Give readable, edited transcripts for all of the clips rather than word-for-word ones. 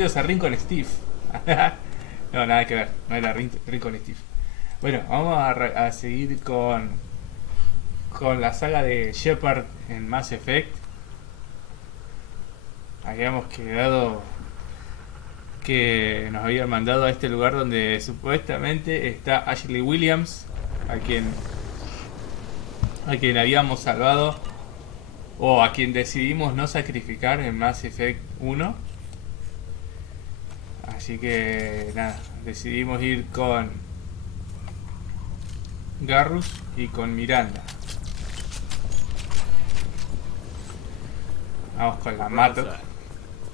A Rincon Steve. No, nada que ver, no era Rincon Steve. Bueno, vamos a seguir con la saga de Shepard en Mass Effect. Habíamos quedado que nos habían mandado a este lugar donde supuestamente está Ashley Williams, a quien habíamos salvado o a quien decidimos no sacrificar en Mass Effect 1. Así que nada, decidimos ir con Garrus y con Miranda. Vamos con la Mato.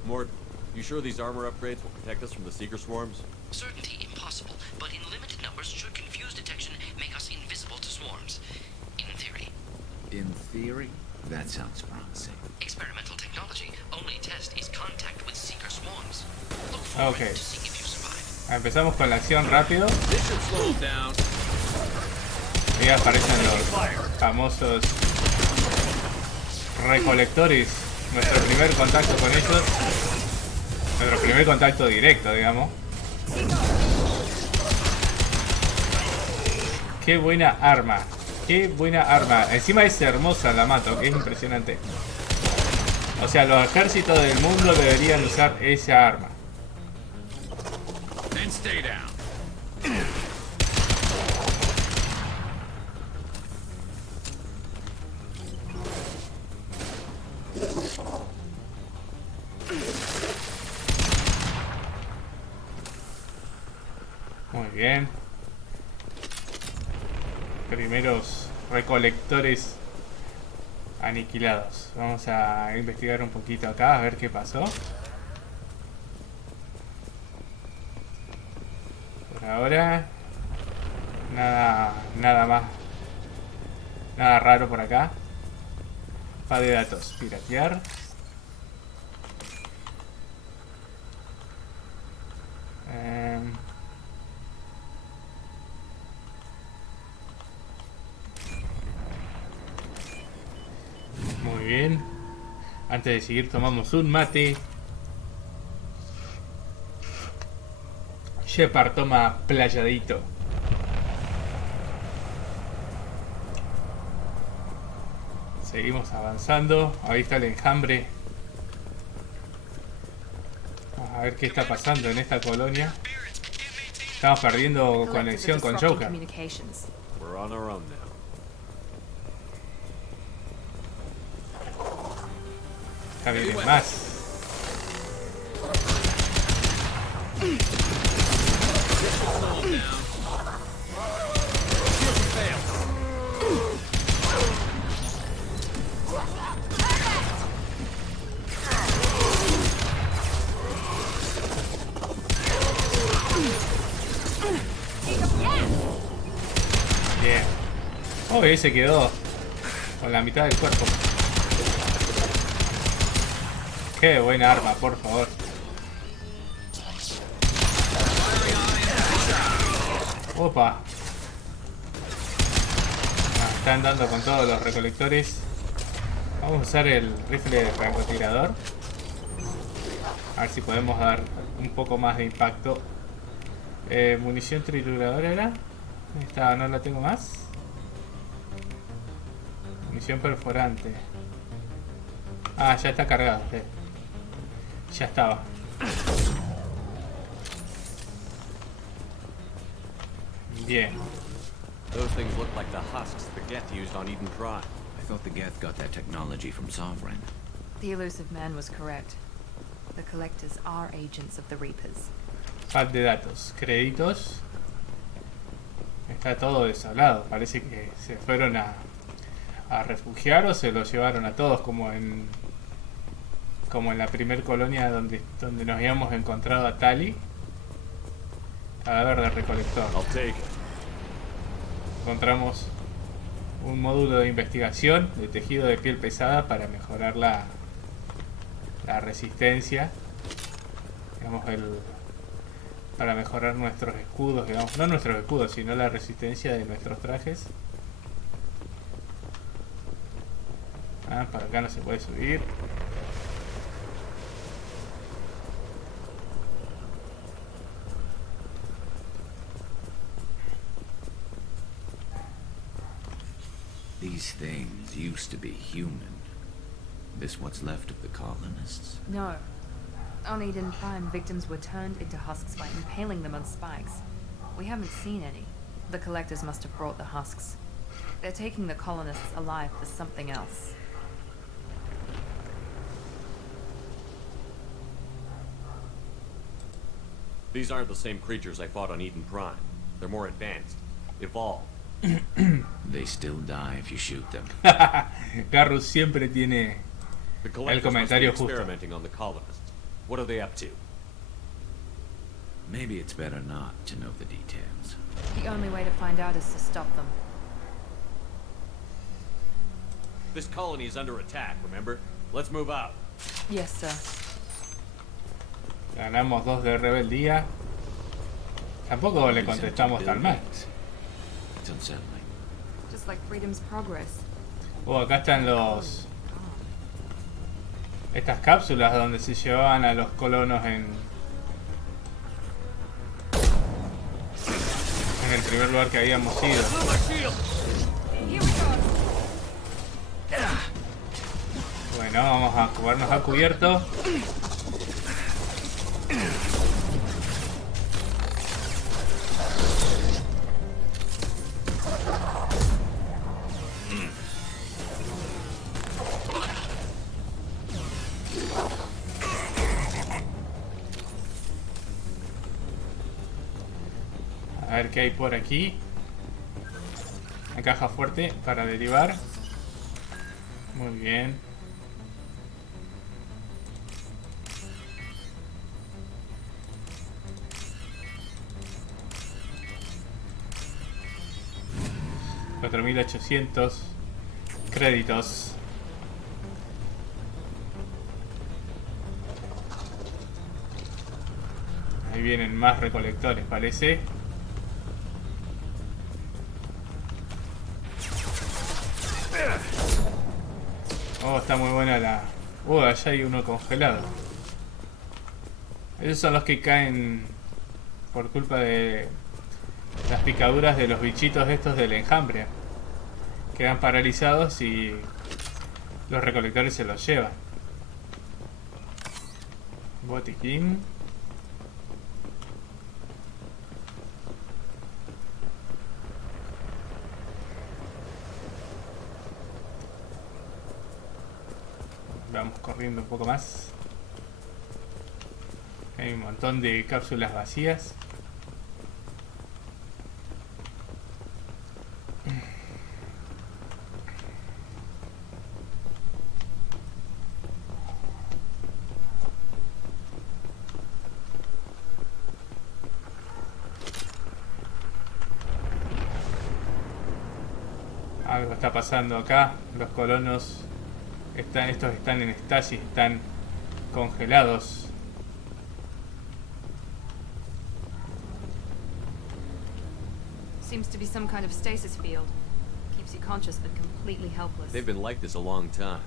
Mort, you sure these armor upgrades will protect us from the seeker swarms? Certainty impossible, but in limited numbers should confuse detection make us invisible to swarms. In theory. In theory? That sounds promising. Experimental technology. Only test is contact with seeker swarms. Look forward to seeing if you survive. Empezamos con la acción rápido. This should slow them down. Ahí aparecen los famosos recolectores. Nuestro primer contacto con ellos. Nuestro primer contacto directo, digamos. Qué buena arma. Qué buena arma. Encima es hermosa la Mato, que es impresionante. O sea, los ejércitos del mundo deberían usar esa arma. And stay down. Muy bien. Primeros recolectores aniquilados. Vamos a investigar un poquito acá a ver qué pasó. Por ahora nada más. Nada raro por acá. Faz de datos, piratear. Muy bien. Antes de seguir tomamos un mate. Shepard toma playadito. Seguimos avanzando. Ahí está el enjambre. Vamos a ver qué está pasando en esta colonia. Estamos perdiendo conexión con Joker. We're on our own now. Acá vienen más. Bien. Oh, ese quedó con la mitad del cuerpo. Qué buena arma, por favor. Opa. Están dando con todos los recolectores. Vamos a usar el rifle de francotirador. A ver si podemos dar un poco más de impacto. Munición trituradora era. Esta no la tengo más. Munición perforante. Ah, ya está cargado. Ya estaba. Bien. Those things look like the husks the Geth used on Eden Prime. I thought the Geth got that technology from Sovereign. The elusive man was correct. The collectors are agents of the Reapers. Pad de datos. Créditos. Está todo deshablado. Parece que se fueron a refugiar o se los llevaron a todos como en la primer colonia donde nos habíamos encontrado a Tali. Cadáver de recolector. I'll take it. Encontramos un módulo de investigación de tejido de piel pesada para mejorar la resistencia, digamos, para mejorar nuestros escudos, digamos, no nuestros escudos, sino la resistencia de nuestros trajes. Para acá no se puede subir. These things used to be human. This what's left of the colonists? No. Only in time, victims were turned into husks by impaling them on spikes. We haven't seen any. The collectors must have brought the husks. They're taking the colonists alive for something else. These aren't the same creatures I fought on Eden Prime. They're more advanced. Evolved. They still die if you shoot them. Garrus siempre tiene The el collectors must be comentario justo. experimenting on the colonists. What are they up to? Maybe it's better not to know the details. The only way to find out is to stop them. This colony is under attack, remember? Let's move out. Yes, sir. Ganamos 2 de rebeldía. Tampoco le contestamos tan mal. It's unsettling. Just like freedom's progress. Oh, acá están los... Estas cápsulas donde se llevaban a los colonos en el primer lugar que habíamos ido. Bueno, vamos a jugarnos a cubierto. A ver qué hay por aquí. Una caja fuerte para derivar. Muy bien. $4.800 créditos. Ahí vienen más recolectores, parece. Oh, está muy buena la... allá hay uno congelado. Esos son los que caen por culpa de las picaduras de los bichitos estos del enjambre. Quedan paralizados y los recolectores se los llevan. Botiquín. Vamos corriendo un poco más. Hay un montón de cápsulas vacías. Algo está pasando acá. Los colonos estos están en estasis, están congelados. Seems to be some kind of stasis field. Keeps you conscious but completely helpless. They've been like this a long time.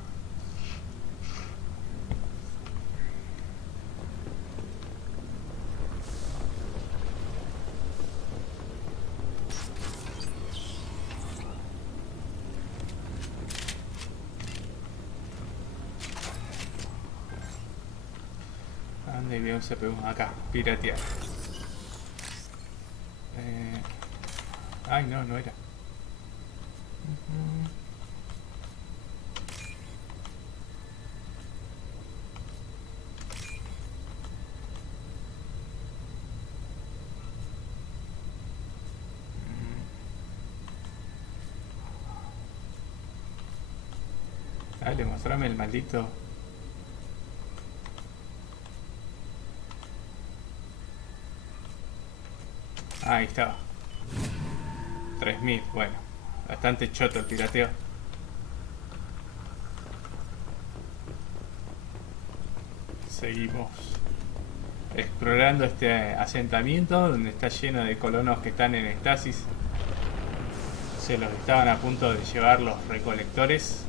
¿Dónde veo un CPU? Acá, piratear. Ay, no, no era. Dale, mostrame el maldito. Ahí estaba. 3000, bueno. Bastante choto el pirateo. Seguimos explorando este asentamiento donde está lleno de colonos que están en estasis. Se los estaban a punto de llevar los recolectores.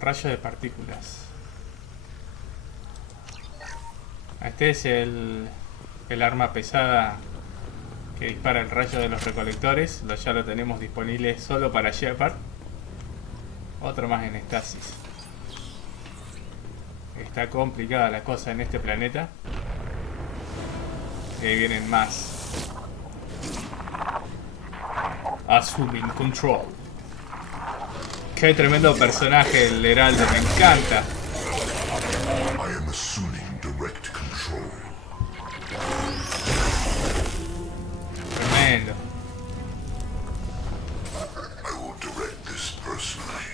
Rayo de partículas. Este es el arma pesada que dispara el rayo de los recolectores. Ya lo tenemos disponible solo para Shepard. Otro más en estasis. Está complicada la cosa en este planeta. Y ahí vienen más. Assuming control. Qué tremendo personaje el Heraldo, me encanta. I am assuming direct control. Tremendo. I will direct this personally.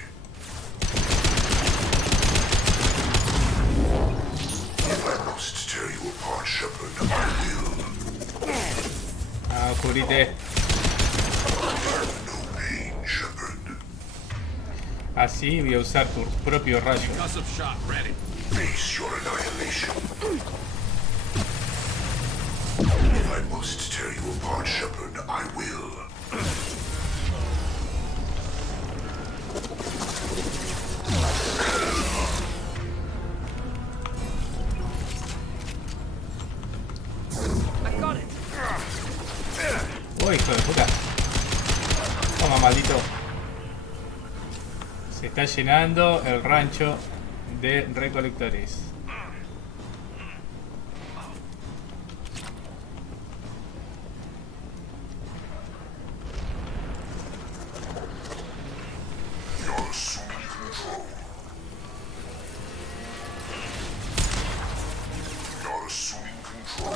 If I must tear you apart, Shepard, I will. Ah, cubrite. No pain, Shepard. Así voy a usar tu propio rayo. Concussive shot ready. Face your annihilation. If I must tear you apart, Shepard, I will. I got it. Uy, hijo de puta. Toma, maldito. Se está llenando el rancho de recolectores. You're assuming control. You're assuming control.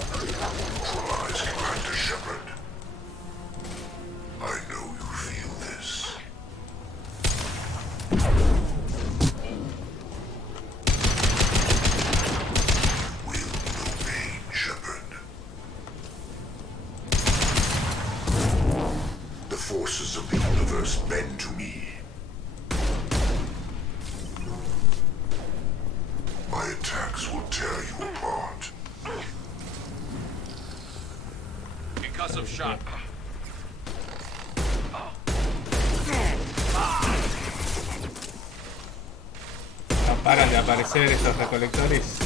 Neutralize Commander Shepard. I know you feel this. Will no pain, Shepard. The forces of the universe bend to me. My attacks will tear you apart. Concussive shot. No paran de aparecer estos recolectores.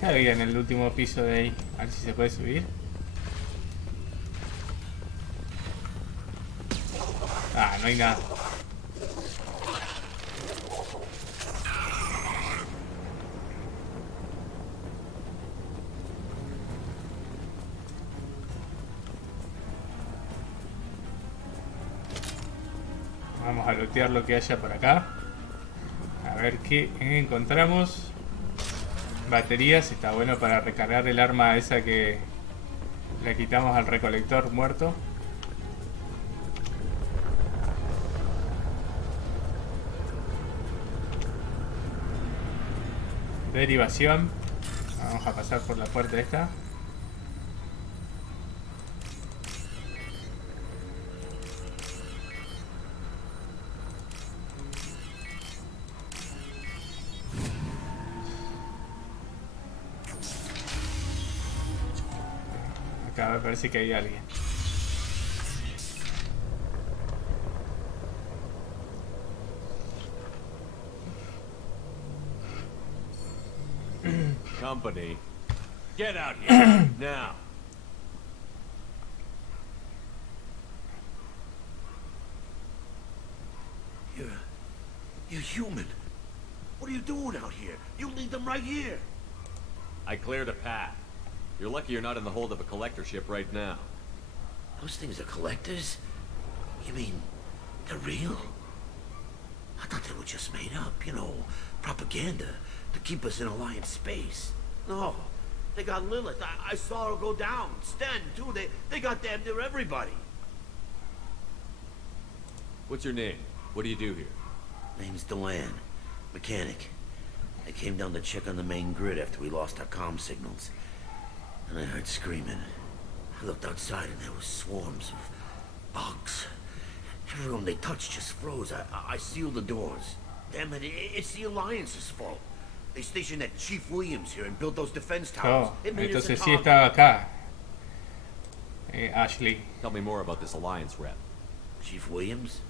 ¿Qué había en el último piso de ahí? A ver si se puede subir. Ah, no hay nada. Vamos a lootear lo que haya por acá. A ver qué encontramos. Baterías, está bueno para recargar el arma esa que le quitamos al recolector muerto. Derivación. Vamos a pasar por la puerta esta. Acá me parece que hay alguien. Company. Get out here. Now. You're human. What are you doing out here? You lead them right here. I cleared a path. You're lucky you're not in the hold of a collector ship right now. Those things are collectors? You mean, they're real? I thought they were just made up, you know, propaganda to keep us in Alliance space. No, they got Lilith. I saw her go down. Sten, too. They got damn near everybody. What's your name? What do you do here? Name's Delan. Mechanic. I came down to check on the main grid after we lost our comm signals. And I heard screaming. I looked outside and there were swarms of bugs. Everyone they touched just froze. I sealed the doors. Damn it, it's the Alliance's fault. They stationed that Chief Williams here and built those defense towers. Oh, It made us a entonces sí target. estaba acá. Ashley. Tell me more about this Alliance rep. Chief Williams?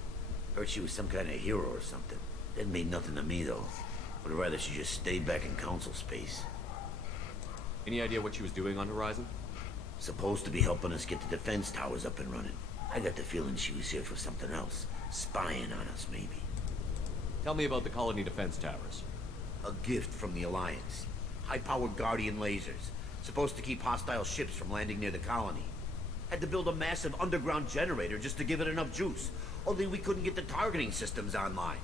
Heard she was some kind of hero or something. Didn't mean nothing to me, though. Would rather she just stayed back in council space. Any idea what she was doing on Horizon? Supposed to be helping us get the defense towers up and running. I got the feeling she was here for something else. Spying on us, maybe. Tell me about the colony defense towers. A gift from the Alliance. High-powered Guardian lasers. Supposed to keep hostile ships from landing near the colony. Had to build a massive underground generator just to give it enough juice. Only we couldn't get the targeting systems online.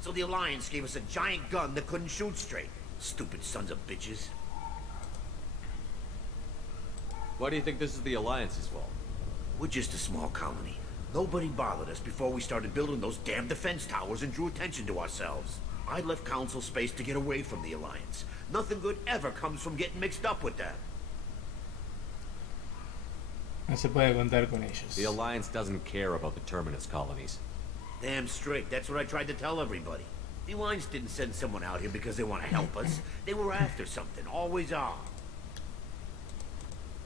So the Alliance gave us a giant gun that couldn't shoot straight. Stupid sons of bitches. Why do you think this is the Alliance's fault? We're just a small colony. Nobody bothered us before we started building those damn defense towers and drew attention to ourselves. I left Council space to get away from the Alliance. Nothing good ever comes from getting mixed up with them. No se puede contar con ellos. The Alliance doesn't care about the Terminus colonies. Damn straight, that's what I tried to tell everybody. The Alliance didn't send someone out here because they want to help us. They were after something, always are.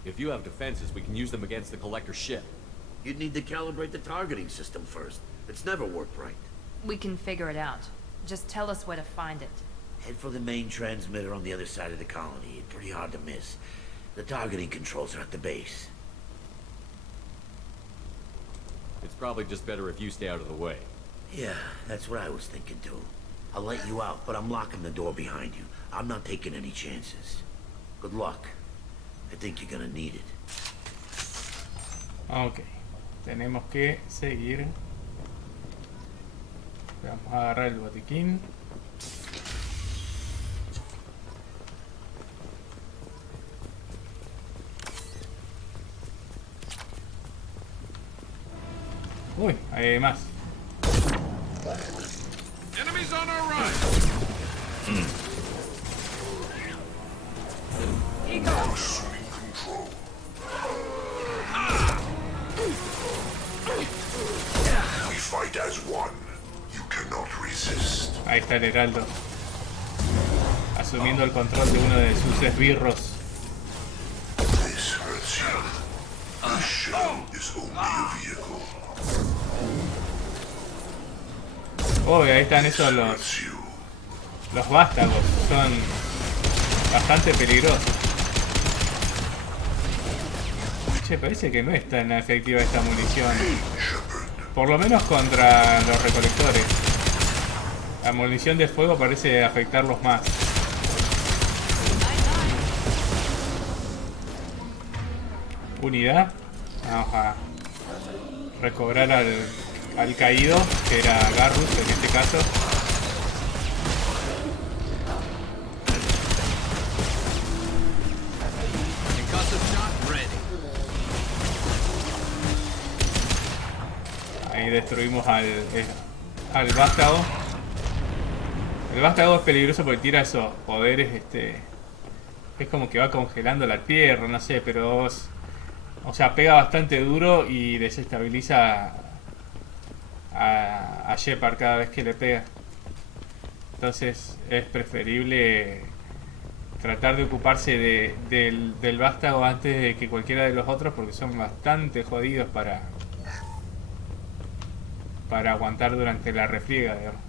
If you have defenses, we can use them against the Collector ship. You'd need to calibrate the targeting system first. It's never worked right. We can figure it out. Just tell us where to find it. Head for the main transmitter on the other side of the colony. It's pretty hard to miss. The targeting controls are at the base. It's probably just better if you stay out of the way. Yeah, that's what I was thinking too. I'll let you out, but I'm locking the door behind you. I'm not taking any chances. Good luck. I think you're gonna need it. Ok. Tenemos que seguir. Vamos a agarrar el botiquín. Uy, hay más. Enemies on our right. Assuming control. We fight as one. You cannot resist. Ahí está el heraldo. Asumiendo el control de uno de sus esbirros. This hurts you. The shell is only a vehicle. Oh, ahí están esos Hurts you. los vástagos. Son bastante peligrosos. Che, parece que no es tan efectiva esta munición. Por lo menos contra los recolectores. La munición de fuego parece afectarlos más. Unidad. Vamos a recobrar al caído, que era Garrus en este caso. Ahí destruimos al vástago. El vástago es peligroso porque tira esos poderes, es como que va congelando la tierra, no sé, pero o sea, pega bastante duro y desestabiliza a Shepard cada vez que le pega. Entonces es preferible tratar de ocuparse del vástago antes de que cualquiera de los otros, porque son bastante jodidos para aguantar durante la refriega, digamos.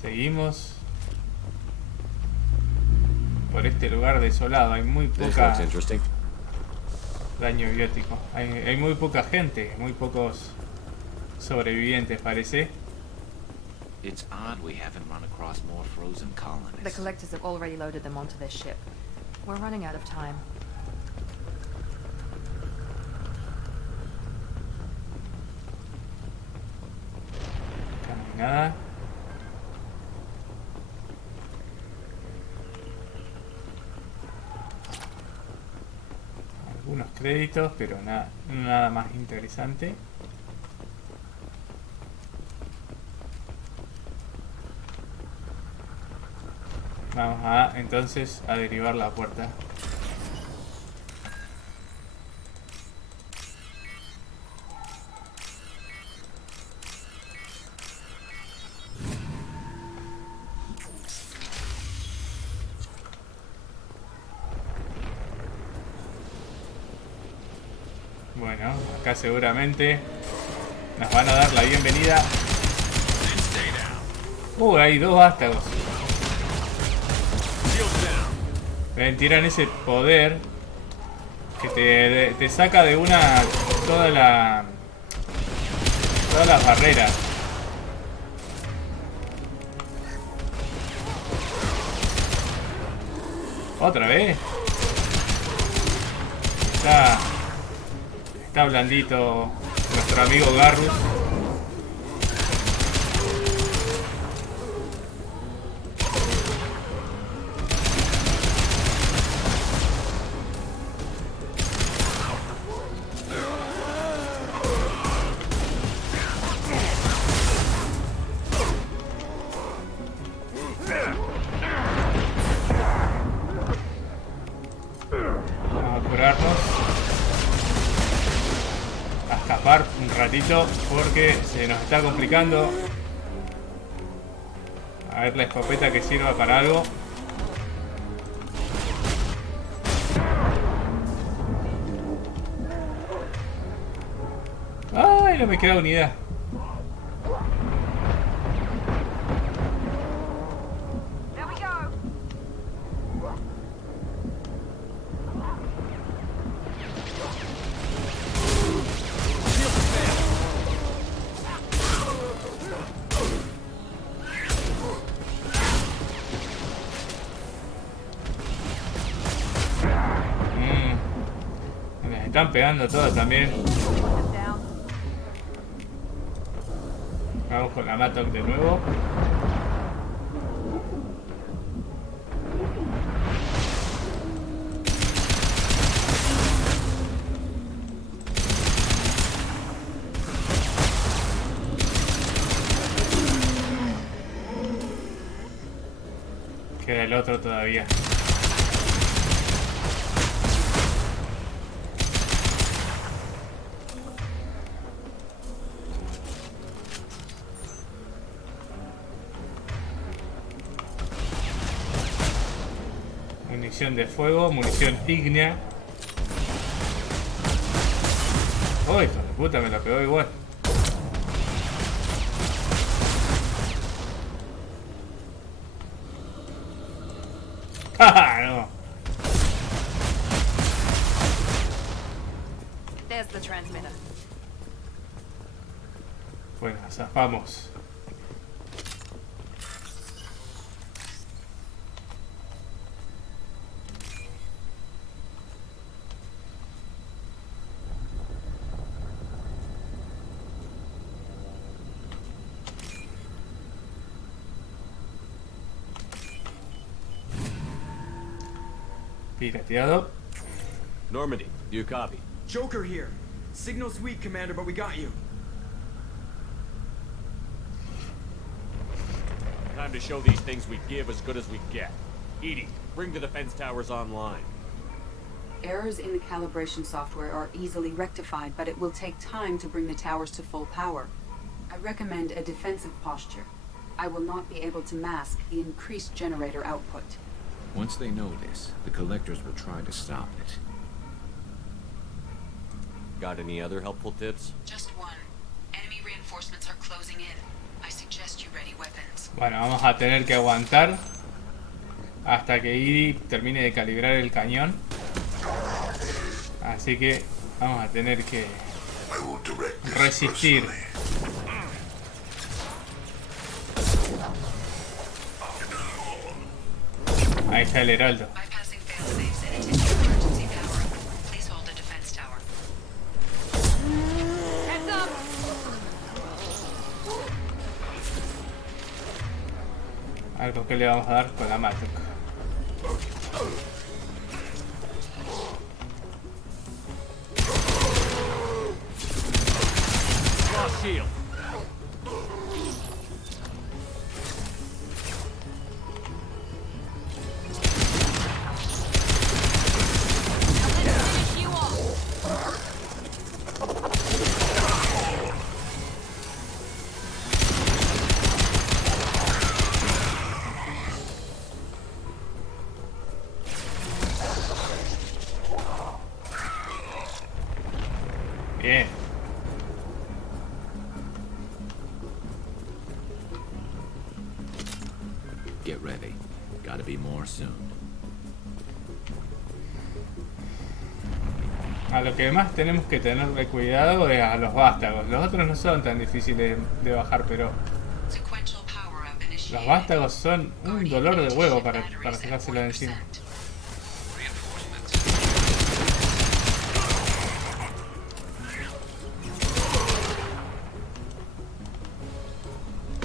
Seguimos por este lugar desolado. Hay muy This poca looks interesting. daño biótico. Hay muy poca gente, muy pocos sobrevivientes, parece. It's odd we haven't run across more frozen colonists. The collectors have already loaded them onto their ship. We're running out of time. Acá no hay nada. Algunos créditos, pero nada más interesante. Vamos entonces a derivar la puerta. Bueno, acá seguramente nos van a dar la bienvenida. Hay dos vástagos. Ven, tiran ese poder que te saca de una todas las barreras. ¿Otra vez? Está blandito nuestro amigo Garrus. Un ratito porque se nos está complicando. A ver la escopeta que sirva para algo. Ay, no me queda unidad. Están pegando todos también. Vamos con la Matok de nuevo. Queda el otro todavía. Munición de fuego, munición ígnea. ¡Oh, hijo de puta! Me la pegó igual. ¡Ah, no! There's the transmitter. Bueno, zafamos. Pirateado. Normandy, do you copy? Joker here. Signal's weak, Commander, but we got you. Time to show these things we give as good as we get. Edie, bring the defense towers online. Errors in the calibration software are easily rectified, but it will take time to bring the towers to full power. I recommend a defensive posture. I will not be able to mask the increased generator output. Once they know this, the collectors will try to stop it. Got any other helpful tips? Just one. Enemy reinforcements are closing in. I suggest you ready weapons. Bueno, vamos a tener que aguantar hasta que Edie termine de calibrar el cañón. Así que vamos a tener que resistir. Ahí está el heraldo. Algo que le vamos a dar con la Matok. Shield. Bien. Get ready. Gotta be more soon. A lo que más tenemos que tenerle cuidado es a los vástagos. Los otros no son tan difíciles de bajar, pero Sequential power up initiated. los vástagos son un Guardian dolor de huevo para batteries at sacárselo de 40%. encima.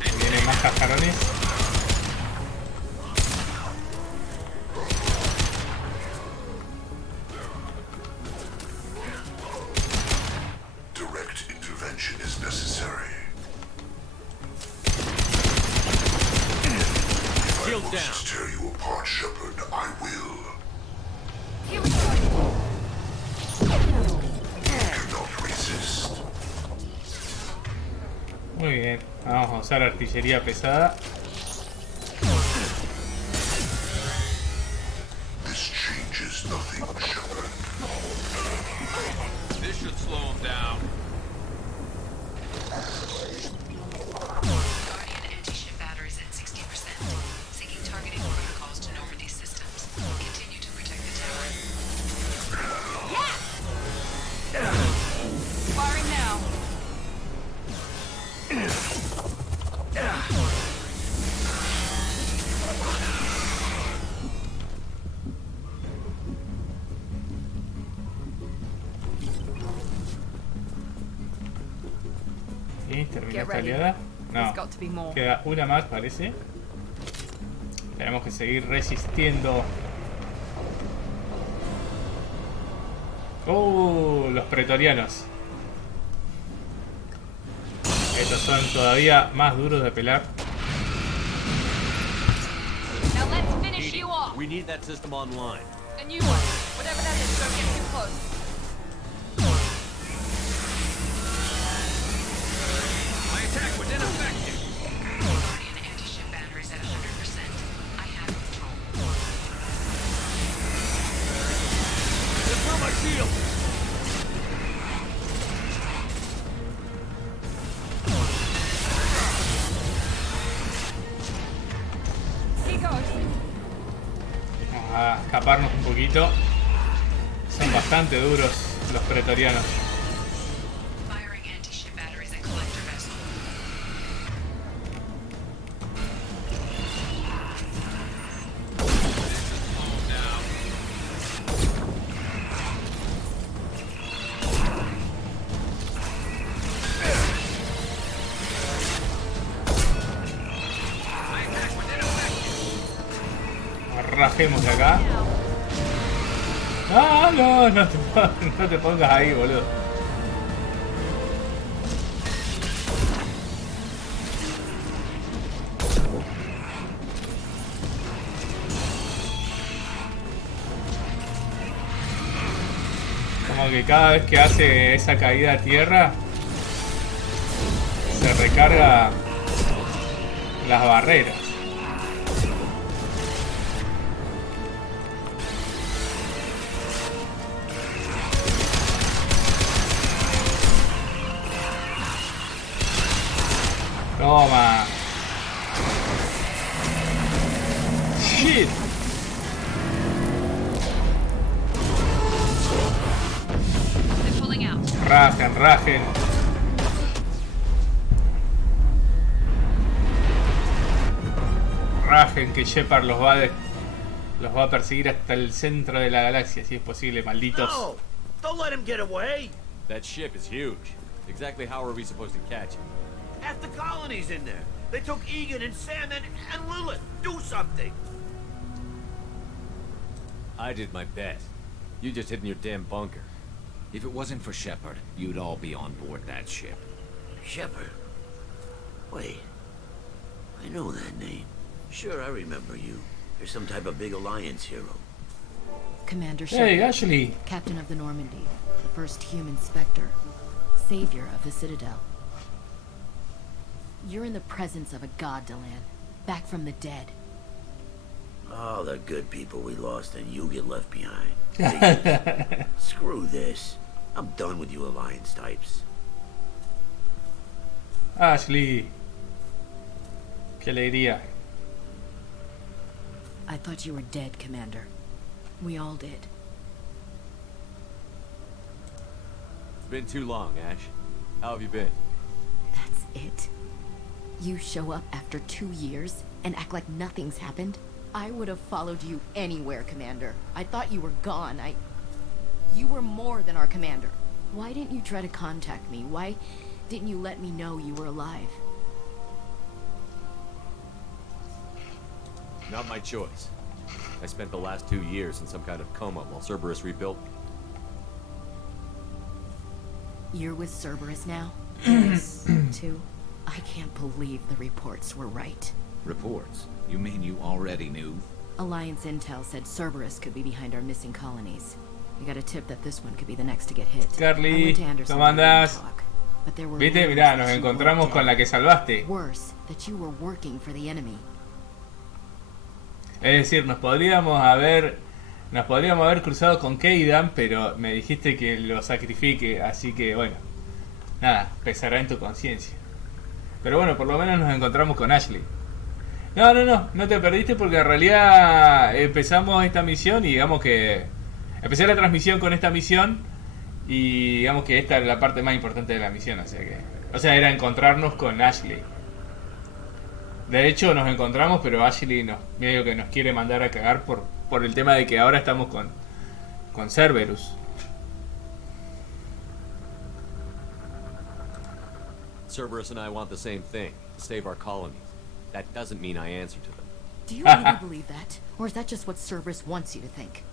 Ahí vienen más cascarones. Direct intervention is necessary. If I Shield must down. tear you apart, Shepard, I will. Cannot resist. Muy bien. Vamos a usar artillería pesada. This changes nothing, Shepard. This should slow him down. Guardian anti-ship batteries at 60%. Syncing targeting protocols to Normandy systems. Continue to protect the tower. Firing now. ¿Y terminó Get esta ready. oleada? No. There's got to be more. Queda una más, parece. Tenemos que seguir resistiendo. Los pretorianos. Estos son todavía más duros de pelar. Now let's finish Edie, you off. we need that system online. A new one. Whatever that is, don't get too close. My attack was ineffective. Guardian anti-ship batteries at 100%. I have control. It's not my shield! He goes. Vamos a escaparnos un poquito. Son bastante duros los pretorianos. Firing anti-ship batteries at collector vessel. Rajemos de acá. Ah, no, no te pongas ahí, boludo. Como que cada vez que hace esa caída a tierra se recarga las barreras. Toma. Shit. They're pulling out. Rajen, rajen. Rajen, que Shepard los va a perseguir hasta el centro de la galaxia, si es posible, malditos. No! Don't let him get away! That ship is huge. Exactly how are we supposed to catch it? Half the colony's in there. They took Egan and Sam and Lilith. Do something! I did my best. You just hid in your damn bunker. If it wasn't for Shepard, you'd all be on board that ship. Shepard. Wait. I know that name. Sure, I remember you. You're some type of big Alliance hero. Commander Hey, Shepard, Ashley. Captain of the Normandy, the first human Spectre, savior of the Citadel. You're in the presence of a god, Delan, back from the dead. All the good people we lost and you get left behind. Take this. Screw this. I'm done with you Alliance types. Ashley. Qué alegría. I thought you were dead, Commander. We all did. It's been too long, Ash. How have you been? That's it? You show up after 2 years and act like nothing's happened? I would have followed you anywhere, Commander. I thought you were gone. You were more than our commander. Why didn't you try to contact me? Why didn't you let me know you were alive? Not my choice. I spent the last 2 years in some kind of coma while Cerberus rebuilt me. You're with Cerberus now? Yes, too. I can't believe the reports were right. Reports? You mean you already knew? Alliance intel said Cerberus could be behind our missing colonies. We got a tip that this one could be the next to get hit. Carly, ¿cómo andás? Viste, mirá, nos encontramos con la que salvaste. Worse, that you were working for the enemy. Es decir, nos podríamos haber cruzado con Kaidan, pero me dijiste que lo sacrifique, así que bueno, nada, pesará en tu conciencia. Pero bueno, por lo menos nos encontramos con Ashley. No te perdiste porque en realidad empezamos esta misión y digamos que empecé la transmisión con esta misión y digamos que esta es la parte más importante de la misión, o sea, era encontrarnos con Ashley. De hecho nos encontramos, pero Ashley medio que nos quiere mandar a cagar por el tema de que ahora estamos con Cerberus. Cerberus and I want the same thing, to save our colonies. That doesn't mean I answer to them. Do you really believe that? Or is that just what Cerberus wants you to think?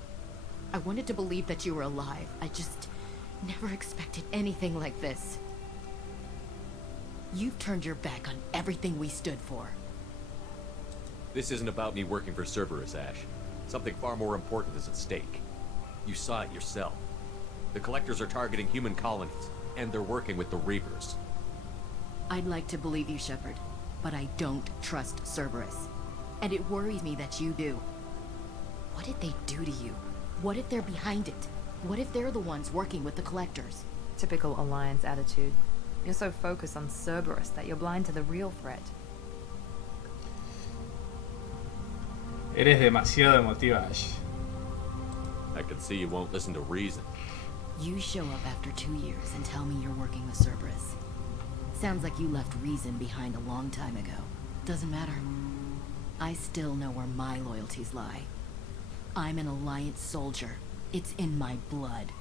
I wanted to believe that you were alive. I just never expected anything like this. You've turned your back on everything we stood for. This isn't about me working for Cerberus, Ash. Something far more important is at stake. You saw it yourself. The Collectors are targeting human colonies, and they're working with the Reapers. I'd like to believe you, Shepard, but I don't trust Cerberus. And it worries me that you do. What did they do to you? What if they're behind it? What if they're the ones working with the Collectors? Typical Alliance attitude. You're so focused on Cerberus that you're blind to the real threat. Eres demasiado emotiva, Ash. I can see you won't listen to reason. You show up after 2 years and tell me you're working with Cerberus. Sounds like you left reason behind a long time ago. Doesn't matter. I still know where my loyalties lie. I'm an Alliance soldier. It's in my blood.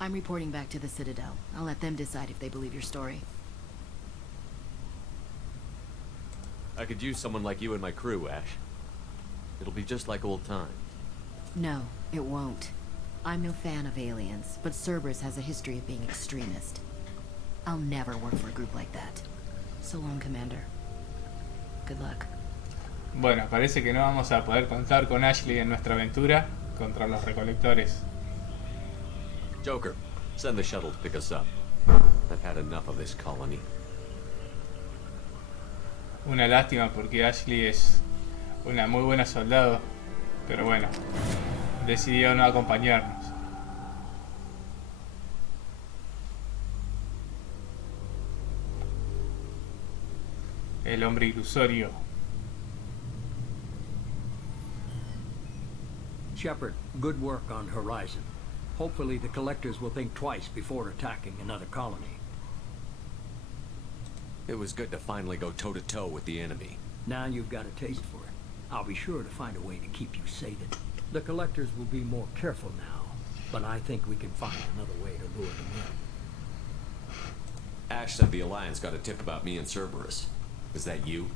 I'm reporting back to the Citadel. I'll let them decide if they believe your story. I could use someone like you in my crew, Ash. It'll be just like old times. No, it won't. I'm no fan of aliens, but Cerberus has a history of being extremist. I'll never work for a group like that. So long, Commander. Good luck. Bueno, parece que no vamos a poder contar con Ashley en nuestra aventura contra los recolectores. Joker, send the shuttle to pick us up. I've had enough of this colony. Una lástima porque Ashley es una muy buena soldado, pero bueno, decidió no acompañarnos. El hombre ilusorio. Shepard, good work on Horizon. Hopefully the Collectors will think twice before attacking another colony. It was good to finally go toe-to-toe with the enemy. Now you've got a taste for it. I'll be sure to find a way to keep you sated. The Collectors will be more careful now, but I think we can find another way to lure them in. Ash said the Alliance got a tip about me and Cerberus. Was that you?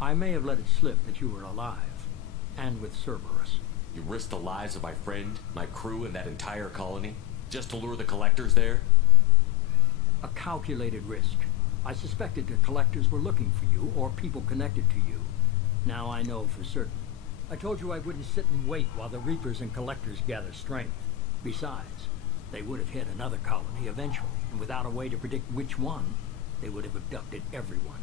I may have let it slip that you were alive, and with Cerberus. You risked the lives of my friend, my crew, and that entire colony? Just to lure the Collectors there? A calculated risk. I suspected the Collectors were looking for you, or people connected to you. Now I know for certain. I told you I wouldn't sit and wait while the Reapers and Collectors gather strength. Besides, they would have hit another colony eventually, and without a way to predict which one, they would have abducted everyone.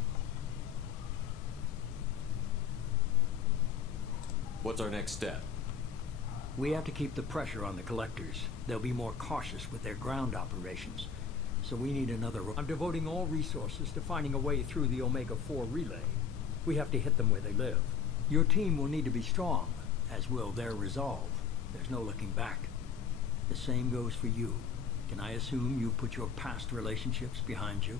What's our next step? We have to keep the pressure on the collectors. They'll be more cautious with their ground operations. So we need another... I'm devoting all resources to finding a way through the Omega-4 relay. We have to hit them where they live. Your team will need to be strong, as will their resolve. There's no looking back. The same goes for you. Can I assume you put your past relationships behind you?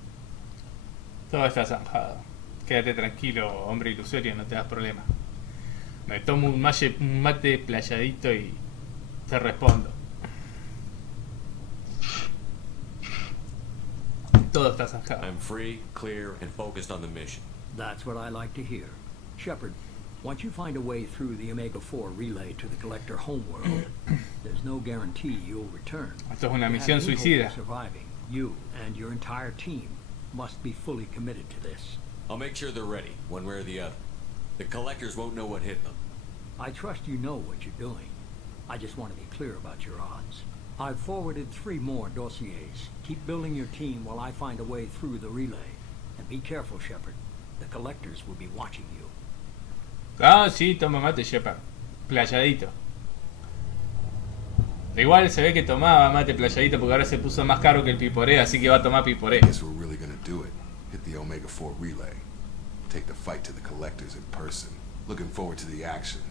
Todo está zanjado. Quédate tranquilo, hombre ilusorio, no te das problema. Me tomo un mate playadito y te respondo. Todo está zanjado. I'm free, clear, and focused on the mission. That's what I like to hear. Shepard, once you find a way through the Omega-4 relay to the Collector homeworld, there's no guarantee you'll return. Esto es una misión suicida. Surviving, you and your entire team must be fully committed to this. I'll make sure they're ready, one way or the other. The Collectors won't know what hit them. I trust you know what you're doing. I just want to be clear about your odds. I've forwarded 3 more dossiers. Keep building your team while I find a way through the relay. And be careful, Shepard. The Collectors will be watching you. Ah, sí, toma mate, Shepard. Playadito. Igual se ve que tomaba mate playadito porque ahora se puso más caro que el piporé, así que va a tomar piporé. Guess we're really gonna do it. Hit the Omega-4 relay. Take the fight to the Collectors in person. Looking forward to the action.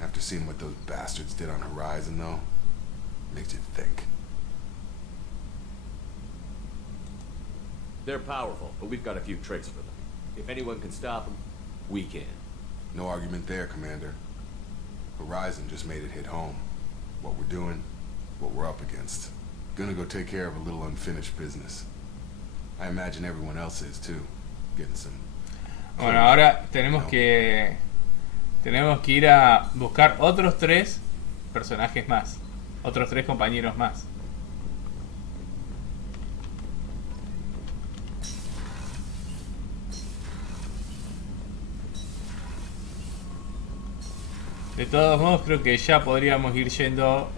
After seeing what those bastards did on Horizon, though, makes you think. They're powerful, but we've got a few tricks for them. If anyone can stop them, we can. No argument there, Commander. Horizon just made it hit home. What we're doing, what we're up against. Gonna go take care of a little unfinished business. I imagine everyone else is too. Getting some... Bueno, ahora tenemos que ir a buscar otros 3 personajes más. Otros 3 compañeros más. De todos modos, creo que ya podríamos ir yendo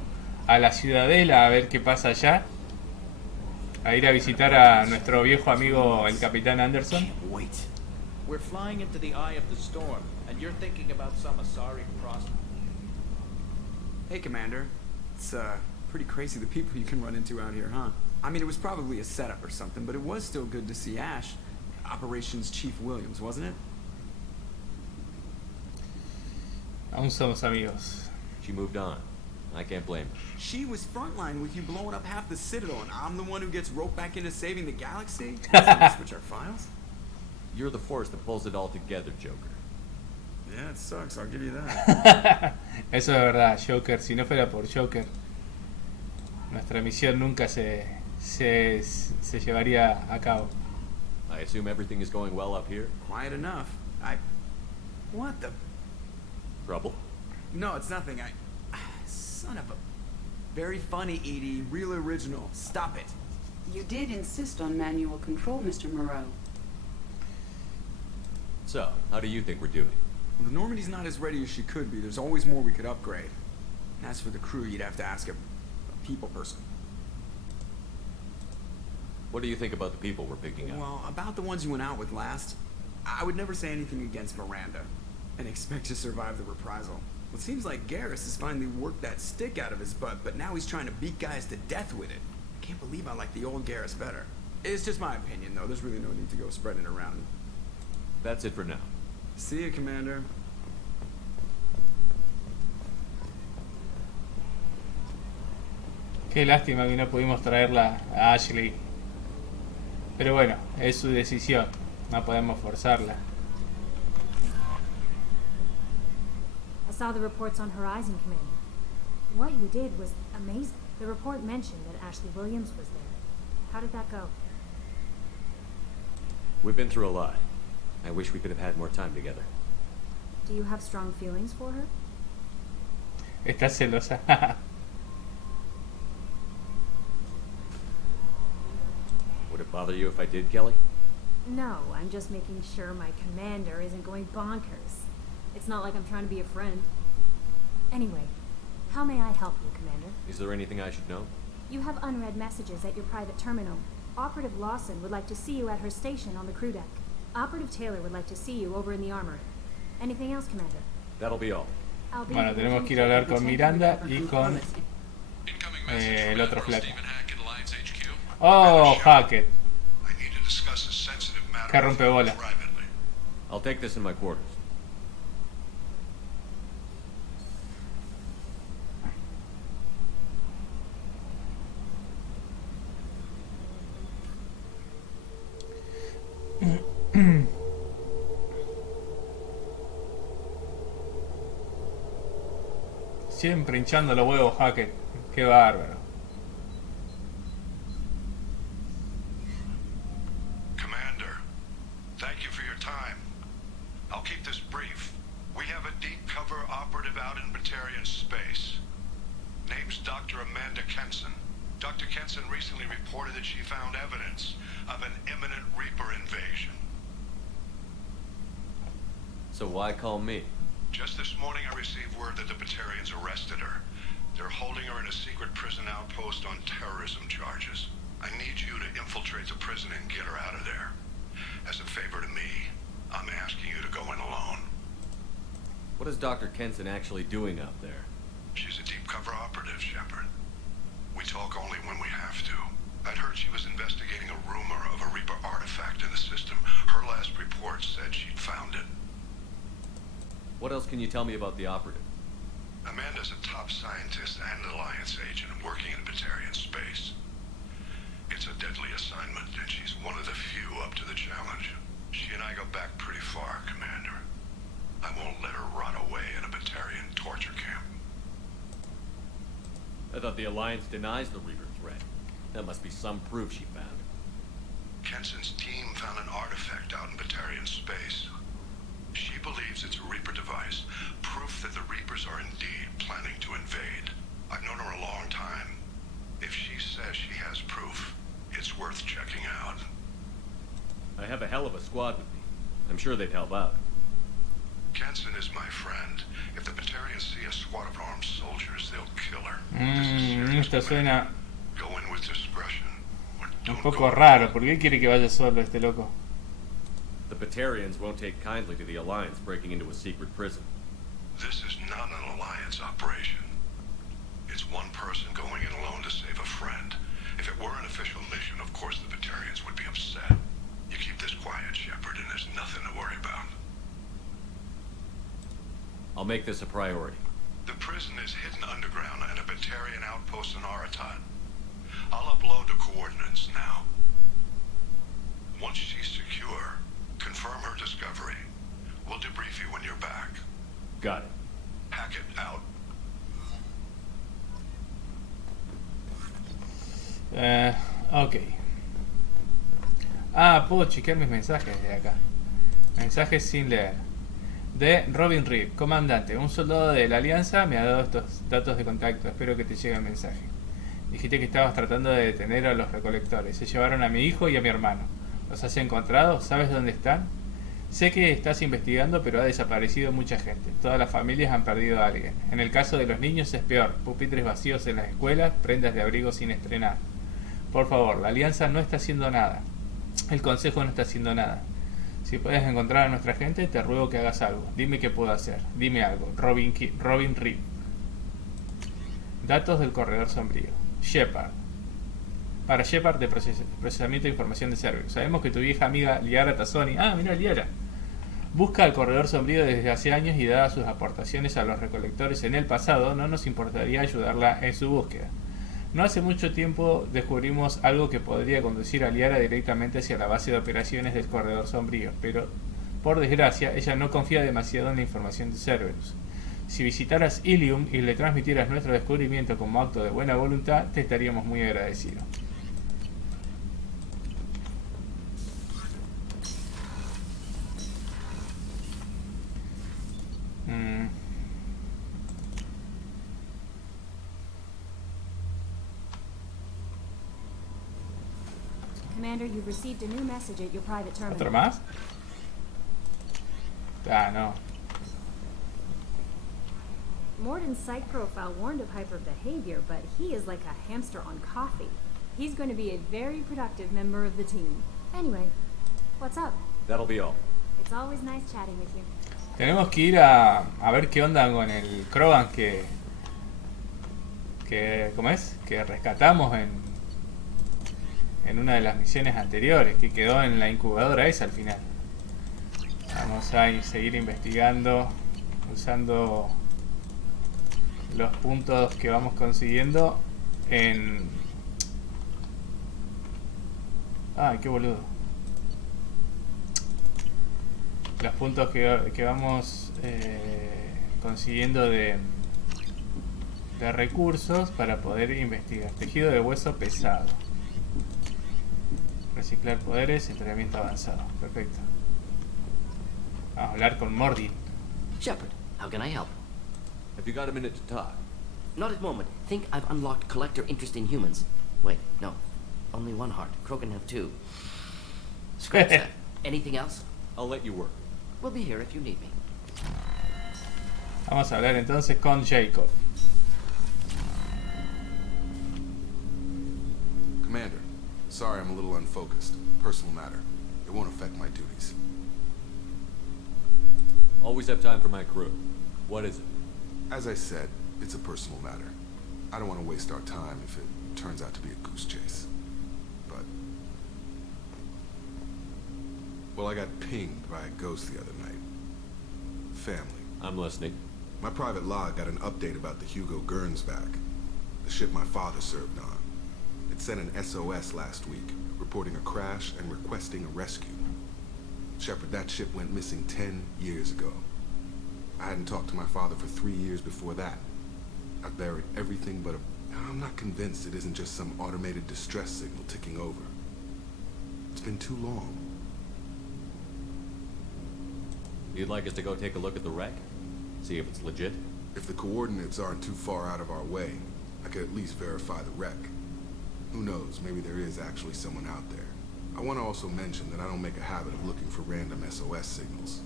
a la ciudadela a ver qué pasa allá. A ir a visitar a nuestro viejo amigo el Capitán Anderson. We're flying into the eye of the storm, and you're thinking about some Asari prospect. Hey, Commander. It's pretty crazy the people you can run into out here, huh? I mean, it was probably a setup or something, but it was still good to see Ash. Operations Chief Williams, wasn't it? Aún somos amigos. She moved on. I can't blame her. She was frontline with you blowing up half the Citadel, and I'm the one who gets roped back into saving the galaxy? Let's switch our files? You're the force that pulls it all together, Joker. Yeah, it sucks, I'll give you that. Eso es verdad, Joker. Si no fuera por Joker, nuestra misión nunca se llevaría a cabo. I assume everything is going well up here? Quiet enough. What the... Trouble? No, it's nothing. Son of a... Very funny, Edie. Real original. Stop it. You did insist on manual control, Mr. Moreau. So, how do you think we're doing? Well, the Normandy's not as ready as she could be. There's always more we could upgrade. As for the crew, you'd have to ask a people person. What do you think about the people we're picking up? Well, about the ones you went out with last, I would never say anything against Miranda and expect to survive the reprisal. Well, it seems like Garrus has finally worked that stick out of his butt, but now he's trying to beat guys to death with it. I can't believe I like the old Garrus better. It's just my opinion, though. There's really no need to go spreading it around. That's it for now. See you, Commander. Qué lástima que no pudimos traerla a Ashley. Pero bueno, es su decisión. No podemos forzarla. I saw the reports on Horizon, Commander. What you did was amazing. The report mentioned that Ashley Williams was there. How did that go? We've been through a lot. I wish we could have had more time together. Do you have strong feelings for her? Está celosa. Would it bother you if I did, Kelly? No, I'm just making sure my commander isn't going bonkers. It's not like I'm trying to be a friend. Anyway, how may I help you, Commander? Is there anything I should know? You have unread messages at your private terminal. Operative Lawson would like to see you at her station on the crew deck. Operative Taylor would like to see you over in the armory. Anything else, Commander? That'll be all. I'll be Bueno, here tenemos to que ir a hablar con check Miranda the y temp con el otro Admiral flaco. Stephen Hackett, Alliance HQ. Oh, Hackett. I need to discuss a sensitive matter Que rompe bola. privately. I'll take this in my quarters. Siempre hinchando los huevos, Hackett. Qué bárbaro. Commander, thank you for your time. I'll keep this brief. We have a deep cover operative out in Batarian space. Name's Dr. Amanda Kenson. Dr. Kenson recently reported that she found evidence of an imminent Reaper invasion. So why call me? Just this morning I received word that the Batarians arrested her. They're holding her in a secret prison outpost on terrorism charges. I need you to infiltrate the prison and get her out of there. As a favor to me, I'm asking you to go in alone. What is Dr. Kenson actually doing out there? She's a deep cover operative, Shepard. We talk only when we have to. I'd heard she was investigating a rumor of a Reaper artifact in the system. Her last report said she'd found it. What else can you tell me about the operative? Amanda's a top scientist and Alliance agent working in Batarian space. It's a deadly assignment, and she's one of the few up to the challenge. She and I go back pretty far, Commander. I won't let her rot away in a Batarian torture camp. I thought the Alliance denies the Reaper threat. That must be some proof she found. Kenson's team found an artifact out in Batarian space. She believes it's a Reaper device, proof that the Reapers are indeed planning to invade. I've known her a long time. If she says she has proof, it's worth checking out. I have a hell of a squad with me. I'm sure they'd help out. Kenson is my friend. If the Batarians see a squad of armed soldiers, they'll kill her. This is serious, Esto suena Go in with discretion. Or un don't poco go. raro. ¿Por qué quiere que vaya solo este loco? The Batarians won't take kindly to the Alliance breaking into a secret prison. This is not an Alliance operation. It's one person going in alone to save a friend. If it were an official mission, of course the Batarians would be upset. You keep this quiet, Shepard, and there's nothing to worry about. I'll make this a priority. The prison is hidden underground in a Batarian outpost in Aratat. I'll upload the coordinates now. Once she's secure, confirm her discovery. We'll debrief you when you're back. Got it. Hackett out. Ok. Ah, puedo chequear mis mensajes de acá. Mensajes sin leer. De Robin Reed, comandante. Un soldado de la Alianza me ha dado estos datos de contacto. Espero que te llegue el mensaje. Dijiste que estabas tratando de detener a los recolectores. Se llevaron a mi hijo y a mi hermano. ¿Los has encontrado? ¿Sabes dónde están? Sé que estás investigando, pero ha desaparecido mucha gente. Todas las familias han perdido a alguien. En el caso de los niños es peor. Pupitres vacíos en las escuelas, prendas de abrigo sin estrenar. Por favor, la Alianza no está haciendo nada. El Consejo no está haciendo nada. Si puedes encontrar a nuestra gente, te ruego que hagas algo. Dime qué puedo hacer. Dime algo. Robin Reed. Datos del corredor sombrío. Shepard. Para Shepard de procesamiento de información de Cerberus. Sabemos que tu vieja amiga Liara Tazzoni... Ah, mira Liara. Busca al corredor sombrío desde hace años y dadas sus aportaciones a los recolectores en el pasado, no nos importaría ayudarla en su búsqueda. No hace mucho tiempo descubrimos algo que podría conducir a Liara directamente hacia la base de operaciones del corredor sombrío, pero por desgracia ella no confía demasiado en la información de Cerberus. Si visitaras Ilium y le transmitieras nuestro descubrimiento como acto de buena voluntad, te estaríamos muy agradecidos. Commander, you've received a new message at your private terminal. ¿Otro más? Ah, no. Morden's psych profile warned of hyper behavior, but he is like a hamster on coffee. He's going to be a very productive member of the team. Anyway, what's up? That'll be all. It's always nice chatting with you. Tenemos que ir a ver qué onda con el Krogan que ¿cómo es? Que rescatamos en una de las misiones anteriores, que quedó en la incubadora esa al final. Vamos a seguir investigando usando los puntos que vamos consiguiendo en... Ay, qué boludo. Los puntos que vamos consiguiendo de recursos para poder investigar. Tejido de hueso pesado. Reciclar poderes, entrenamiento avanzado. Perfecto. Vamos a hablar con Mordin. Shepard, how can I help? Have you got a minute to talk? Not at the moment. Think I've unlocked collector interest in humans. Wait, no. Only one heart. Krogan have two. Scratch that. Anything else? I'll let you work. We'll be here if you need me. Vamos a hablar entonces con Jacob. Commander, sorry I'm a little unfocused. Personal matter. It won't affect my duties. Always have time for my crew. What is it? As I said, it's a personal matter. I don't want to waste our time if it turns out to be a goose chase. But... well, I got pinged by a ghost the other night. Family. I'm listening. My private log got an update about the Hugo Gernsback, the ship my father served on. It sent an SOS last week, reporting a crash and requesting a rescue. Shepard, that ship went missing 10 years ago. I hadn't talked to my father for 3 years before that. I've buried everything but a... I'm not convinced it isn't just some automated distress signal ticking over. It's been too long. You'd like us to go take a look at the wreck? See if it's legit? If the coordinates aren't too far out of our way, I could at least verify the wreck. Who knows, maybe there is actually someone out there. I want to also mention that I don't make a habit of looking for random SOS signals.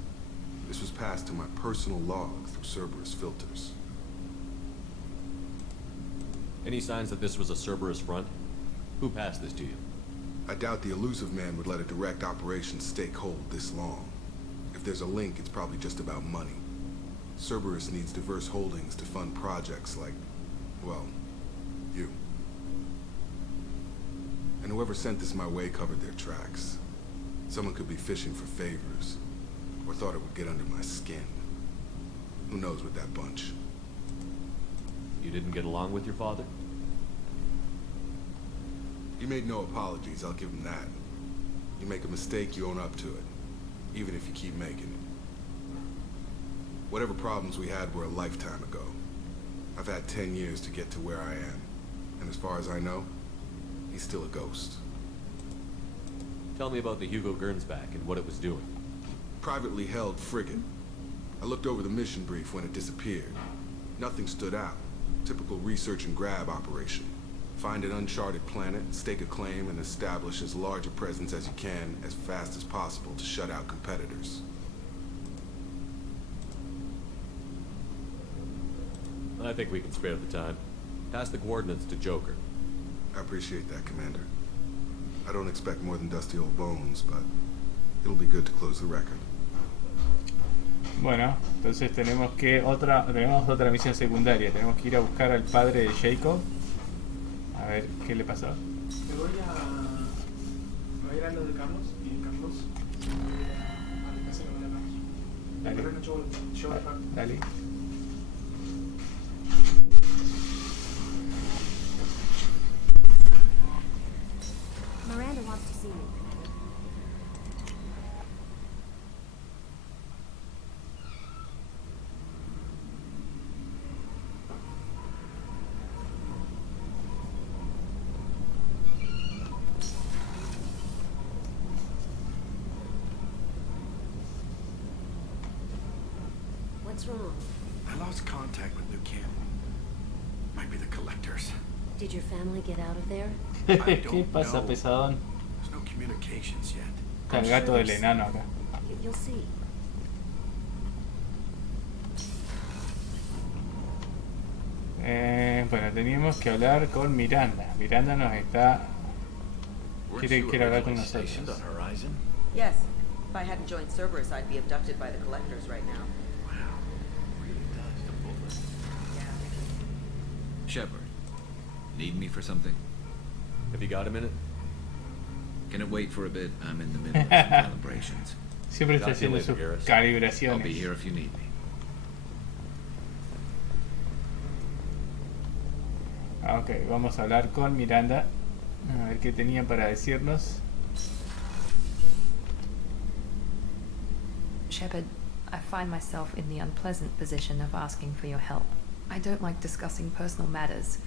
This was passed to my personal log through Cerberus filters. Any signs that this was a Cerberus front? Who passed this to you? I doubt the elusive man would let a direct operations stake hold this long. If there's a link, it's probably just about money. Cerberus needs diverse holdings to fund projects like, well, you. And whoever sent this my way covered their tracks. Someone could be fishing for favors, or thought it would get under my skin. Who knows with that bunch? You didn't get along with your father? He made no apologies, I'll give him that. You make a mistake, you own up to it, even if you keep making it. Whatever problems we had were a lifetime ago. I've had 10 years to get to where I am, and as far as I know, he's still a ghost. Tell me about the Hugo Gernsback and what it was doing. Privately held frigate. I looked over the mission brief when it disappeared. Nothing stood out. Typical research and grab operation. Find an uncharted planet, stake a claim, and establish as large a presence as you can as fast as possible to shut out competitors. I think we can spare the time. Pass the coordinates to Joker. I appreciate that, Commander. I don't expect more than dusty old bones, but it'll be good to close the record. Bueno, entonces tenemos otra misión secundaria. Tenemos que ir a buscar al padre de Jacob. A ver qué le pasó. Me voy a ir a lo de Carlos y en Carlos voy a la casa de la Carlos. Dale. Dale. Miranda wants to see you. What's wrong? I lost contact with New Camp. Might be the collectors. Did your family get out of there? ¿Qué pasa, pesadón? There's no communications yet. Está el gato del enano acá. You'll see. Bueno, teníamos que hablar con Miranda. Miranda nos está... quiere hablar con nosotros. On Horizon? Yes. If I hadn't joined Cerberus, I'd be abducted by the Collectors right now. Shepard, need me for something? Have you got a minute? Can it wait for a bit? I'm in the middle of some calibrations. Siempre está haciendo sus calibraciones. I'll be here if you need me. Ok, vamos a hablar con Miranda. A ver qué tenía para decirnos. Shepard, I find myself in the unpleasant position of asking for your help. I don't like discussing personal matters,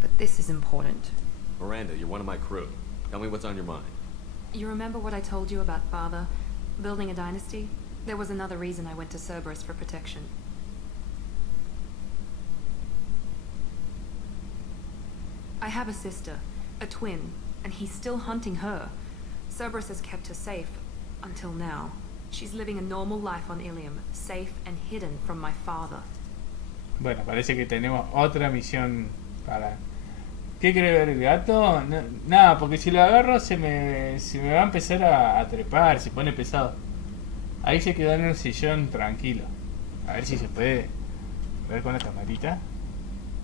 but this is important. Miranda, you're one of my crew. Tell me what's on your mind. You remember what I told you about Father? Building a dynasty? There was another reason I went to Cerberus for protection. I have a sister, a twin, and he's still hunting her. Cerberus has kept her safe, until now. She's living a normal life on Ilium, safe and hidden from my father. Bueno, parece que tenemos otra misión para... ¿Qué quiere ver el gato? Nada, porque si lo agarro se me va a empezar a trepar, se pone pesado. Ahí se quedó en el sillón tranquilo. A ver si se puede ver con la camarita.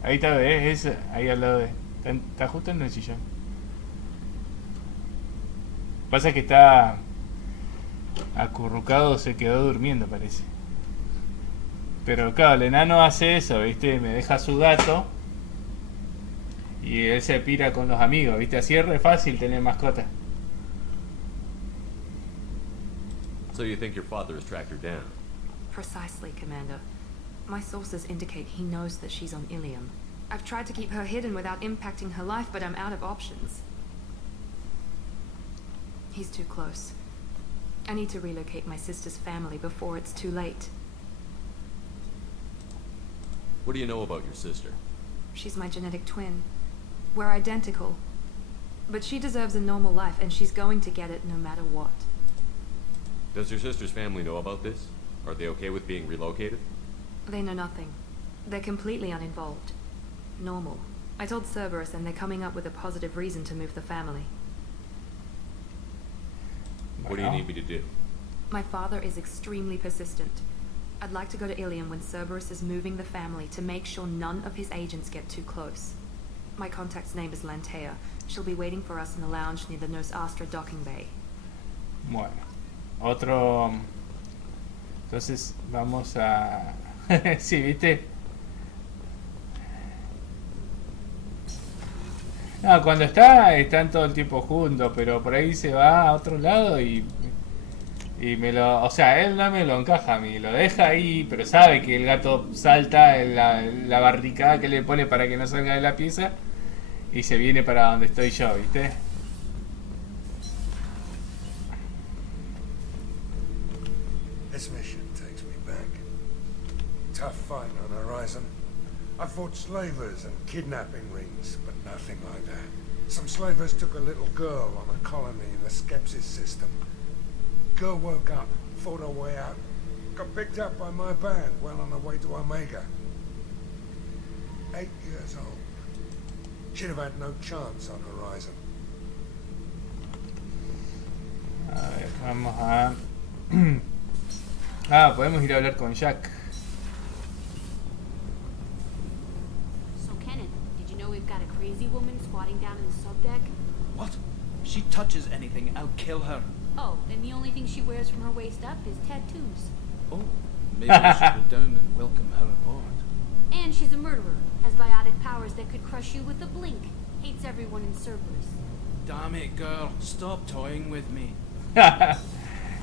Ahí está, ¿ves? Ahí al lado de... Está justo en el sillón. Pasa que está acurrucado, se quedó durmiendo, parece. Pero claro, el enano hace eso, ¿viste? Me deja su gato y él se pira con los amigos, ¿viste? Así es re fácil tener mascota. So you think your father has tracked her down? Precisely, Commander. My sources indicate he knows that she's on Ilium. I've tried to keep her hidden without impacting her life, but I'm out of options. He's too close. I need to relocate my sister's family before it's too late. What do you know about your sister? She's my genetic twin. We're identical. But she deserves a normal life, and she's going to get it no matter what. Does your sister's family know about this? Are they okay with being relocated? They know nothing. They're completely uninvolved. Normal. I told Cerberus, and they're coming up with a positive reason to move the family. What do you need me to do? My father is extremely persistent. I'd like to go to Ilium when Cerberus is moving the family to make sure none of his agents get too close. My contact's name is Lantea. She'll be waiting for us in the lounge near the Nos Astra docking bay. Bueno, otro... Entonces vamos a... sí, ¿viste? No, cuando están todo el tiempo juntos, pero por ahí se va a otro lado y me lo... O sea, él no me lo encaja a mí, lo deja ahí, pero sabe que el gato salta en la barricada que le pone para que no salga de la pieza y se viene para donde estoy yo, ¿viste? This mission takes me back. Tough fight on Horizon. I fought slavers and kidnapping rings, but nothing like that. Some slavers took a little girl on a colony in the Skepsis system. Girl woke up, fought her way out, got picked up by my band well on her way to Omega. 8 years old. She'd have had no chance on Horizon. A ver, vamos a... ah, podemos ir a hablar con Jack. So, Kenneth, did you know we've got a crazy woman squatting down in the subdeck? What? If she touches anything, I'll kill her. Oh, then the only thing she wears from her waist up is tattoos. Oh, maybe I should go down and welcome her aboard. And she's a murderer, has biotic powers that could crush you with a blink, hates everyone in Cerberus. Damn it, girl. Stop toying with me.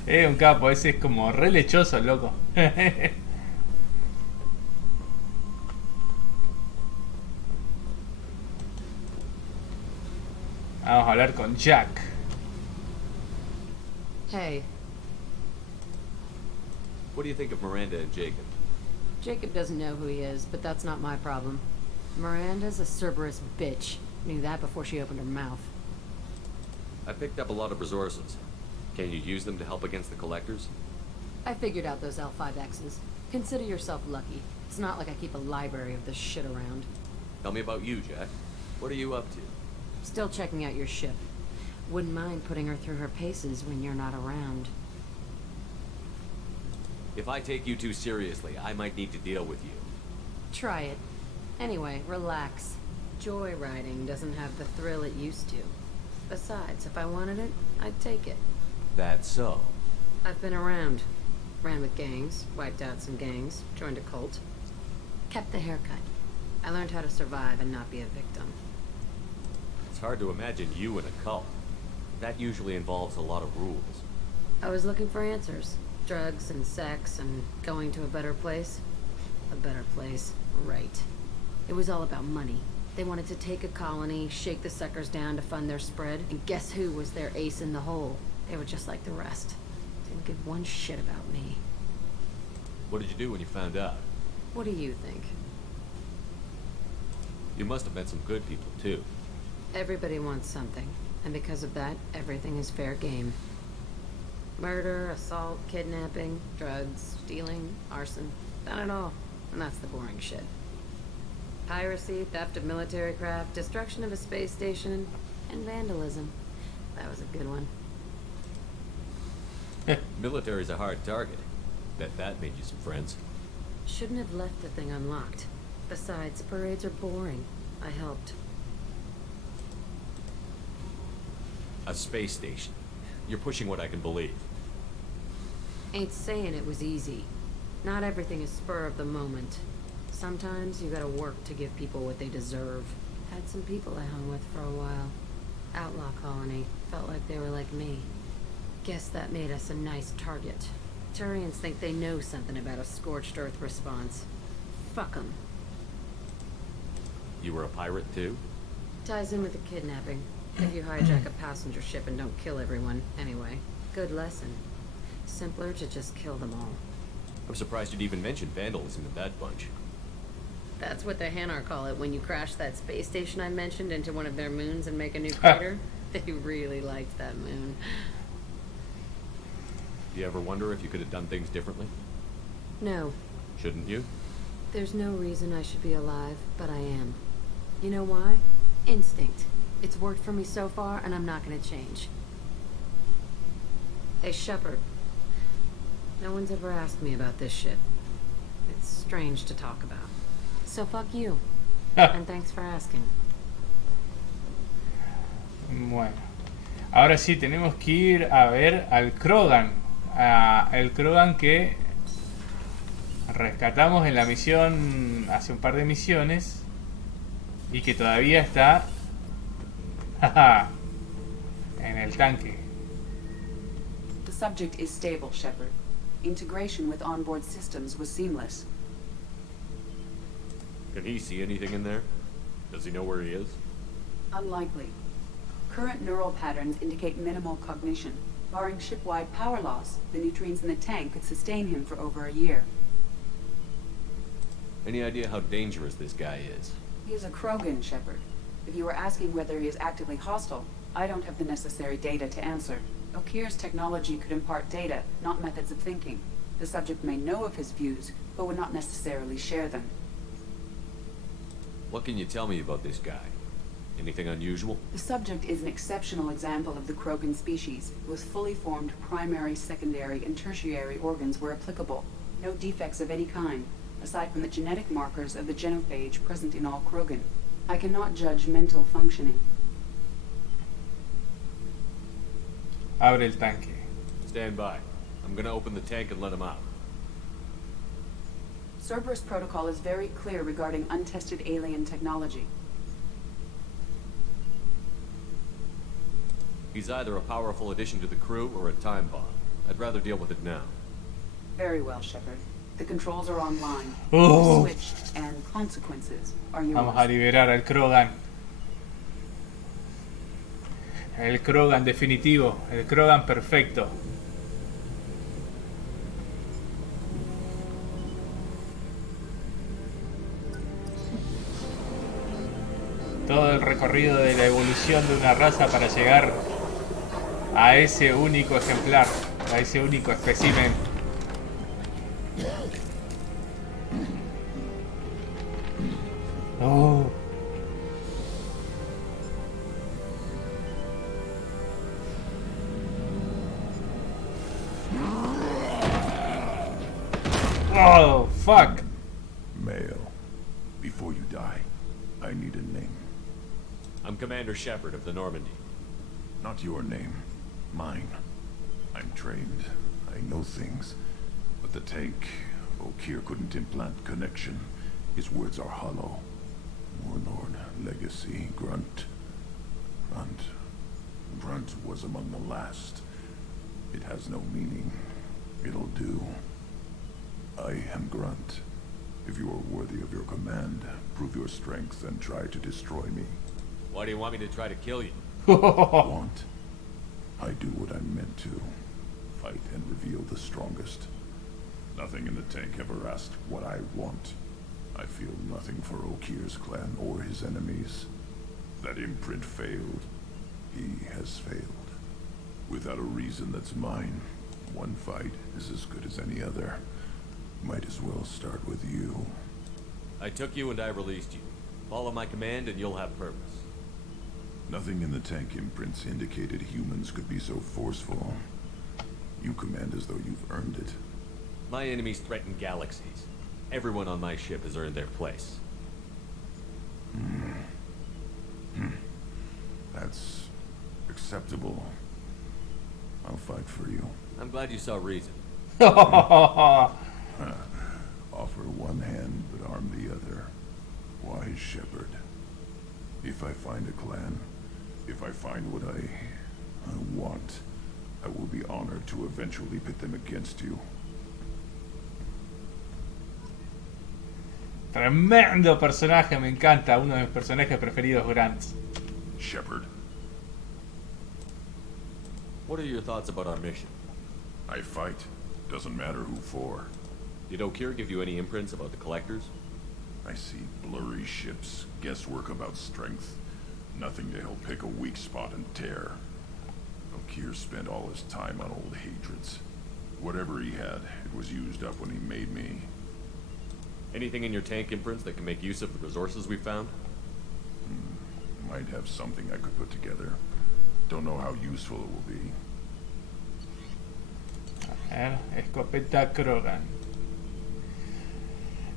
Un capo, ese es como re lechoso, loco. Vamos a hablar con Jack. Hey. What do you think of Miranda and Jacob? Jacob doesn't know who he is, but that's not my problem. Miranda's a Cerberus bitch. Knew that before she opened her mouth. I picked up a lot of resources. Can you use them to help against the Collectors? I figured out those L5Xs. Consider yourself lucky. It's not like I keep a library of this shit around. Tell me about you, Jack. What are you up to? Still checking out your ship. Wouldn't mind putting her through her paces when you're not around. If I take you too seriously, I might need to deal with you. Try it. Anyway, relax. Joyriding doesn't have the thrill it used to. Besides, if I wanted it, I'd take it. That's so. I've been around. Ran with gangs, wiped out some gangs, joined a cult. Kept the haircut. I learned how to survive and not be a victim. It's hard to imagine you in a cult. That usually involves a lot of rules. I was looking for answers. Drugs and sex and going to a better place. A better place, right. It was all about money. They wanted to take a colony, shake the suckers down to fund their spread, and guess who was their ace in the hole? They were just like the rest. Didn't give one shit about me. What did you do when you found out? What do you think? You must have met some good people, too. Everybody wants something, and because of that, everything is fair game. Murder, assault, kidnapping, drugs, stealing, arson. Done it all. And that's the boring shit. Piracy, theft of military craft, destruction of a space station, and vandalism. That was a good one. Military's a hard target. Bet that made you some friends. Shouldn't have left the thing unlocked. Besides, parades are boring. I helped. A space station. You're pushing what I can believe. Ain't saying it was easy. Not everything is spur of the moment. Sometimes you gotta work to give people what they deserve. Had some people I hung with for a while. Outlaw colony. Felt like they were like me. Guess that made us a nice target. Turians think they know something about a scorched earth response. Fuck 'em. You were a pirate, too? Ties in with the kidnapping. If you hijack a passenger ship and don't kill everyone, anyway. Good lesson. Simpler to just kill them all. I'm surprised you'd even mention vandalism in that bunch. That's what the Hanar call it when you crash that space station I mentioned into one of their moons and make a new crater. They really liked that moon. Do you ever wonder if you could have done things differently? No. Shouldn't you? There's no reason I should be alive, but I am. You know why? Instinct. It's worked for me so far, and I'm not gonna change. Hey, Shepard. No one's ever asked me about this shit. It's strange to talk about. So fuck you. And thanks for asking. Bueno. Ahora sí, tenemos que ir a ver al Krogan. El Krogan que rescatamos en la misión hace un par de misiones y que todavía está en el tanque. The subject is stable, Shepard. Integration with onboard systems was seamless. Can he see anything in there? Does he know where he is? Unlikely. Current neural patterns indicate minimal cognition. Barring ship-wide power loss, the neutrines in the tank could sustain him for over a year. Any idea how dangerous this guy is? He is a Krogan, Shepard. If you were asking whether he is actively hostile, I don't have the necessary data to answer. Okir's technology could impart data, not methods of thinking. The subject may know of his views, but would not necessarily share them. What can you tell me about this guy? Anything unusual? The subject is an exceptional example of the Krogan species, with fully formed primary, secondary, and tertiary organs where applicable. No defects of any kind, aside from the genetic markers of the genophage present in all Krogan. I cannot judge mental functioning. Abre el tanque. Stand by. I'm gonna open the tank and let him out. Cerberus protocol is very clear regarding untested alien technology. He's either a powerful addition to the crew or a time bomb. I'd rather deal with it now. Very well, Shepard. The controls are online. Oh. Switch and consequences are yours. Vamos a liberar al Krogan. El Krogan definitivo. El Krogan perfecto. Todo el recorrido de la evolución de una raza para llegar a ese único ejemplar, a ese único espécimen. Oh. fuck? Male. Before you die, I need a name. I'm Commander Shepard of the Normandy. Not your name. Mine. I'm trained. I know things. But the tank, O'Keer couldn't implant connection. His words are hollow. Warlord, legacy, Grunt. Grunt was among the last. It has no meaning. It'll do. I am Grunt. If you are worthy of your command, prove your strength and try to destroy me. Why do you want me to try to kill you? Want? I do what I'm meant to. Fight and reveal the strongest. Nothing in the tank ever asked what I want. I feel nothing for O'Keer's clan or his enemies. That imprint failed. He has failed. Without a reason that's mine, one fight is as good as any other. Might as well start with you. I took you and I released you. Follow my command and you'll have purpose. Nothing in the tank imprints indicated humans could be so forceful. You command as though you've earned it. My enemies threaten galaxies. Everyone on my ship has earned their place. That's acceptable. I'll fight for you. I'm glad you saw reason. Offer one hand, but arm the other. Wise Shepherd. If I find a clan, if I find what I want, I will be honored to eventually pit them against you. Tremendo personaje, me encanta. Uno de mis personajes preferidos, Grant. Shepherd. What are your thoughts about our mission? I fight. Doesn't matter who for. Did O'Keer give you any imprints about the Collectors? I see blurry ships, guesswork about strength. Nothing to help pick a weak spot and tear. O'Keer spent all his time on old hatreds. Whatever he had, it was used up when he made me. Anything in your tank imprints that can make use of the resources we found? Might have something I could put together. Don't know how useful it will be. A ver, escopeta Krogan.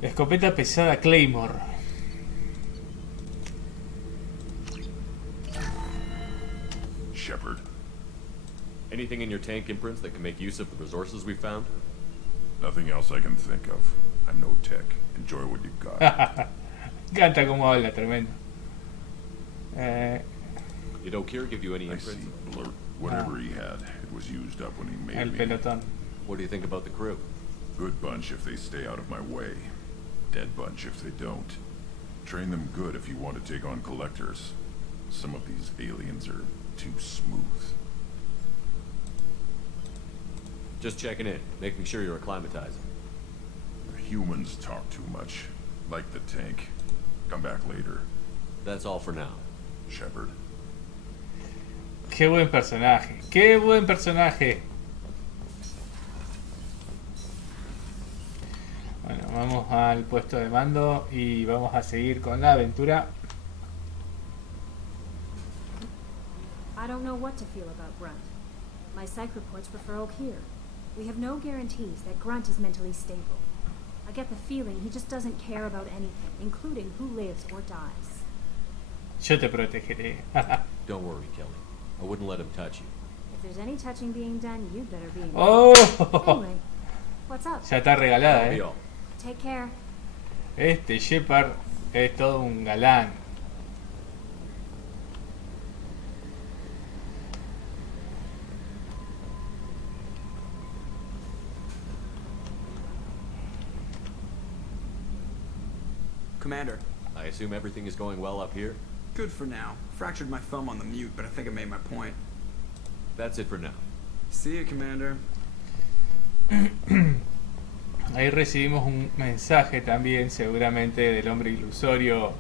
Escopeta pesada Claymore. Shepard. Anything in your tank imprints that can make use of the resources we found? Nothing else I can think of. I'm no tech. Enjoy what you got. Canta como habla, tremendo. Did O'Keer give you any imprints? Blur. Whatever he had, it was used up when he made El me. pelotón. What do you think about the crew? Good bunch if they stay out of my way. Dead bunch if they don't. Train them good if you want to take on collectors. Some of these aliens are too smooth. Just checking in, making sure you're acclimatizing. The humans talk too much. Like the tank. Come back later. That's all for now. Shepard. Qué buen personaje. Qué buen personaje. Bueno, vamos al puesto de mando y vamos a seguir con la aventura. I don't know what to feel about Grunt. My psych reports prefer O'Keer. We have no guarantees that Grunt is mentally stable. I get the feeling he just doesn't care about anything, including who lives or dies. Yo te protegeré. Don't worry, Kelly. I wouldn't let him touch you. If there's any touching being done, you'd better be Oh. Anyway, what's up? Ya está regalada, That'll be all. Take care. Este Shepard es todo un galán. Commander. I assume everything is going well up here? Good for now. Fractured my thumb on the mute, but I think I made my point. That's it for now. See you, Commander. Ahí recibimos un mensaje también, seguramente del hombre ilusorio,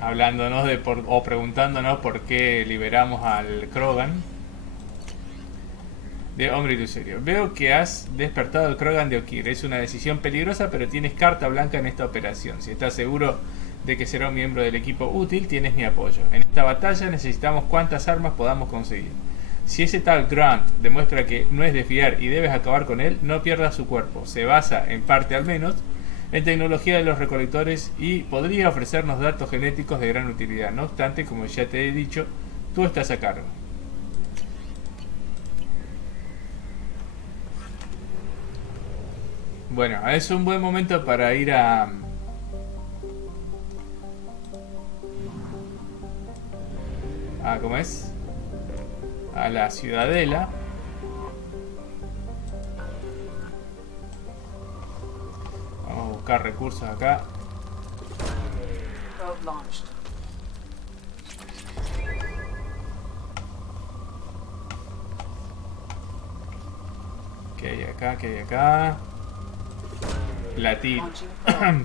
hablándonos de o preguntándonos por qué liberamos al Krogan. De hombre ilusorio. Veo que has despertado al Krogan de O'Keer. Es una decisión peligrosa, pero tienes carta blanca en esta operación. Si estás seguro de que será un miembro del equipo útil, tienes mi apoyo. En esta batalla necesitamos cuantas armas podamos conseguir. Si ese tal Grant demuestra que no es de fiar y debes acabar con él, no pierdas su cuerpo. Se basa, en parte al menos, en tecnología de los recolectores y podría ofrecernos datos genéticos de gran utilidad. No obstante, como ya te he dicho, tú estás a cargo. Bueno, es un buen momento para ir a... ¿cómo es? A la ciudadela. Vamos a buscar recursos acá. Probe launched. ¿Qué hay acá? ¿Qué hay acá? Platino.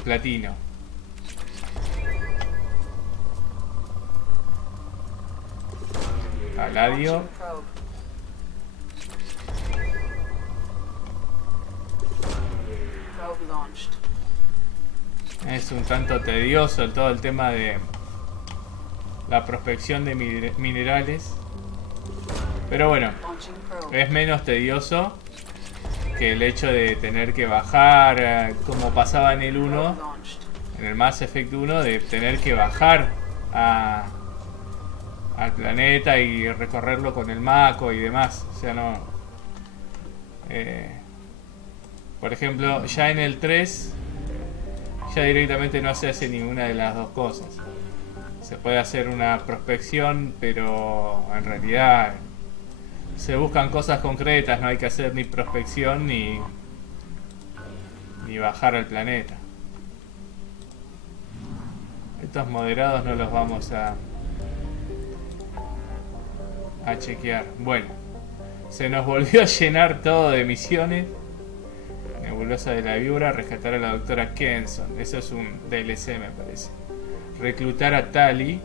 Platino. Paladio. Probe launched. Es un tanto tedioso todo el tema de la prospección de minerales. Pero bueno, es menos tedioso que el hecho de tener que bajar, como pasaba en el 1, en el Mass Effect 1, de tener que bajar al planeta y recorrerlo con el Mako y demás. O sea, no... por ejemplo, ya en el 3, ya directamente no se hace ninguna de las dos cosas. Se puede hacer una prospección, pero en realidad se buscan cosas concretas, no hay que hacer ni prospección ni bajar al planeta. Estos moderados no los vamos a chequear. Bueno, se nos volvió a llenar todo de misiones. Nebulosa de la víbora, rescatar a la doctora Kenson. Eso es un DLC, me parece. Reclutar a Tali.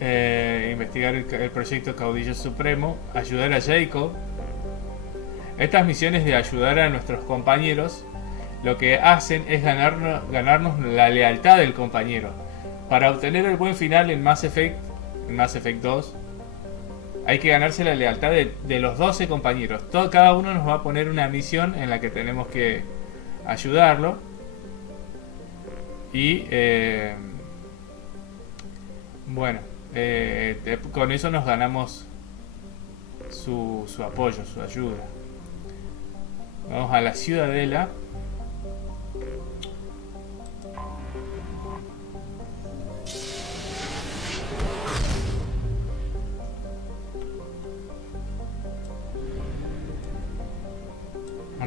Investigar el proyecto Caudillo Supremo. Ayudar a Jacob. Estas misiones de ayudar a nuestros compañeros lo que hacen es ganarnos la lealtad del compañero. Para obtener el buen final en Mass Effect 2, hay que ganarse la lealtad de los 12 compañeros. Cada uno nos va a poner una misión en la que tenemos que ayudarlo. Y bueno, con eso nos ganamos su apoyo, su ayuda. Vamos a la ciudadela.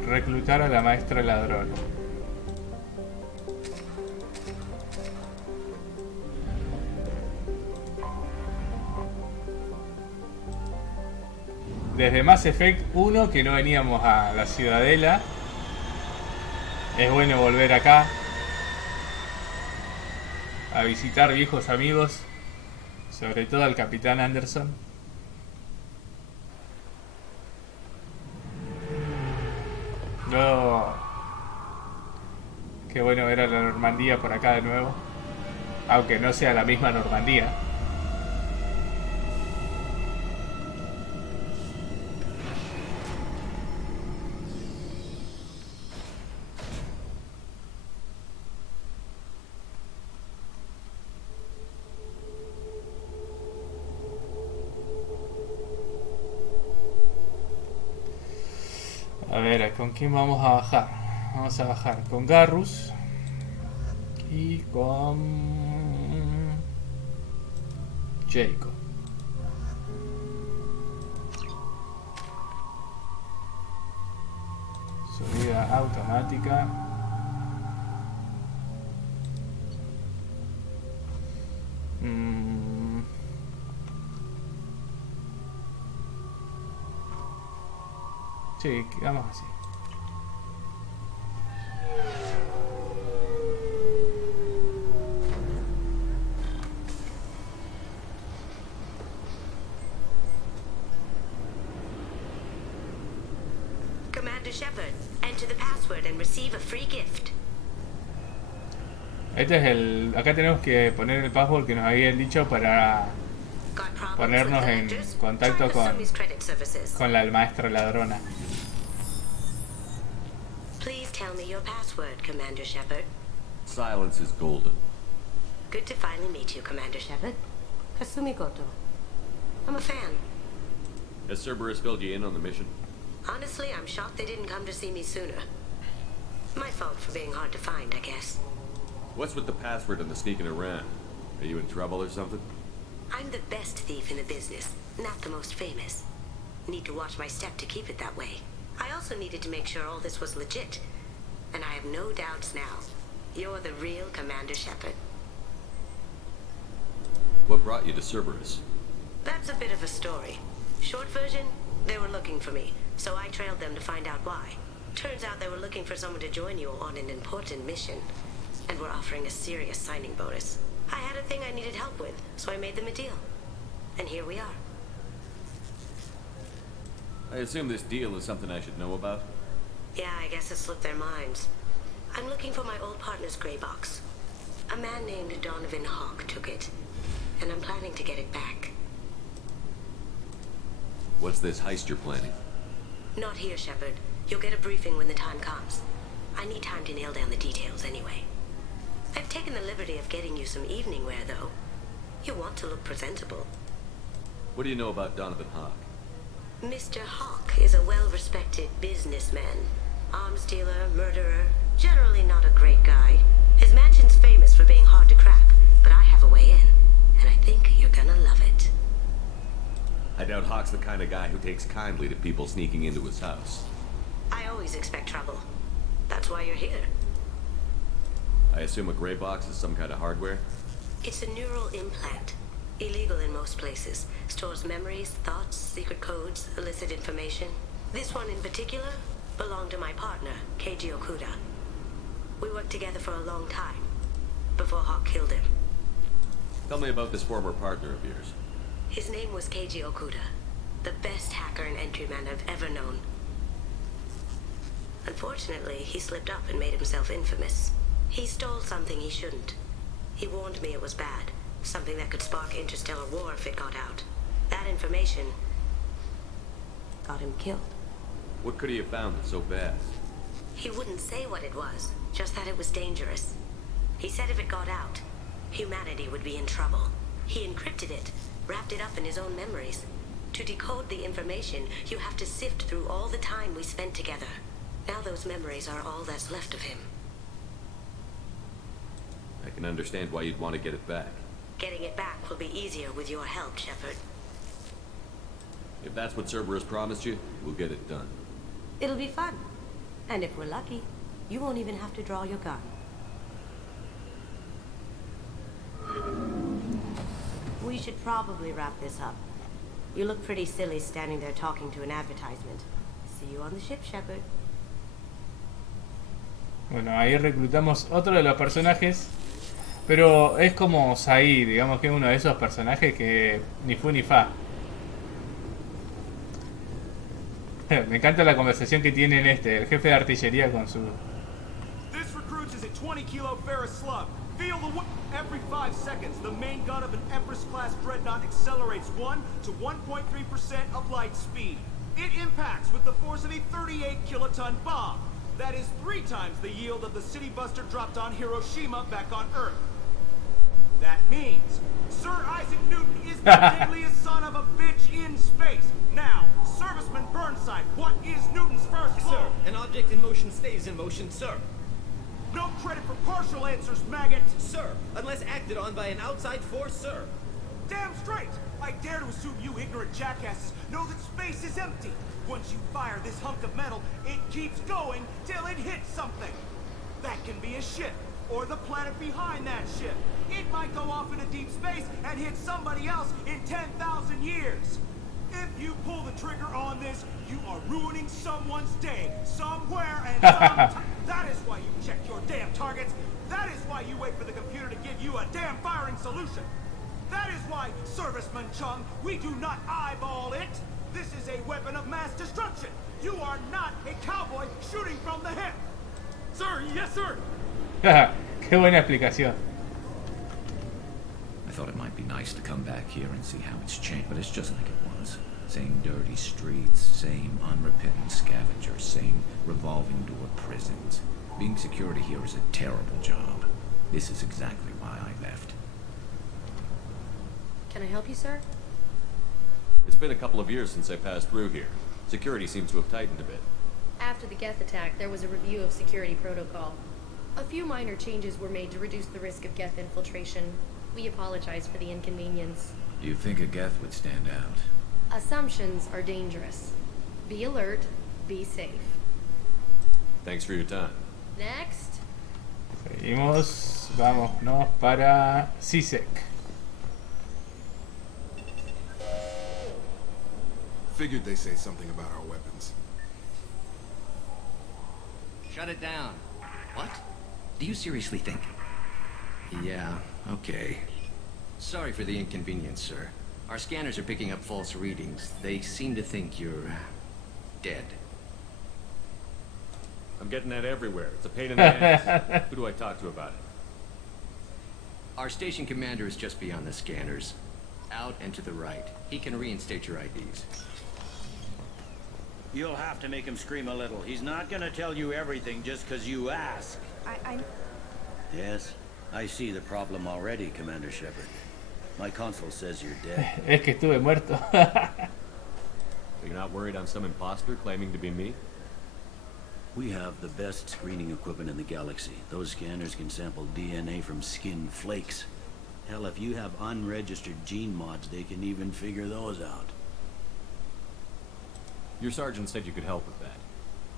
Reclutar a la maestra ladrona. Desde Mass Effect 1 que no veníamos a la ciudadela. Es bueno volver acá a visitar viejos amigos, sobre todo al Capitán Anderson. No. Qué bueno ver a la Normandía por acá de nuevo. Aunque no sea la misma Normandía. A ver, ¿con quién vamos a bajar? Vamos a bajar con Garrus y con Jacob. Subida automática. Sí, quedamos así. Commander Shepard, enter the password and receive a free gift. Este es acá tenemos que poner el password que nos habían dicho para ponernos en contacto con la maestra ladrona. Please tell me your password, Commander Shepard. Silence is golden. Good to finally meet you, Commander Shepard. Kasumi Goto. I'm a fan. Has Cerberus filled you in on the mission? Honestly, I'm shocked they didn't come to see me sooner. My fault for being hard to find, I guess. What's with the password and the sneaking around? Are you in trouble or something? I'm the best thief in the business, not the most famous. Need to watch my step to keep it that way. I also needed to make sure all this was legit. And I have no doubts now. You're the real Commander Shepard. What brought you to Cerberus? That's a bit of a story. Short version, they were looking for me, so I trailed them to find out why. Turns out they were looking for someone to join you on an important mission, and were offering a serious signing bonus. I had a thing I needed help with, so I made them a deal. And here we are. I assume this deal is something I should know about? Yeah, I guess it slipped their minds. I'm looking for my old partner's gray box. A man named Donovan Hawk took it, and I'm planning to get it back. What's this heist you're planning? Not here, Shepard. You'll get a briefing when the time comes. I need time to nail down the details anyway. I've taken the liberty of getting you some evening wear, though. You want to look presentable. What do you know about Donovan Hawk? Mr. Hawk is a well-respected businessman. Arms dealer, murderer, generally not a great guy. His mansion's famous for being hard to crack, but I have a way in, and I think you're gonna love it. I doubt Hawk's the kind of guy who takes kindly to people sneaking into his house. I always expect trouble. That's why you're here. I assume a gray box is some kind of hardware? It's a neural implant. Illegal in most places. Stores memories, thoughts, secret codes, illicit information. This one in particular belonged to my partner, Keiji Okuda. We worked together for a long time, before Hawk killed him. Tell me about this former partner of yours. His name was Keiji Okuda, the best hacker and entryman I've ever known. Unfortunately, he slipped up and made himself infamous. He stole something he shouldn't. He warned me it was bad, something that could spark interstellar war if it got out. That information got him killed. What could he have found that's so bad? He wouldn't say what it was, just that it was dangerous. He said if it got out, humanity would be in trouble. He encrypted it, wrapped it up in his own memories. To decode the information, you have to sift through all the time we spent together. Now those memories are all that's left of him. I can understand why you'd want to get it back. Getting it back will be easier with your help, Shepard. If that's what Cerberus promised you, we'll get it done. It'll be fun. And if we're lucky, you won't even have to draw your gun. We should probably wrap this up. You look pretty silly standing there talking to an advertisement. See you on the ship, Shepard. Bueno, ahí reclutamos otro de los personajes, pero es como Said, digamos que es uno de esos personajes que ni fu ni fa. Me encanta la conversación que tienen el jefe de artillería con su... This recruit is a 20-kilo ferrous slug. Feel the every 5 seconds, the main gun of an Empress-class dreadnought accelerates 1 to 1.3% of light speed. It impacts with the force of a 38-kiloton bomb. That is 3 times the yield of the city buster dropped on Hiroshima back on Earth. That means Sir Isaac Newton is the deadliest son of a bitch in space. Now, Serviceman Burnside, what is Newton's first law? Sir, an object in motion stays in motion, sir. No credit for partial answers, maggot! Sir, unless acted on by an outside force, sir. Damn straight! I dare to assume you ignorant jackasses know that space is empty. Once you fire this hunk of metal, it keeps going till it hits something. That can be a ship, or the planet behind that ship. It might go off into deep space and hit somebody else in 10,000 years. If you pull the trigger on this, you are ruining someone's day, somewhere and sometime. That is why you check your damn targets. That is why you wait for the computer to give you a damn firing solution. That is why, Serviceman Chung, we do not eyeball it. This is a weapon of mass destruction. You are not a cowboy shooting from the hip. Sir, yes, sir. Qué buena explicación. thought it might be nice to come back here and see how it's changed, but it's just like it was. Same dirty streets, same unrepentant scavengers, same revolving door prisons. Being security here is a terrible job. This is exactly why I left. Can I help you, sir? It's been a couple of years since I passed through here. Security seems to have tightened a bit. After the Geth attack, there was a review of security protocol. A few minor changes were made to reduce the risk of Geth infiltration. We apologize for the inconvenience. Do you think a Geth would stand out? Assumptions are dangerous. Be alert, be safe. Thanks for your time. Next. Seguimos, vámonos para CSEC. Figured they say something about our weapons. Shut it down. What? Do you seriously think? Yeah, okay. Sorry for the inconvenience, sir. Our scanners are picking up false readings. They seem to think you're dead. I'm getting that everywhere. It's a pain in the ass. Who do I talk to about it? Our station commander is just beyond the scanners. Out and to the right. He can reinstate your IDs. You'll have to make him scream a little. He's not gonna tell you everything just because you ask. Yes, I see the problem already, Commander Shepard. My console says you're dead. Es que estuve muerto. So you're not worried I'm some imposter claiming to be me? We have the best screening equipment in the galaxy. Those scanners can sample DNA from skin flakes. Hell, if you have unregistered gene mods, they can even figure those out. Your sergeant said you could help with that.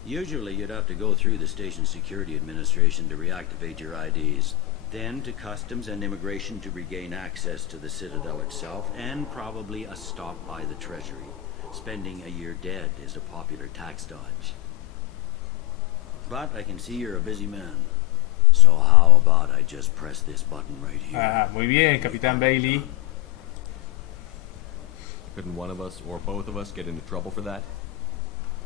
Usually you'd have to go through the station security administration to reactivate your IDs. Then to customs and immigration to regain access to the Citadel itself, and probably a stop by the Treasury. Spending a year dead is a popular tax dodge. But I can see you're a busy man. So how about I just press this button right here? Ah, muy bien, Capitán Bailey. Couldn't one of us or both of us get into trouble for that?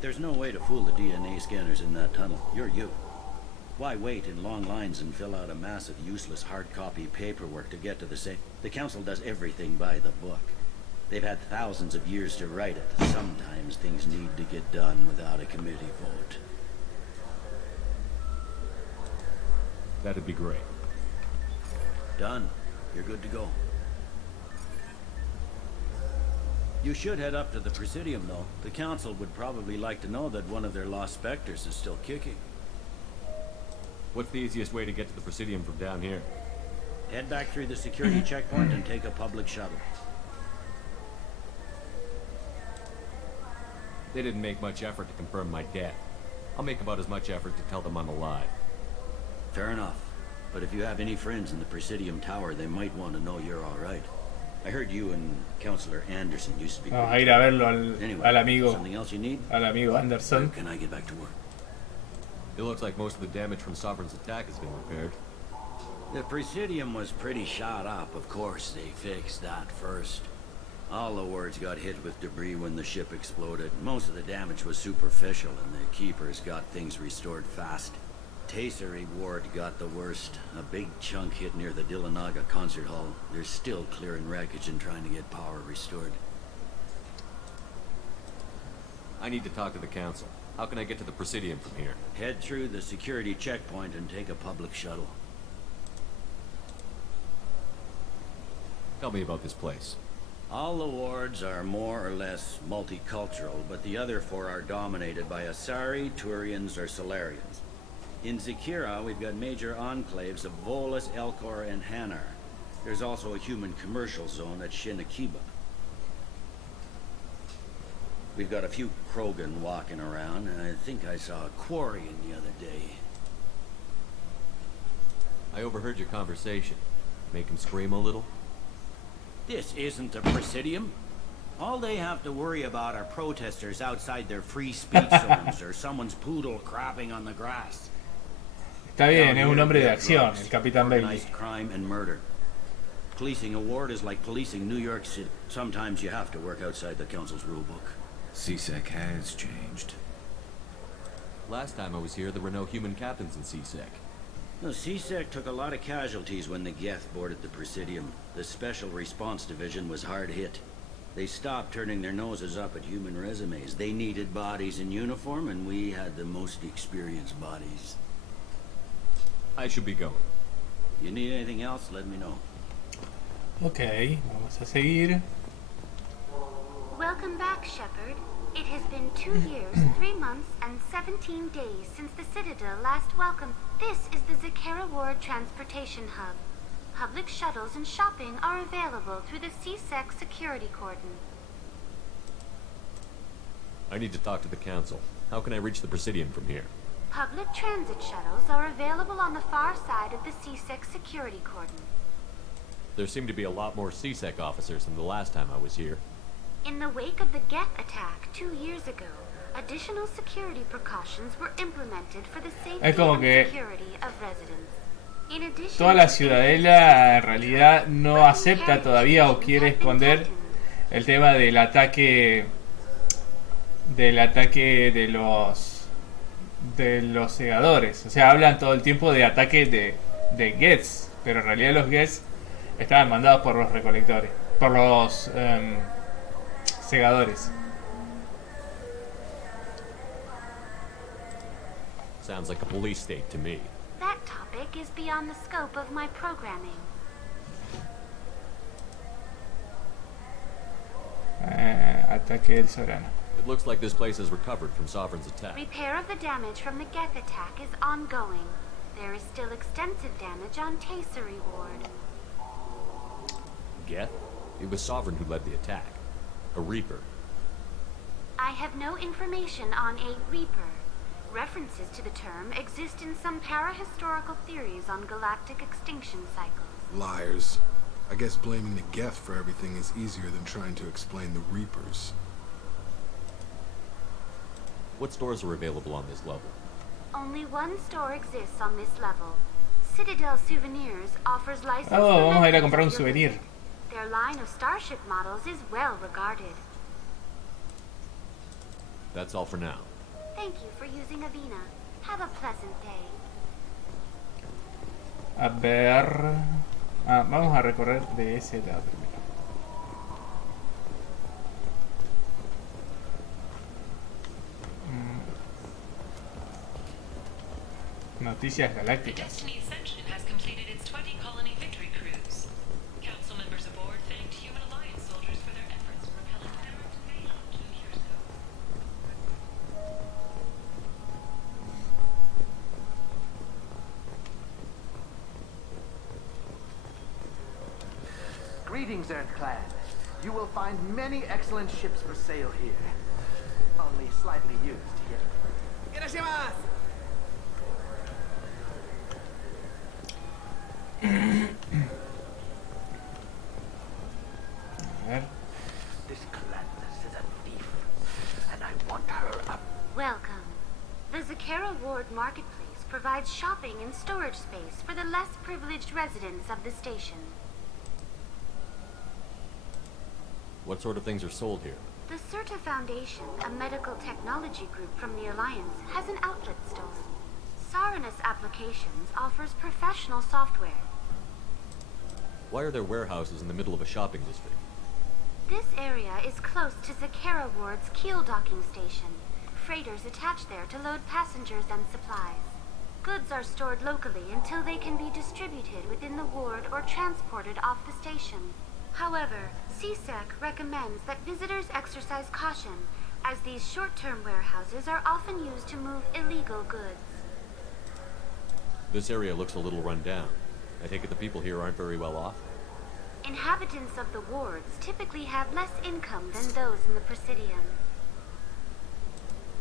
There's no way to fool the DNA scanners in that tunnel. You're you. Why wait in long lines and fill out a massive useless hard copy paperwork to get to the safe? The Council does everything by the book. They've had thousands of years to write it. Sometimes things need to get done without a committee vote. That'd be great. Done. You're good to go. You should head up to the Presidium, though. The Council would probably like to know that one of their lost specters is still kicking. What's the easiest way to get to the Presidium from down here? Head back through the security checkpoint and take a public shuttle. They didn't make much effort to confirm my death. I'll make about as much effort to tell them I'm alive. Fair enough. But if you have any friends in the Presidium Tower, they might want to know you're all right. I heard you and Counselor Anderson used to be... Vamos a ir a verlo al amigo. Something else you need? Al amigo Anderson. Can I get back to work? It looks like most of the damage from Sovereign's attack has been repaired. The Presidium was pretty shot up. Of course, they fixed that first. All the wards got hit with debris when the ship exploded. Most of the damage was superficial, and the Keepers got things restored fast. Tasery Ward got the worst. A big chunk hit near the Dillanaga concert hall. They're still clearing wreckage and trying to get power restored. I need to talk to the Council. How can I get to the Presidium from here? Head through the security checkpoint and take a public shuttle. Tell me about this place. All the wards are more or less multicultural, but the other four are dominated by Asari, Turians, or Solarians. In Zakira, we've got major enclaves of Volus, Elcor, and Hanar. There's also a human commercial zone at Shinakiba. We've got a few Krogan walking around, and I think I saw a Quarian the other day. I overheard your conversation. Make him scream a little? This isn't a Presidium. All they have to worry about are protesters outside their free speech zones or someone's poodle crapping on the grass. Está bien, es un hombre de acción, el Capitán Bailey. Organized crime and murder. Policing a ward is like policing New York City. Sometimes you have to work outside the Council's rulebook. CSEC has changed. Last time I was here, there were no human captains in CSEC. The CSEC took a lot of casualties when the Geth boarded the Presidium. The Special Response Division was hard hit. They stopped turning their noses up at human resumes. They needed bodies in uniform, and we had the most experienced bodies. I should be going. You need anything else, let me know. Ok, vamos a seguir. Welcome back, Shepard. It has been 2 years, 3 months, and 17 days since the Citadel last welcomed. This is the Zakera Ward Transportation Hub. Public shuttles and shopping are available through the CSEC security cordon. I need to talk to the Council. How can I reach the Presidium from here? Public transit shuttles are available on the far side of the CSEC security cordon. There seem to be a lot more CSEC officers than the last time I was here. In the wake of the Geth attack 2 years ago, additional security precautions were implemented for the safety Es como and que security of residents. In addition toda la to ciudadela en realidad no acepta todavía o quiere esconder el tema del ataque de los segadores. O sea, hablan todo el tiempo de ataque de Geths, pero en realidad los Geths estaban mandados por los recolectores, por los segadores. Sounds like a police state to me. that topic is beyond the scope of my programming. Ataque del Soberano. It looks like this place has recovered from Sovereign's attack. Repair of the damage from the Geth attack is ongoing. There is still extensive damage on Tasery Ward. Geth? It was Sovereign who led the attack. A Reaper. I have no information on a Reaper. References to the term exist in some parahistorical theories on galactic extinction cycles. Liars. I guess blaming the Geth for everything is easier than trying to explain the Reapers. What stores are available on this level? Only one store exists on this level. Citadel Souvenirs offers licensed Vamos a ir a comprar un souvenir. Their line of starship models is well regarded. That's all for now. Thank you for using Avina. Have a pleasant day. A ver... vamos a recorrer de ese lado primero. Noticias galácticas. Greetings, Earth Clan. You will find many excellent ships for sale here. Only slightly used here. This Gladness is a thief, and I want her up. Welcome. The Zakera Ward Marketplace provides shopping and storage space for the less privileged residents of the station. What sort of things are sold here? The Certa Foundation, a medical technology group from the Alliance, has an outlet store. Saranus Applications offers professional software. Why are there warehouses in the middle of a shopping district? This area is close to Zakera Ward's keel docking station. Freighters attach there to load passengers and supplies. Goods are stored locally until they can be distributed within the ward or transported off the station. However, CSEC recommends that visitors exercise caution, as these short-term warehouses are often used to move illegal goods. This area looks a little run down. I take it the people here aren't very well off? Inhabitants of the wards typically have less income than those in the Presidium.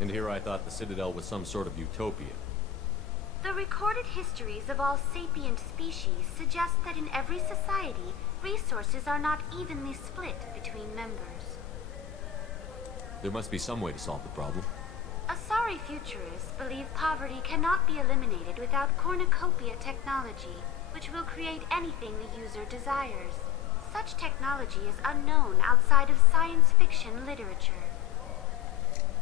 And here I thought the Citadel was some sort of utopia. The recorded histories of all sapient species suggest that in every society, resources are not evenly split between members. There must be some way to solve the problem. Asari futurists believe poverty cannot be eliminated without cornucopia technology, which will create anything the user desires. Such technology is unknown outside of science fiction literature.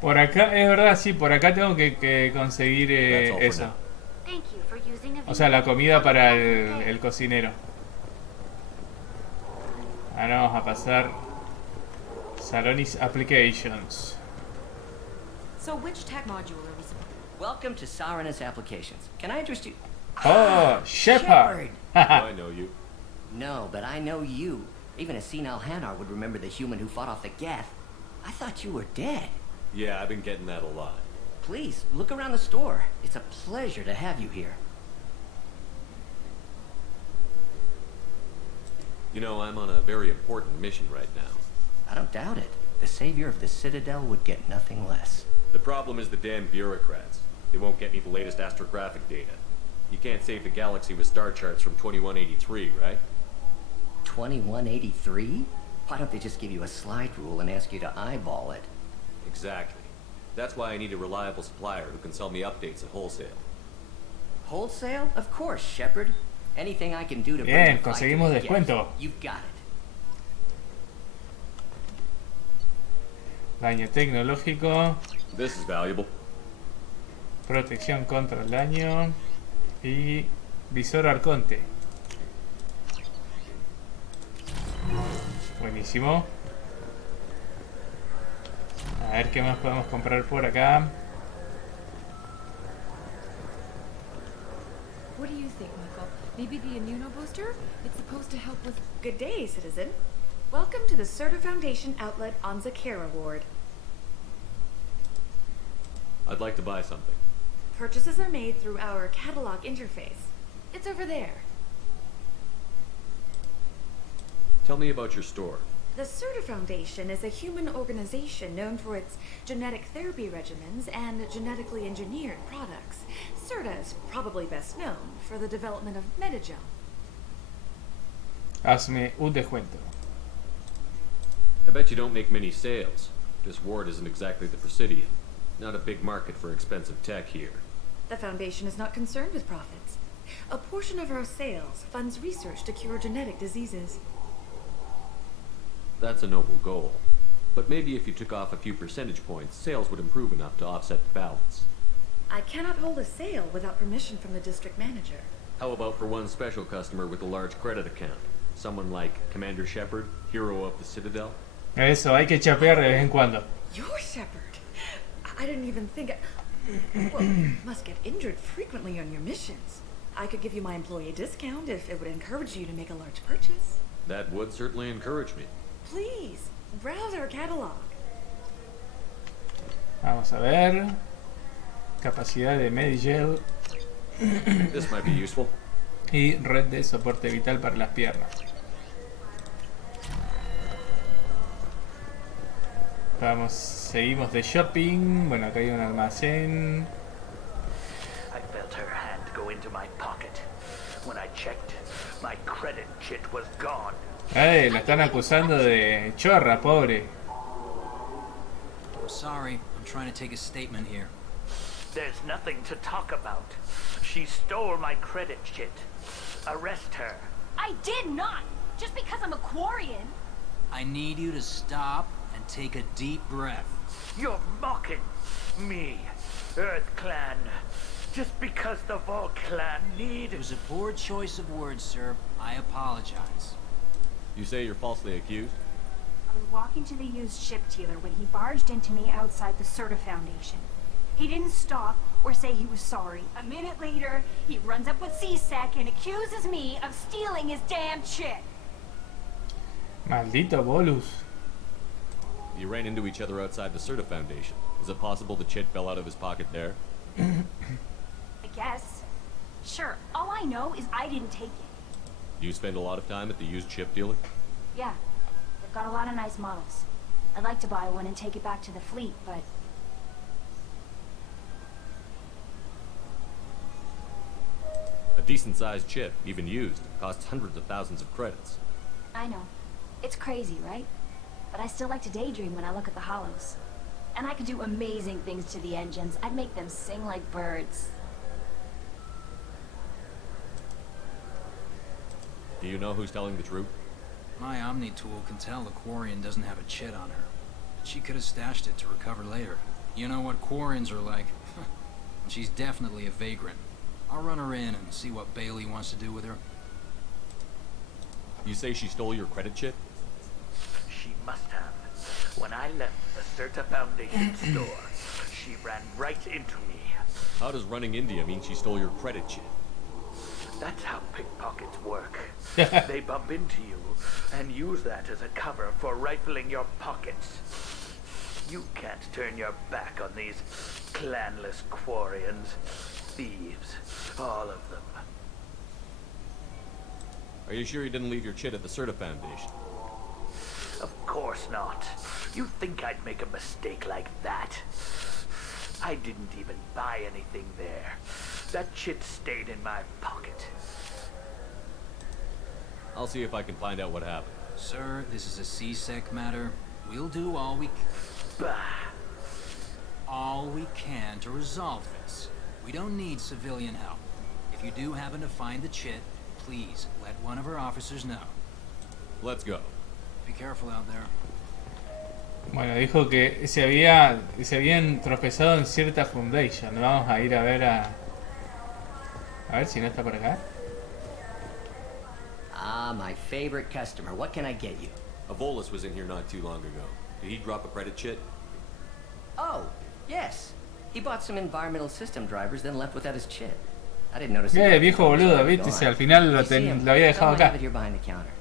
Por acá, es verdad, sí, por acá tengo que conseguir eso. Thank you for using a O sea, la comida para el cocinero. Ahora vamos a pasar Salonis Applications. So which tech module are we supposed? Welcome to Saranus Applications. Can I interest you? Oh, Shepard! I know you. No, but I know you. Even a senile Hanar would remember the human who fought off the Geth. I thought you were dead. Yeah, I've been getting that a lot. Please, look around the store. It's a pleasure to have you here. You know, I'm on a very important mission right now. I don't doubt it. The savior of the Citadel would get nothing less. The problem is the damn bureaucrats. They won't get me the latest astrographic data. You can't save the galaxy with star charts from 2183, right? 2183? Why don't they just give you a slide rule and ask you to eyeball it? Exactly. That's why I need a reliable supplier who can sell me updates at wholesale. Wholesale? Of course, Shepard. Anything I can do to Bien, bring the fight conseguimos to the descuento. Geth, you've got it. Daño tecnológico. This is valuable. Protección contra el daño. Y visor arconte. Buenísimo. A ver qué más podemos comprar por acá. What do you think, Michael? Maybe the immunobooster? It's supposed to help with... Good day, citizen. Welcome to the Serta Foundation outlet on Zakera Ward. I'd like to buy something. Purchases are made through our catalog interface. It's over there. Tell me about your store. The Serta Foundation is a human organization known for its genetic therapy regimens and genetically engineered products. Serta is probably best known for the development of Metagel. Hazme un descuento. I bet you don't make many sales. This ward isn't exactly the Presidium. Not a big market for expensive tech here. The Foundation is not concerned with profits. A portion of our sales funds research to cure genetic diseases. That's a noble goal. But maybe if you took off a few percentage points, sales would improve enough to offset the balance. I cannot hold a sale without permission from the district manager. How about for one special customer with a large credit account? Someone like Commander Shepard, hero of the Citadel? Eso, hay que chapear de vez en cuando. You're Shepard? I didn't even think... Well, must get injured frequently on your missions. I could give you my employee discount if it would encourage you to make a large purchase. That would certainly encourage me. Please, browse our catalog. Vamos a ver. Capacidad de Medigel. This might be useful. Y red de soporte vital para las piernas. Vamos, seguimos de shopping. Bueno, acá hay un almacén. I felt her hand go into my pocket. When I checked, my credit kit was gone. La están acusando de chorra, pobre. I'm sorry, I'm trying to take a statement here. There's nothing to talk about. She stole my credit kit. Arrest her. I did not! Just because I'm a Quarian! I need you to stop and take a deep breath. You're mocking me, Earth Clan. Just because the Vol Clan need... It was a poor choice of words, sir. I apologize. You say you're falsely accused? I was walking to the used ship dealer when he barged into me outside the Serta Foundation. He didn't stop or say he was sorry. A minute later, he runs up with C-Sec and accuses me of stealing his damn chit. Maldito Bolus. You ran into each other outside the Serta Foundation. Is it possible the chit fell out of his pocket there? I guess. Sure, all I know is I didn't take it. You spend a lot of time at the used chip dealer? Yeah, they've got a lot of nice models. I'd like to buy one and take it back to the fleet, but... A decent-sized chip, even used, costs hundreds of thousands of credits. I know. It's crazy, right? But I still like to daydream when I look at the hollows. And I could do amazing things to the engines. I'd make them sing like birds. Do you know who's telling the truth? My Omni tool can tell the Quarian doesn't have a chit on her. But she could have stashed it to recover later. You know what Quarians are like. She's definitely a vagrant. I'll run her in and see what Bailey wants to do with her. You say she stole your credit chit? She must have. When I left the Certa Foundation store, she ran right into me. How does running into you mean she stole your credit chit? That's how pickpockets work. They bump into you and use that as a cover for rifling your pockets. You can't turn your back on these clanless Quarians. Thieves. All of them. Are you sure you didn't leave your chit at the Certa Foundation? Of course not. You think I'd make a mistake like that? I didn't even buy anything there. That chit stayed in my pocket. I'll see if I can find out what happened. Sir, this is a CSEC matter. We'll do all we can to resolve this. We don't need civilian help. If you do happen to find the chit, please let one of our officers know. Let's go. Be careful out there. Bueno, dijo que se habían tropezado en cierta foundation. Vamos a ir a ver si no está por acá. Ah, my favorite customer. What can I get you? Avolis was in here not too long ago. Did he drop a credit chit? Oh, yes. He bought some environmental system drivers, then left without his chit. I didn't notice. Viejo boludo, viste, si al final lo había dejado acá. Here behind the counter.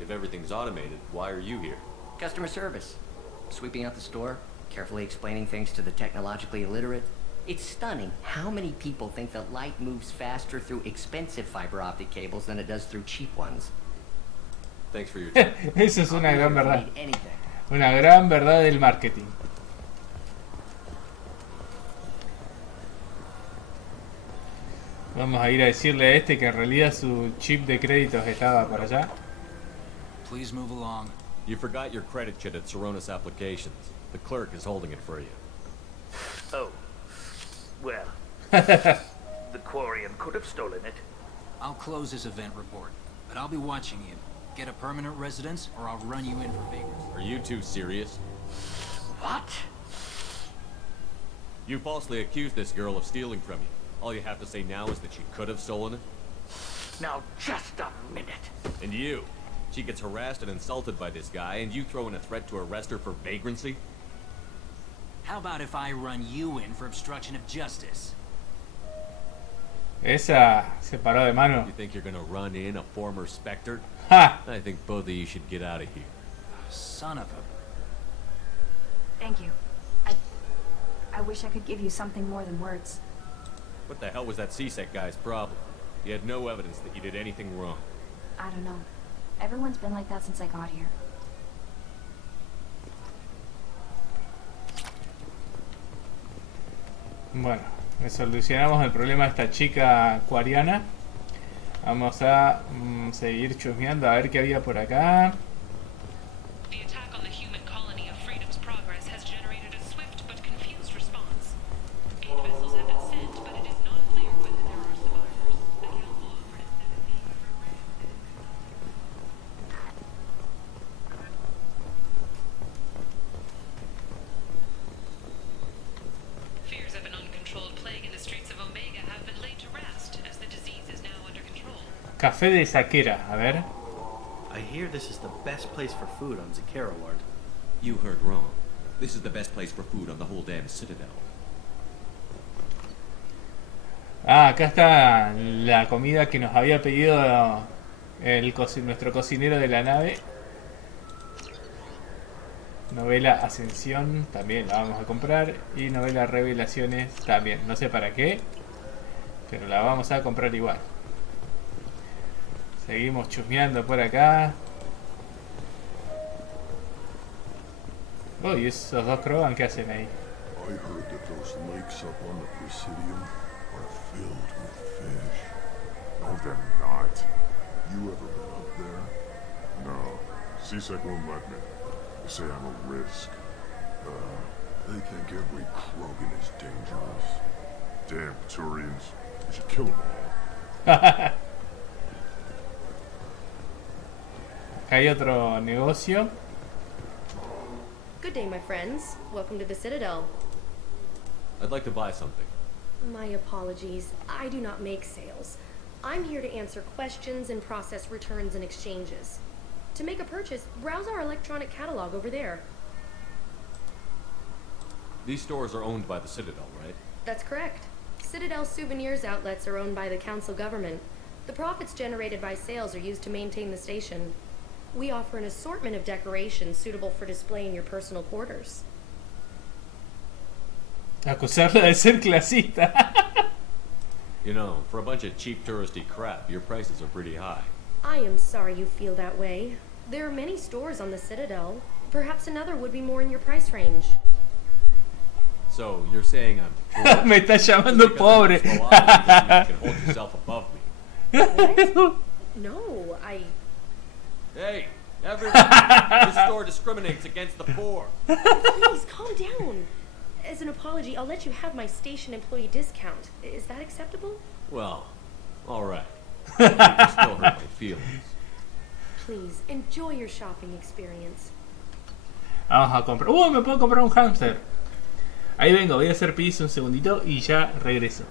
If everything's automated, why are you here? Customer service. Sweeping out the store, carefully explaining things to the technologically illiterate. It's stunning how many people think that light moves faster through expensive fiber optic cables than it does through cheap ones. Thanks for your time. Eso es una gran verdad. Una gran verdad del marketing. Vamos a ir a decirle a este que en realidad su chip de créditos estaba por allá. Please move along. You forgot your credit chit at Saronis Applications. The clerk is holding it for you. Oh. Well. The Quarian could have stolen it. I'll close this event report, but I'll be watching you. Get a permanent residence, or I'll run you in for vagrancy. Are you two serious? What? You falsely accused this girl of stealing from you. All you have to say now is that she could have stolen it? Now just a minute. And you? She gets harassed and insulted by this guy, and you throw in a threat to arrest her for vagrancy? How about if I run you in for obstruction of justice? Esa se paró de mano. You think you're gonna run in a former Spectre? Ha! I think both of you should get out of here. Son of a... Thank you. I wish I could give you something more than words. What the hell was that CSEC guy's problem? He had no evidence that you did anything wrong. I don't know. Everyone's been like that since I got here. Bueno, solucionamos el problema de esta chica acuariana. Vamos a seguir chusmeando a ver qué había por acá. The attack on the human colony of Freedom's Progress has generated a swift but confused response. 8 vessels have been sent, but it is not clear whether there are survivors. The council offered a 7-day Fears of an uncontrolled plague in the streets of Omega have been laid to rest, as the disease is now under control. Café de Saquera, a ver. I hear this is the best place for food on Zakera Ward. You heard wrong. This is the best place for food on the whole damn Citadel. Ah, acá está la comida que nos había pedido nuestro cocinero de la nave. Novela Ascensión, también la vamos a comprar. Y novela Revelaciones, también. No sé para qué, pero la vamos a comprar igual. Seguimos chusmeando por acá. Uy, esos dos Krogan, ¿qué hacen ahí? I heard that those lakes up on the Presidium are filled with fish. No, they're not. You ever been up there? No. CSEC won't let me. They say I'm a risk. They think every Krogan is dangerous. Damn Turians. We should kill them all. Acá hay otro negocio. Good day, my friends. Welcome to the Citadel. I'd like to buy something. My apologies. I do not make sales. I'm here to answer questions and process returns and exchanges. To make a purchase, browse our electronic catalog over there. These stores are owned by the Citadel, right? That's correct. Citadel souvenirs outlets are owned by the council government. The profits generated by sales are used to maintain the station. We offer an assortment of decorations suitable for display in your personal quarters. Acusarla de ser clasista. You know, for a bunch of cheap touristy crap, your prices are pretty high. I am sorry you feel that way. There are many stores on the Citadel. Perhaps another would be more in your price range. So, you're saying I'm poor? Me está llamando pobre. You can hold yourself above me. What? No, Hey, everyone! This store discriminates against the poor. Please, calm down. As an apology, I'll let you have my station employee discount. Is that acceptable? Well, alright. You can still hurt my feelings. Please, enjoy your shopping experience. Vamos a comprar. Me puedo comprar un hámster. Ahí vengo, voy a hacer pis un segundito y ya regreso.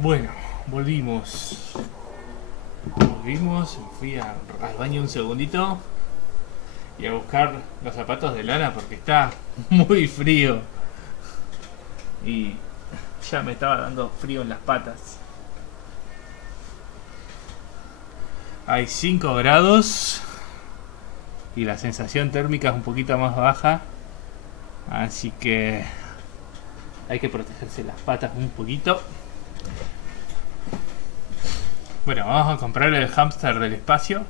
Bueno, volvimos. Fui al baño un segundito y a buscar los zapatos de lana porque está muy frío. Y ya me estaba dando frío en las patas. Hay 5 grados y la sensación térmica es un poquito más baja. Así que hay que protegerse las patas un poquito. Bueno, vamos a comprar el hámster del espacio.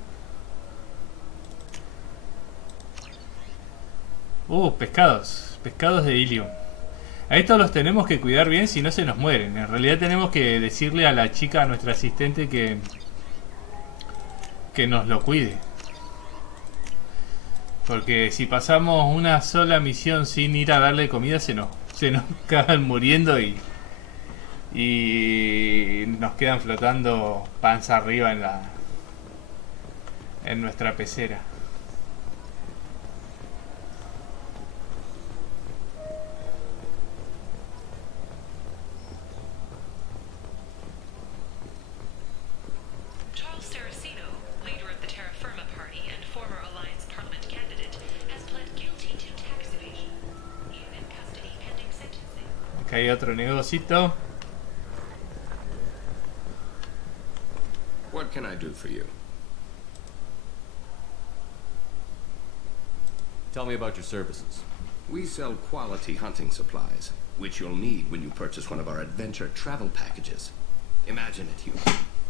Pescados. Pescados de helium. A estos los tenemos que cuidar bien, si no se nos mueren. En realidad tenemos que decirle a la chica, a nuestra asistente, que nos lo cuide. Porque si pasamos una sola misión sin ir a darle comida, se nos acaban muriendo y nos quedan flotando panza arriba en nuestra pecera. Acá hay otro negocito. What can I do for you? Tell me about your services. We sell quality hunting supplies, which you'll need when you purchase one of our adventure travel packages. Imagine it, you.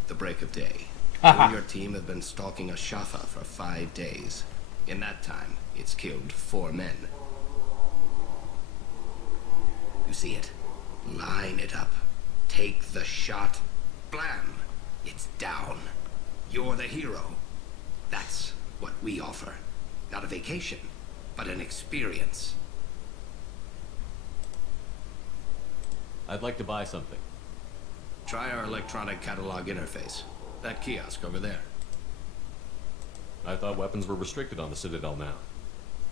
The break of day. and your team have been stalking a Shafa for 5 days. In that time, it's killed 4 men. You see it? Line it up. Take the shot. Blam! It's down. You're the hero. That's what we offer. Not a vacation, but an experience. I'd like to buy something. Try our electronic catalog interface. That kiosk over there. I thought weapons were restricted on the Citadel now.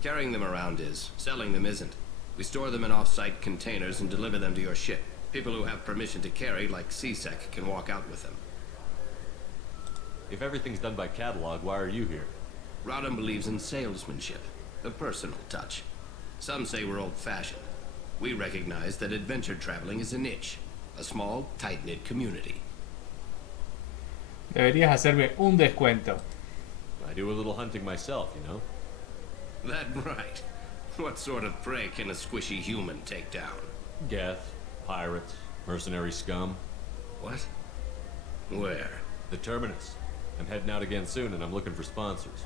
Carrying them around is. Selling them isn't. We store them in off-site containers and deliver them to your ship. People who have permission to carry, like CSEC, can walk out with them. If everything's done by catalog, why are you here? Rodham believes in salesmanship, the personal touch. Some say we're old-fashioned. We recognize that adventure traveling is a niche, a small, tight-knit community. Deberías hacerme un descuento. I do a little hunting myself, you know? That right. What sort of prey can a squishy human take down? Geth, pirates, mercenary scum. What? Where? The Terminus. I'm heading out again soon and I'm looking for sponsors.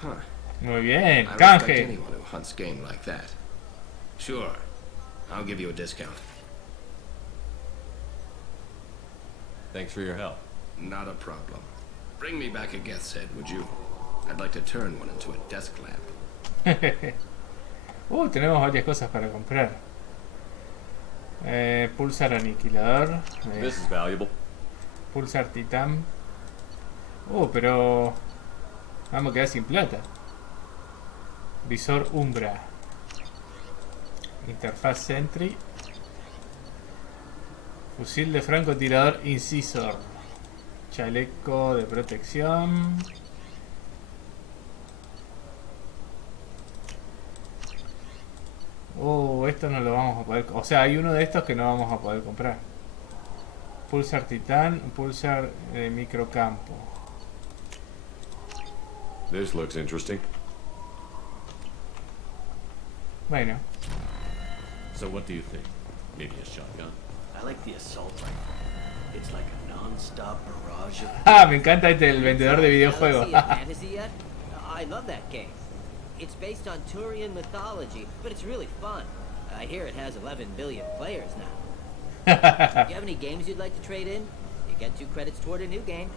Huh. Muy bien, I respect canje. anyone who hunts game like that. Sure. I'll give you a discount. Thanks for your help. Not a problem. Bring me back a Geth's head, would you? I'd like to turn one into a desk lamp. Tenemos varias cosas para comprar. Pulsar aniquilador. This is valuable. Pulsar titán. Pero vamos a quedar sin plata. Visor Umbra. Interfaz Sentry. Fusil de francotirador Incisor. Chaleco de protección. Esto no lo vamos a poder... O sea, hay uno de estos que no vamos a poder comprar. Pulsar titán, pulsar microcampo. This looks interesting. Bueno. So what do you think? Maybe a shotgun? I like the assault rifle. It's like a non-stop barrage of... Me encanta el vendedor de videojuegos. Fantasy yet? I love that game. It's based on Turian mythology, but it's really fun. I hear it has 11 billion players now. You have any games you'd like to trade in? You get 2 credits toward a new game.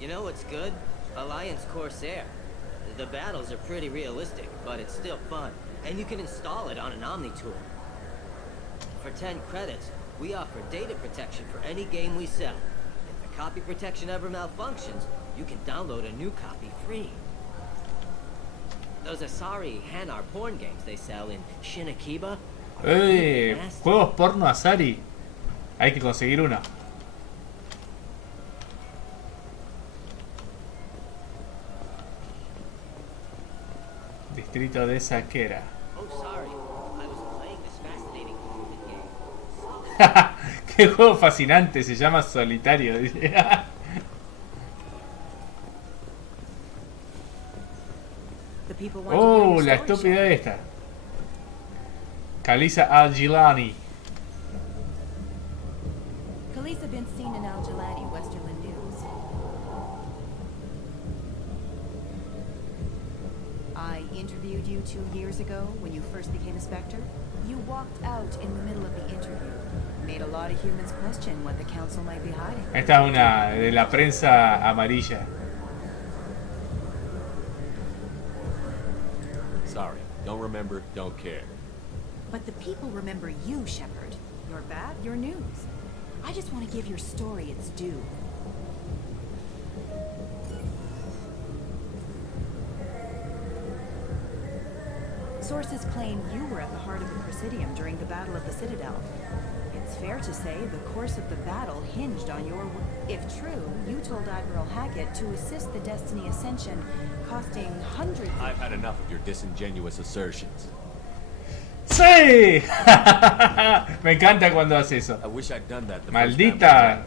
You know what's good? Alliance Corsair. The battles are pretty realistic, but it's still fun. And you can install it on an Omni tool. For 10 credits, we offer data protection for any game we sell. If the copy protection ever malfunctions, you can download a new copy free. Those Asari Hanar porn games they sell in Shinakiba. Juegos porno Asari. Hay que conseguir uno. Distrito de Saquera. Oh, sorry. I was playing this fascinating game. Qué juego fascinante, se llama Solitario. Dice. La estúpida esta. Kalisa Al-Gilani. Kalisa been seen in Al-Gilani, Westerland News. I interviewed you 2 years ago when you first became a Spectre. You walked out in the middle of the interview. Made a lot of humans question what the council might be hiding. Esta es una de la prensa amarilla. Sorry, don't remember, don't care. But the people remember you, Shepard. Your bad, your news. I just want to give your story its due. Sources claim you were at the heart of the Presidium during the Battle of the Citadel. It's fair to say the course of the battle hinged on your work. If true, you told Admiral Hackett to assist the Destiny Ascension, costing hundreds of... I've had enough of your disingenuous assertions. ¡Sí! Me encanta cuando hace eso. I wish I'd done that the Maldita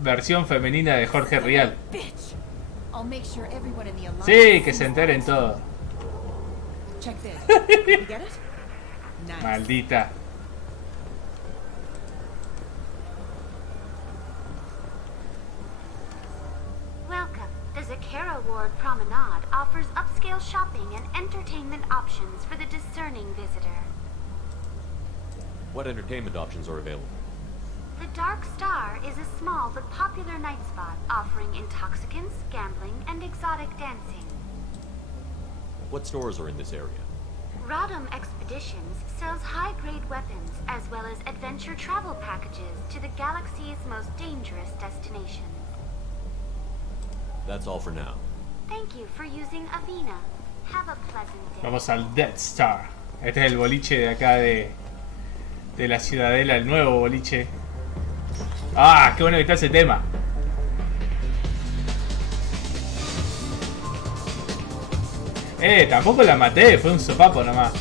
versión femenina de Jorge Rial. Bitch. I'll make sure everyone in the alliance... Sí, que se enteren todo. Check this. You get it? Nice. Zakara Ward Promenade offers upscale shopping and entertainment options for the discerning visitor. What entertainment options are available? The Dark Star is a small but popular night spot offering intoxicants, gambling, and exotic dancing. What stores are in this area? Rodham Expeditions sells high-grade weapons as well as adventure travel packages to the galaxy's most dangerous destinations. That's all for now. Thank you for using Avena. Have a pleasant day. Vamos al Death Star. Este es el boliche de acá de la ciudadela, el nuevo boliche. ¡Ah! ¡Qué bueno que está ese tema! Tampoco la maté, fue un sopapo nomás.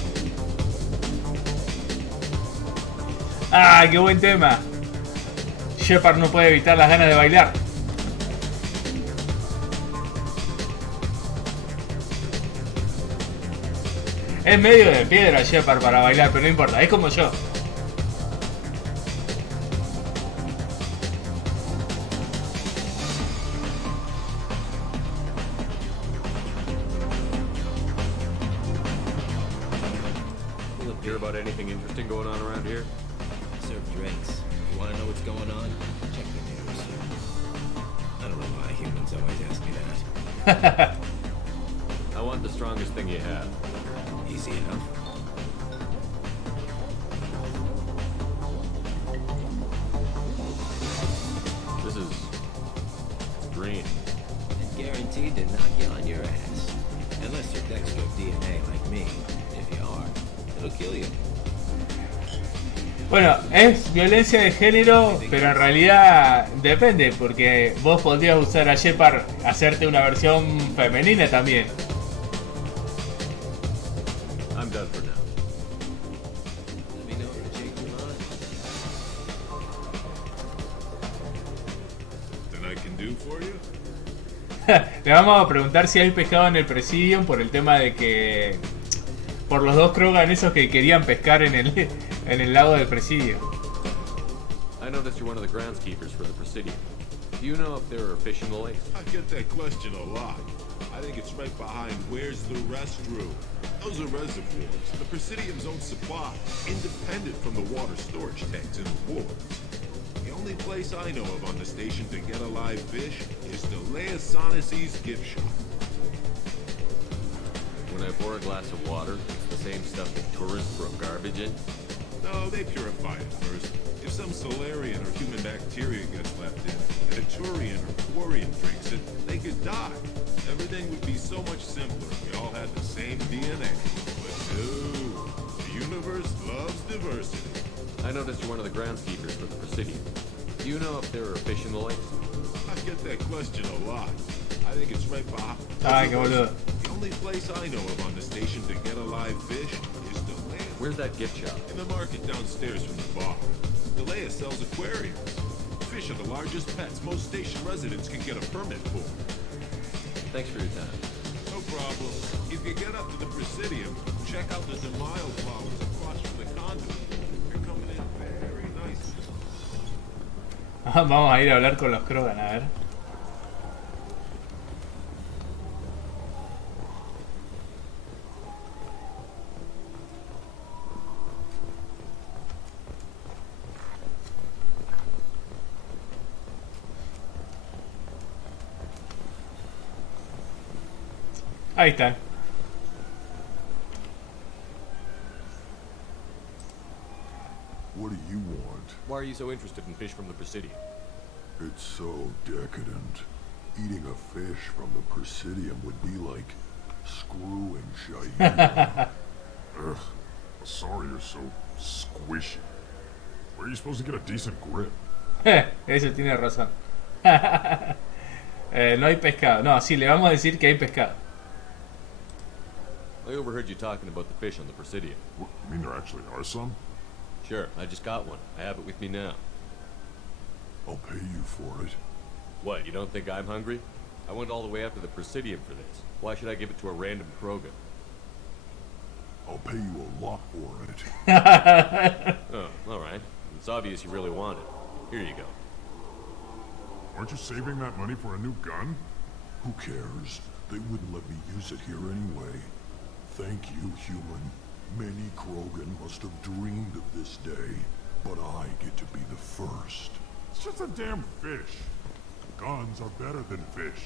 ¡Ah! ¡Qué buen tema! Shepard no puede evitar las ganas de bailar. Es medio de piedra Shepard para bailar, pero no importa, es como yo. Hear about anything interesting going on around here? Serve drinks. You want to know what's going on? Check the news. I don't know why humans always ask me that. I want the strongest thing you have. Easy enough. This is green. And guaranteed to knock you on your ass. Unless you're dextro DNA like me. If you are, it'll kill you. Bueno, es violencia de género, pero en realidad depende, porque vos podrías usar a Shepard, hacerte una versión femenina también. I'm done for now. Let me know if you change your mind. Something I can do for you? Le vamos a preguntar si hay pescado en el Presidium por el tema de que... por los dos Krogan esos que querían pescar en el lago del Presidio. I noticed you're one of the groundskeepers for the Presidium. Do you know if there are fish in the lake? I get that question a lot. I think it's right behind where's the restroom. Those are reservoirs, the Presidium's own supply, independent from the water storage tanks in the wards. The only place I know of on the station to get a live fish is Delea Sonacy's gift shop. When I pour a glass of water, it's the same stuff that tourists throw garbage in? No, they purify it first. If some Solarian or human bacteria gets left in, and a Turian or Quarian drinks it, they could die. Everything would be so much simpler if we all had the same DNA. But no, the universe loves diversity. I noticed you're one of the groundskeepers for the Presidium. Do you know if there are fish in the lakes? I get that question a lot. I think it's right behind. Ay, qué boludo. The only place I know of on the station to get a live fish is Delea. Where's that gift shop? In the market downstairs from the bar. Delea sells aquariums. Fish are the largest pets most station residents can get a permit for. Thanks for your time. No problem. If you get up to the Presidium, check out the Demile flowers across from the conduit. They're coming in very nice. Vamos a ir a hablar con los Krogan, a ver. Ahí están. What do you want? Why are you so interested in fish from the Presidium? It's so decadent. Eating a fish from the Presidium would be like screwing Shaheen. Ugh. Sorry you're so squishy. Where are you supposed to get a decent grip? Eso tiene razón. No hay pescado. No, sí, le vamos a decir que hay pescado. I overheard you talking about the fish on the Presidium. What, you mean there actually are some? Sure, I just got one. I have it with me now. I'll pay you for it. What, you don't think I'm hungry? I went all the way up to the Presidium for this. Why should I give it to a random Krogan? I'll pay you a lot for it. Oh, alright. It's obvious you really want it. Here you go. Aren't you saving that money for a new gun? Who cares? They wouldn't let me use it here anyway. Thank you, human. Many Krogan must have dreamed of this day, but I get to be the first. It's just a damn fish. Guns are better than fish.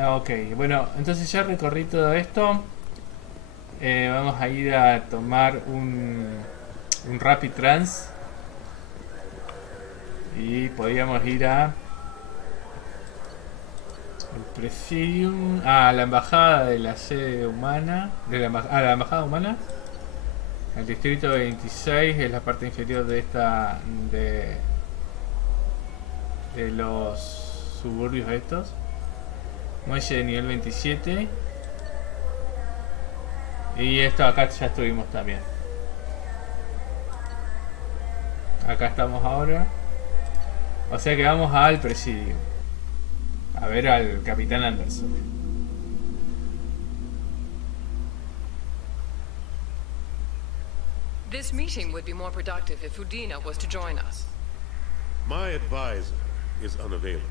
Ok, bueno, entonces ya recorrí todo esto. Vamos a ir a tomar un Rapid Trans. Y podríamos ir a el Presidium, a la embajada de la sede humana, a la embajada humana. El distrito 26 es la parte inferior de esta de los suburbios estos. Muelle de nivel 27. Y esto acá ya estuvimos también. Acá estamos ahora. O sea que vamos al presidio. A ver al capitán Anderson. This meeting would be more productive if Udina was to join us. My advisor is unavailable.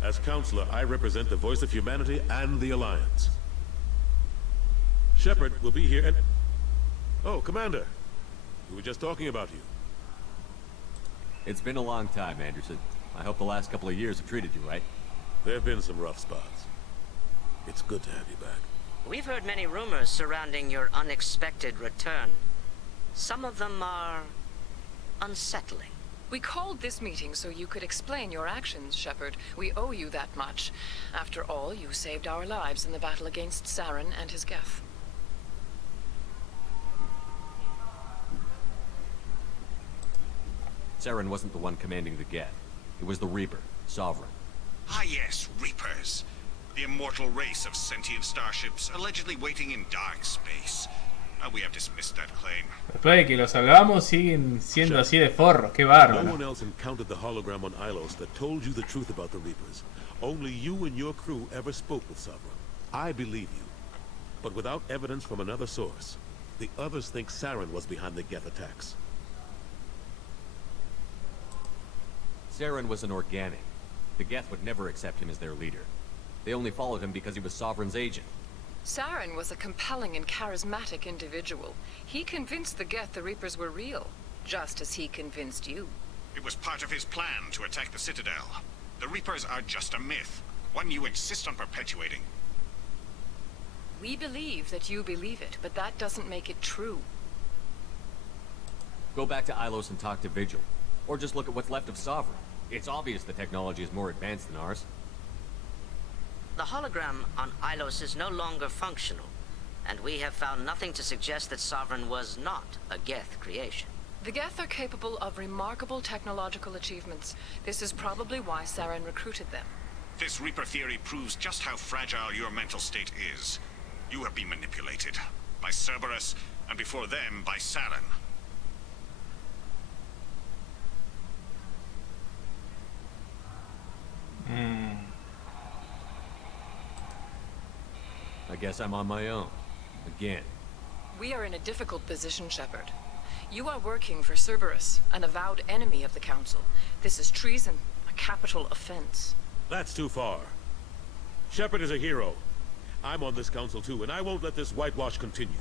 As counselor, I represent the voice of humanity and the Alliance. Shepard will be here and... Oh, Commander. We were just talking about you. It's been a long time, Anderson. I hope the last couple of years have treated you right. There have been some rough spots. It's good to have you back. We've heard many rumors surrounding your unexpected return. Some of them are unsettling. We called this meeting so you could explain your actions, Shepard. We owe you that much. After all, you saved our lives in the battle against Saren and his Geth. Saren wasn't the one commanding the Geth. It was the Reaper, Sovereign. Ah yes, Reapers. The immortal race of sentient starships allegedly waiting in dark space. We have dismissed that claim. Después de que los salvamos siguen siendo así de forros, qué No bárbaro. one else encountered the hologram on Ilos that told you the truth about the Reapers. Only you and your crew ever spoke with Sovereign. I believe you. But without evidence from another source, the others think Saren was behind the Geth attacks. Saren was an organic. The Geth would never accept him as their leader. They only followed him because he was Sovereign's agent. Saren was a compelling and charismatic individual. He convinced the Geth the Reapers were real, just as he convinced you. It was part of his plan to attack the Citadel. The Reapers are just a myth, one you insist on perpetuating. We believe that you believe it, but that doesn't make it true. Go back to Ilos and talk to Vigil. Or just look at what's left of Sovereign. It's obvious the technology is more advanced than ours. The hologram on Ilos is no longer functional, and we have found nothing to suggest that Sovereign was not a Geth creation. The Geth are capable of remarkable technological achievements. This is probably why Saren recruited them. This Reaper theory proves just how fragile your mental state is. You have been manipulated by Cerberus, and before them by Saren. I guess I'm on my own. Again. We are in a difficult position, Shepard. You are working for Cerberus, an avowed enemy of the Council. This is treason, a capital offense. That's too far. Shepard is a hero. I'm on this council too, and I won't let this whitewash continue.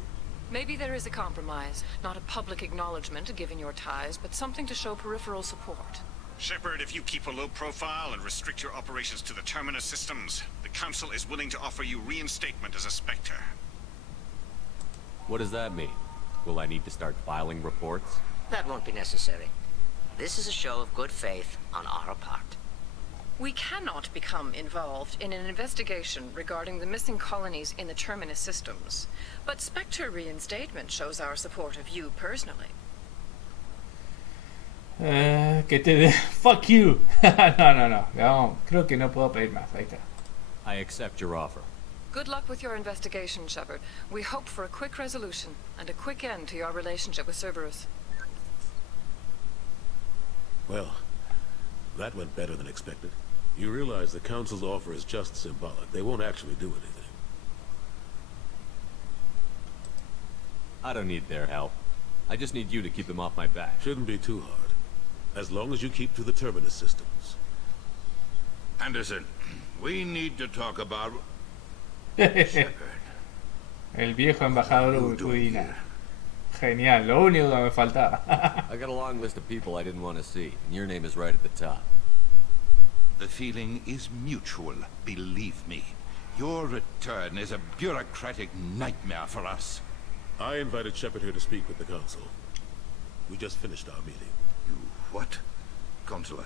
Maybe there is a compromise. Not a public acknowledgement given your ties, but something to show peripheral support. Shepard, if you keep a low profile and restrict your operations to the Terminus systems, the Council is willing to offer you reinstatement as a Spectre. What does that mean? Will I need to start filing reports? That won't be necessary. This is a show of good faith on our part. We cannot become involved in an investigation regarding the missing colonies in the Terminus systems, but Spectre reinstatement shows our support of you personally. Que te de... Fuck you. No. No, creo que no puedo pedir más. Ahí está. I accept your offer. Good luck with your investigation, Shepard. We hope for a quick resolution and a quick end to your relationship with Cerberus. Well, that went better than expected. You realize the Council's offer is just symbolic. They won't actually do anything. I don't need their help. I just need you to keep them off my back. Shouldn't be too hard. As long as you keep to the terminus systems. Anderson, we need to talk about... El viejo embajador Udina. Genial, lo único que me faltaba. I got a long list of people I didn't want to see, and your name is right at the top. The feeling is mutual, believe me. Your return is a bureaucratic nightmare for us. I invited Shepard here to speak with the Council. We just finished our meeting. You what? Consular,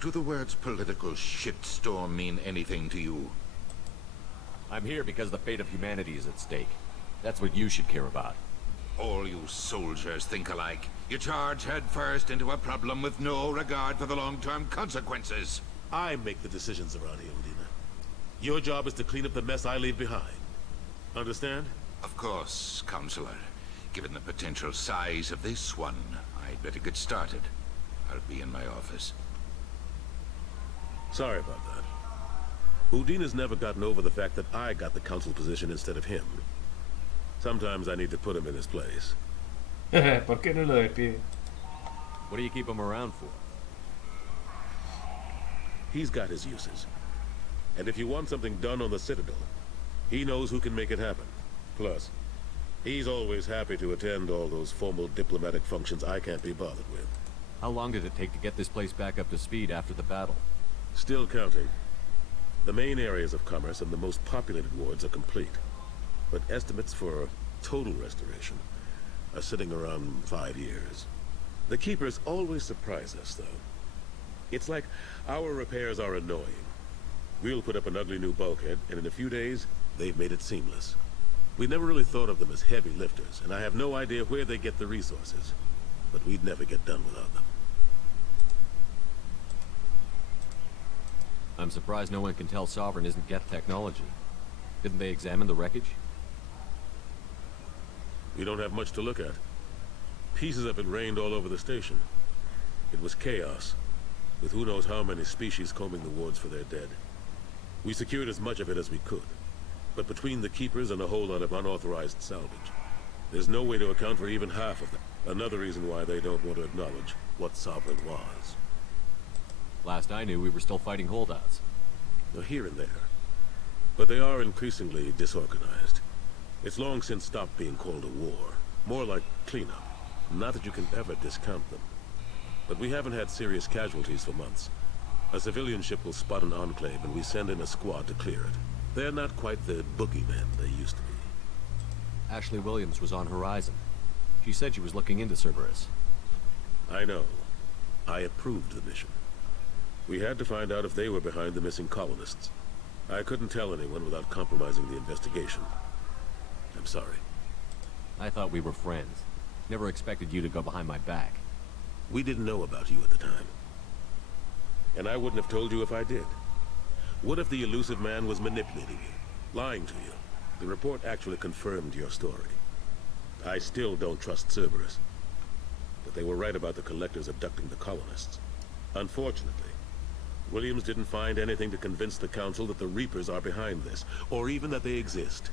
do the words political shitstorm mean anything to you? I'm here because the fate of humanity is at stake. That's what you should care about. All you soldiers think alike. You charge headfirst into a problem with no regard for the long-term consequences. I make the decisions around here, Udina. Your job is to clean up the mess I leave behind. Understand? Of course, Counselor. Given the potential size of this one, I'd better get started. I'll be in my office. Sorry about that. Udina's never gotten over the fact that I got the Council position instead of him. Sometimes I need to put him in his place. ¿Por qué no lo despide? What do you keep him around for? He's got his uses. And if you want something done on the Citadel, he knows who can make it happen. Plus, he's always happy to attend all those formal diplomatic functions I can't be bothered with. How long did it take to get this place back up to speed after the battle? Still counting. The main areas of commerce and the most populated wards are complete. But estimates for total restoration are sitting around 5 years. The Keepers always surprise us, though. It's like our repairs are annoying. We'll put up an ugly new bulkhead, and in a few days, they've made it seamless. We never really thought of them as heavy lifters, and I have no idea where they get the resources. But we'd never get done without them. I'm surprised no one can tell Sovereign isn't Geth technology. Didn't they examine the wreckage? We don't have much to look at. Pieces of it rained all over the station. It was chaos, with who knows how many species combing the wards for their dead. We secured as much of it as we could, but between the Keepers and a whole lot of unauthorized salvage, there's no way to account for even half of them. Another reason why they don't want to acknowledge what Sovereign was. Last I knew, we were still fighting holdouts. They're here and there, but they are increasingly disorganized. It's long since stopped being called a war, more like cleanup. Not that you can ever discount them. But we haven't had serious casualties for months. A civilian ship will spot an enclave and we send in a squad to clear it. They're not quite the boogeymen they used to be. Ashley Williams was on Horizon. She said she was looking into Cerberus. I know. I approved the mission. We had to find out if they were behind the missing colonists. I couldn't tell anyone without compromising the investigation. I'm sorry. I thought we were friends. Never expected you to go behind my back. We didn't know about you at the time. And I wouldn't have told you if I did. What if the elusive man was manipulating you, lying to you? The report actually confirmed your story. I still don't trust Cerberus. But they were right about the collectors abducting the colonists. Unfortunately, Williams didn't find anything to convince the Council that the Reapers are behind this, or even that they exist.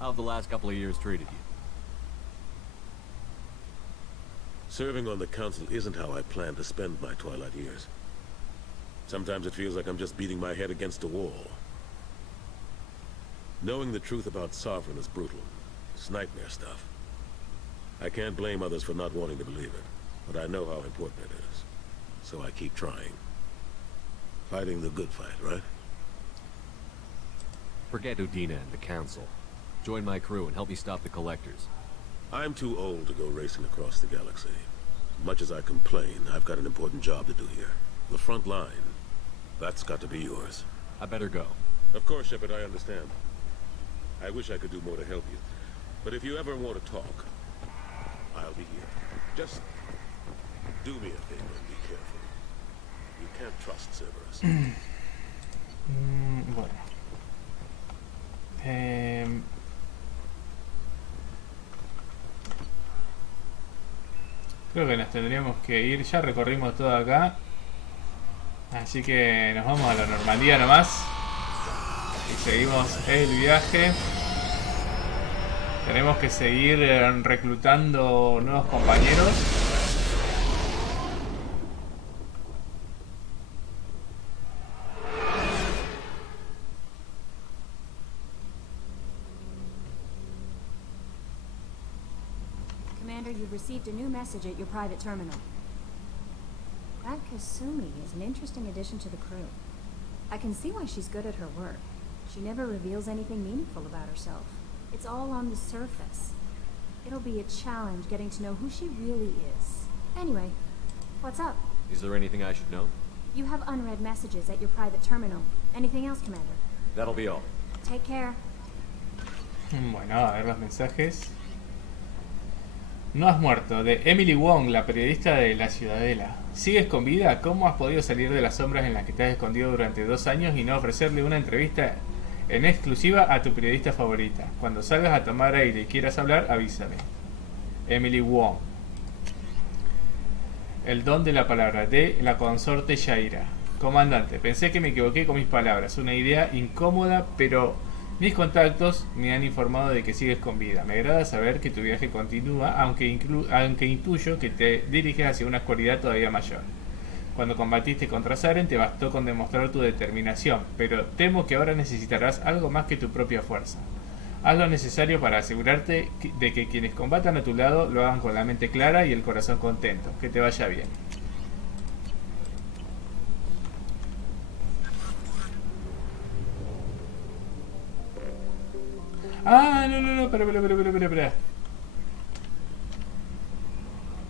How have the last couple of years treated you? Serving on the Council isn't how I plan to spend my twilight years. Sometimes it feels like I'm just beating my head against a wall. Knowing the truth about Sovereign is brutal. It's nightmare stuff. I can't blame others for not wanting to believe it, but I know how important it is. So I keep trying. Fighting the good fight, right? Forget Udina and the Council. Join my crew and help me stop the Collectors. I'm too old to go racing across the galaxy. Much as I complain, I've got an important job to do here. The front line. That's got to be yours. I better go. Of course, Shepard, I understand. I wish I could do more to help you. But if you ever want to talk, I'll be here. Just do me a favor and be careful. You can't trust Cerberus. Bueno. Creo que nos tendríamos que ir. Ya recorrimos todo acá. Así que nos vamos a la Normandía nomás. Y seguimos el viaje. Tenemos que seguir reclutando nuevos compañeros. Commander, you've received a new message at your private terminal. That Kasumi is an interesting addition to the crew. I can see why she's good at her work. She never reveals anything meaningful about herself. It's all on the surface. It'll be a challenge getting to know who she really is. Anyway, what's up? Is there anything I should know? You have unread messages at your private terminal. Anything else, Commander? That'll be all. Take care. Bueno, a ver los mensajes. No has muerto, de Emily Wong, la periodista de La Ciudadela. ¿Sigues con vida? ¿Cómo has podido salir de las sombras en las que te has escondido durante 2 años y no ofrecerle una entrevista en exclusiva a tu periodista favorita? Cuando salgas a tomar aire y quieras hablar, avísame. Emily Wong. El don de la palabra, de la consorte Shaira. Comandante, pensé que me equivoqué con mis palabras. Una idea incómoda, pero mis contactos me han informado de que sigues con vida. Me agrada saber que tu viaje continúa, aunque intuyo que te diriges hacia una oscuridad todavía mayor. Cuando combatiste contra Saren te bastó con demostrar tu determinación, pero temo que ahora necesitarás algo más que tu propia fuerza. Haz lo necesario para asegurarte de que quienes combatan a tu lado lo hagan con la mente clara y el corazón contento. Que te vaya bien. Ah, no, espera.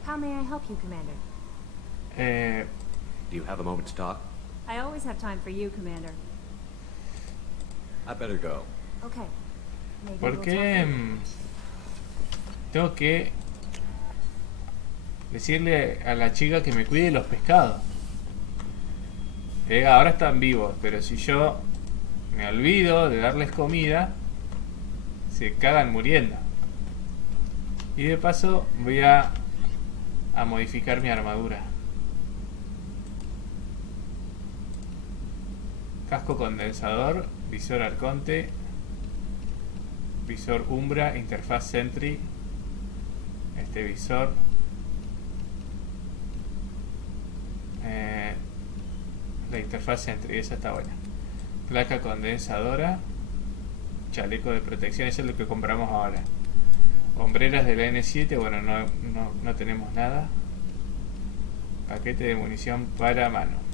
How may I help you, Commander? Do you have a moment to talk? I always have time for you, Commander. I better go. Okay. Maybe ¿Por we'll qué talk tengo que decirle a la chica que me cuide los pescados? Ahora están vivos, pero si yo me olvido de darles comida, se cagan muriendo. Y de paso voy a modificar mi armadura. Casco condensador, visor arconte, visor umbra, interfaz sentry. Este visor, la interfaz sentry, esa está buena. Placa condensadora, chaleco de protección, eso es lo que compramos ahora. Hombreras de la N7, bueno, no tenemos nada. Paquete de munición para mano.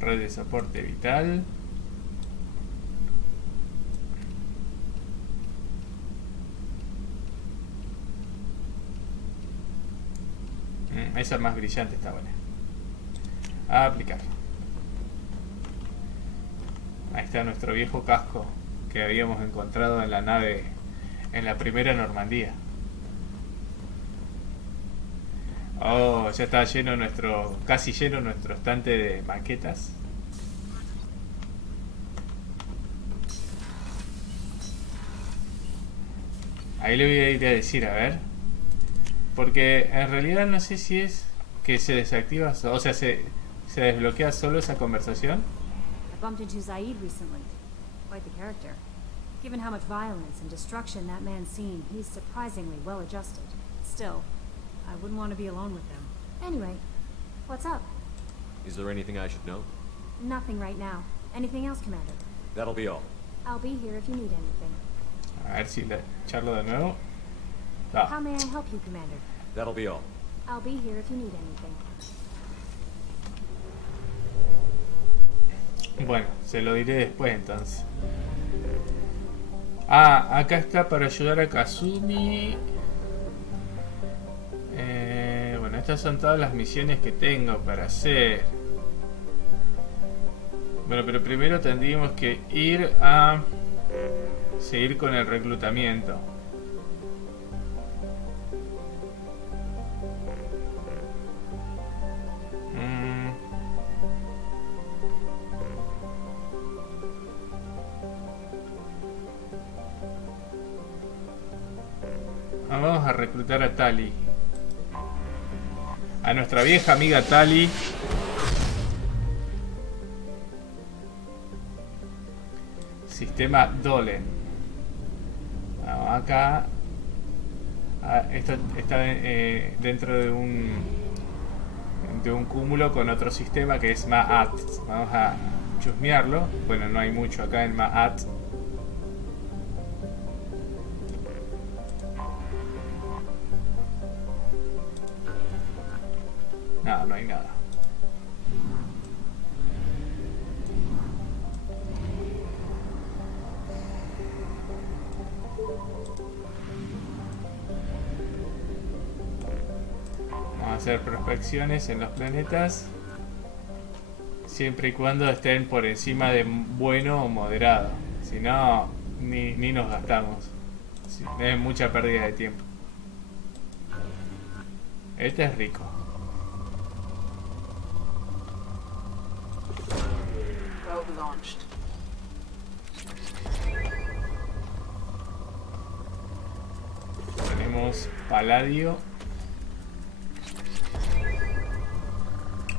Red de soporte vital. Esa más brillante está buena. A aplicar. Ahí está nuestro viejo casco que habíamos encontrado en la nave en la primera Normandía. Oh, ya está lleno casi lleno nuestro estante de maquetas. Ahí le voy a ir a decir, a ver. Porque en realidad no sé si es que se desactiva, o sea, se desbloquea solo esa conversación. I bumped into Zaid recently. Quite the character. Given how much violence and destruction that man's seen, he's surprisingly well adjusted. Still, I wouldn't want to be alone with them. Anyway, what's up? Is there anything I should know? Nothing right now. Anything else, Commander? That'll be all. I'll be here if you need anything. A ver si le charlo de nuevo. How may I help you, Commander? That'll be all. I'll be here if you need anything. Bueno, se lo diré después entonces. Ah, acá está para ayudar a Kasumi. Bueno, estas son todas las misiones que tengo para hacer. Bueno, pero primero tendríamos que ir a seguir con el reclutamiento. Vamos a reclutar a Tali. A nuestra vieja amiga Tali. Sistema Dolen. A acá esto está dentro de un cúmulo con otro sistema que es Ma'at. Vamos a chusmearlo. Bueno, no hay mucho acá en Ma'at. No hay nada. Vamos a hacer prospecciones en los planetas, siempre y cuando estén por encima de bueno o moderado. Si no, ni nos gastamos. Es mucha pérdida de tiempo. Este es rico. Probe launched. Tenemos paladio.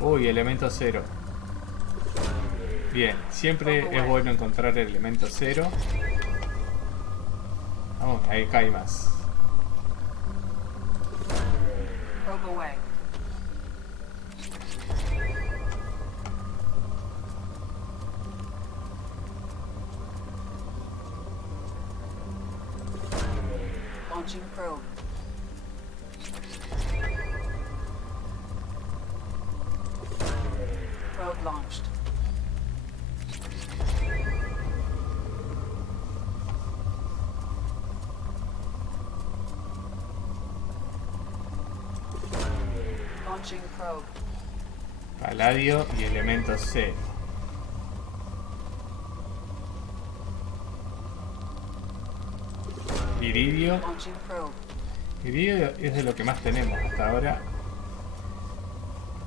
Uy, elemento 0. Bien, siempre es bueno encontrar el elemento 0. Vamos, ahí cae más. Probe away. Launching probe. Probe launched. Launching probe. Paladio y elemento 0. Iridio. Launching probe. Iridio es de lo que más tenemos hasta ahora.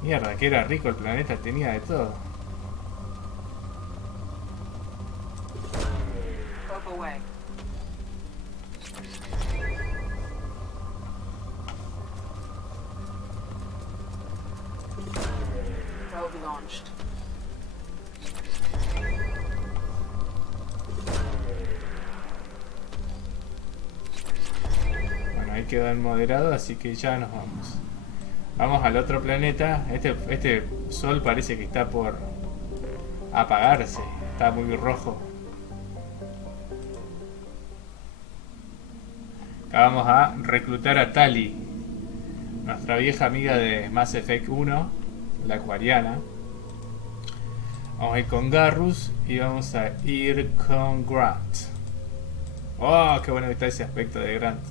Mierda, que era rico el planeta, tenía de todo. Probe away. Probe launched. Bueno, ahí quedó en moderado, así que ya nos vamos. Vamos al otro planeta. Este sol parece que está por apagarse. Está muy rojo. Acá vamos a reclutar a Tali, nuestra vieja amiga de Mass Effect 1, la acuariana. Vamos a ir con Garrus y vamos a ir con Grant. Oh, qué bueno que está ese aspecto de Grant.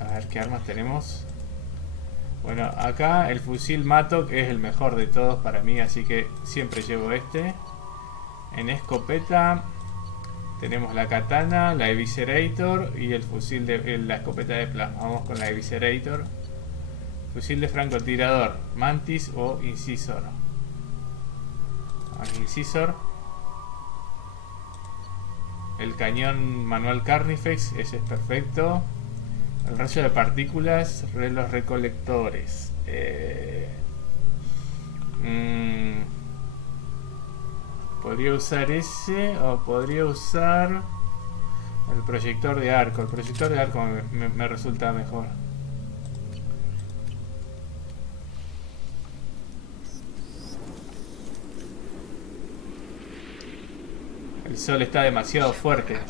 A ver qué armas tenemos. Bueno, acá el fusil Matok es el mejor de todos para mí, así que siempre llevo este. En escopeta tenemos la katana, la eviscerator y el fusil de la escopeta de plasma. Vamos con la eviscerator. Fusil de francotirador, mantis o incisor. Incisor. El cañón manual Carnifex, ese es perfecto. El rayo de partículas, los recolectores. Podría usar ese o podría usar el proyector de arco. El proyector de arco me resulta mejor. El sol está demasiado fuerte.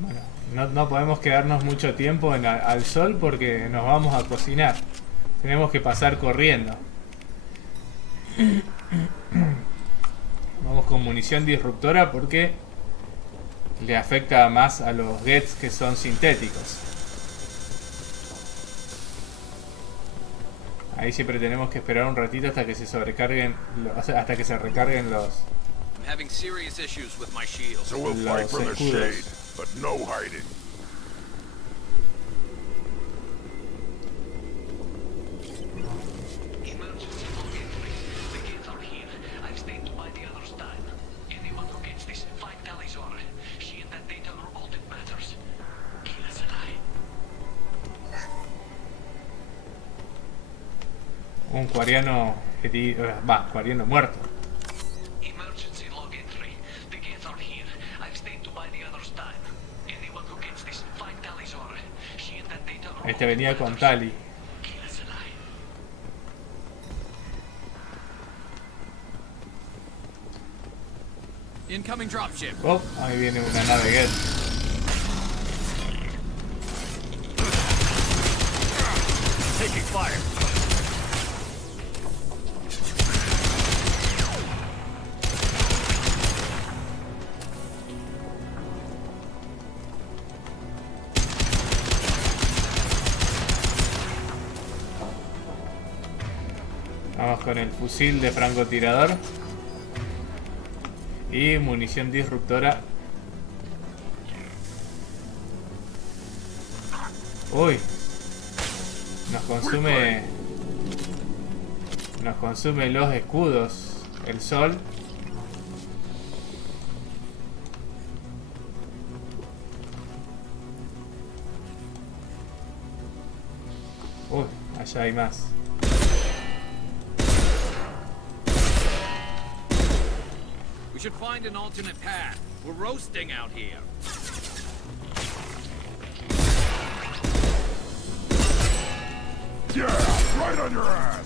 Bueno, no podemos quedarnos mucho tiempo al sol porque nos vamos a cocinar. Tenemos que pasar corriendo. Vamos con munición disruptora porque le afecta más a los gets que son sintéticos. Ahí siempre tenemos que esperar un ratito hasta que se sobrecarguen, hasta que se recarguen los escudos. But no hiding. Un cuariano herido, cuariano muerto. Emergency log entry. The gates are here. I've stayed to buy the others time. Anyone who gets this, find Tally's order. She and that data are Este venía con Tali. Incoming dropship. Oh, ahí viene una nave Get. Taking fire. Vamos con el fusil de francotirador. Y munición disruptora. Uy. Nos consume los escudos. El sol. Uy, allá hay más. We should find an alternate path. We're roasting out here. Yeah, right on your ass.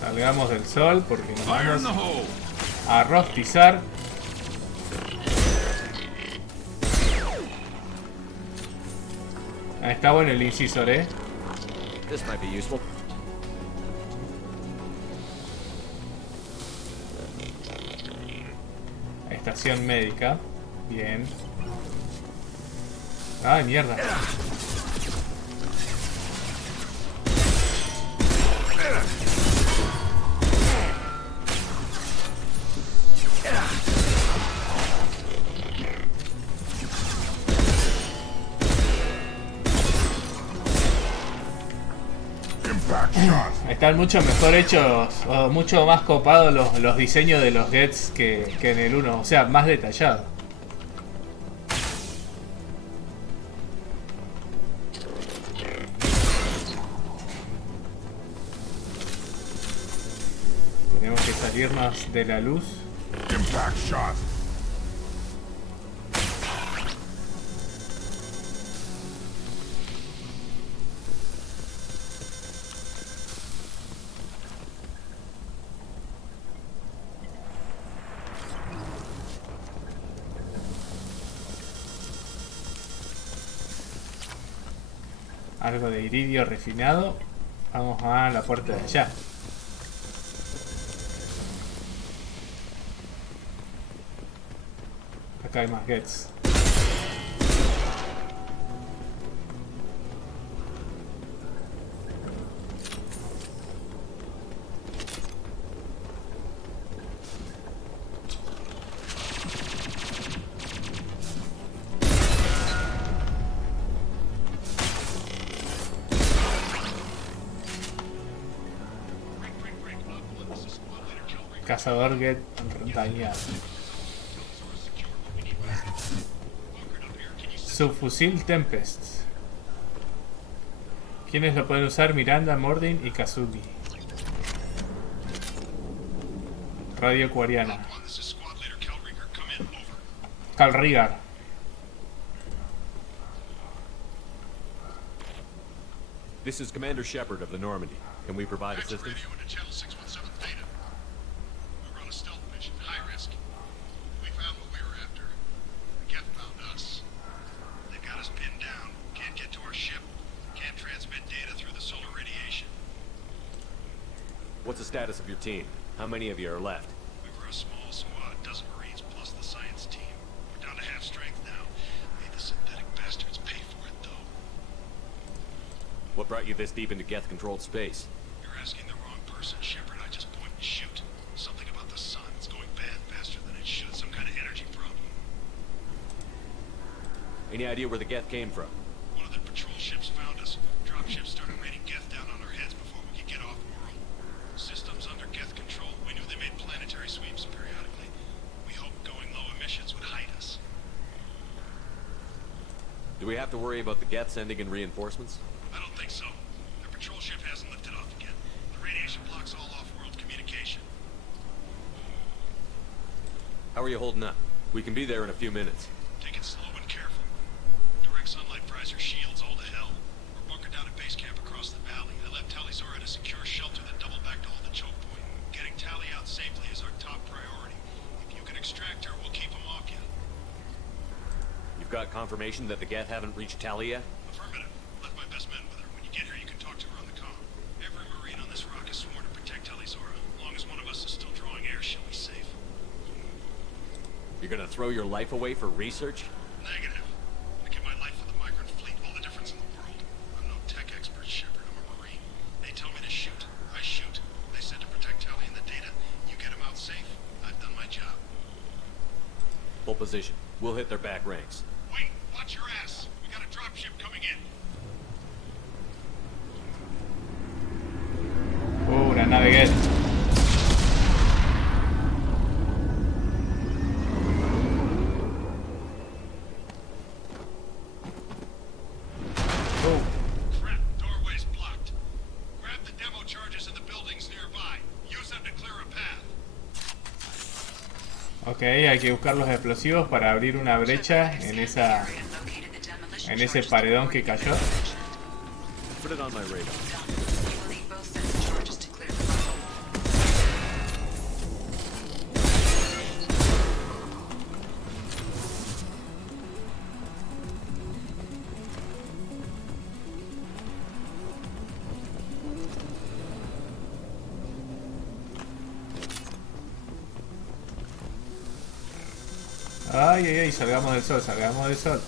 Salgamos del sol porque nos vamos a rostizar. Está bueno el incisor, This might be useful. Estación médica. Bien. Ay, mierda. Están mucho mejor hechos, o mucho más copados los diseños de los Gets que en el 1, o sea, más detallado. Tenemos que salirnos de la luz. Impact shot. Algo de iridio refinado. Vamos a la puerta de allá. Acá hay más Gets. Cazador Get dañado. Subfusil Tempest. ¿Quiénes lo pueden usar? Miranda, Mordin y Kazuki. Radio Quariana. Calrigar. This is Commander Shepard of the Normandy. Can we provide assistance? What's the status of your team? How many of you are left? We were a small squad, a dozen Marines plus the science team. We're down to half strength now. Made the synthetic bastards pay for it, though. What brought you this deep into Geth-controlled space? You're asking the wrong person, Shepard. I just point and shoot. Something about the sun. It's going bad faster than it should. Some kind of energy problem. Any idea where the Geth came from? One of the patrol ships found us. Dropships started raining Geth down on our heads before we could get off world. Systems under Geth control. We knew they Do we have to worry about the Geth sending in reinforcements? I don't think so. Their patrol ship hasn't lifted off again. The radiation blocks all off-world communication. How are you holding up? We can be there in a few minutes. Take it slow and careful. Direct sunlight fries our shields all to hell. We're bunkered down at base camp across the valley. I left Tali'Zorah in a secure shelter that double back to hold the choke point. Getting Tali out safely is our top priority. If you can extract her, we'll keep them off you. You've got confirmation that the Geth haven't reached Tali yet? Affirmative. Left my best men with her. When you get here, you can talk to her on the comm. Every Marine on this rock is sworn to protect Tali'Zorah. As long as one of us is still drawing air, she'll be safe. You're gonna throw your life away for research? Negative. I give my life for the migrant fleet, all the difference in the world. I'm no tech expert, Shepard. I'm a Marine. They tell me to shoot. I shoot. They said to protect Tali and the data. You get them out safe. I've done my job. Full position. We'll hit their back ranks. Wait, watch your ass. We got a dropship coming in. Una nave Geth. Crap, doorway's blocked. Grab the demo charges in the buildings nearby. Use them to clear a path. Ok, hay que buscar los explosivos para abrir una brecha en ese paredón que cayó. Put it on my radar. Ay, ay, ay, salgamos del sol, salgamos del sol.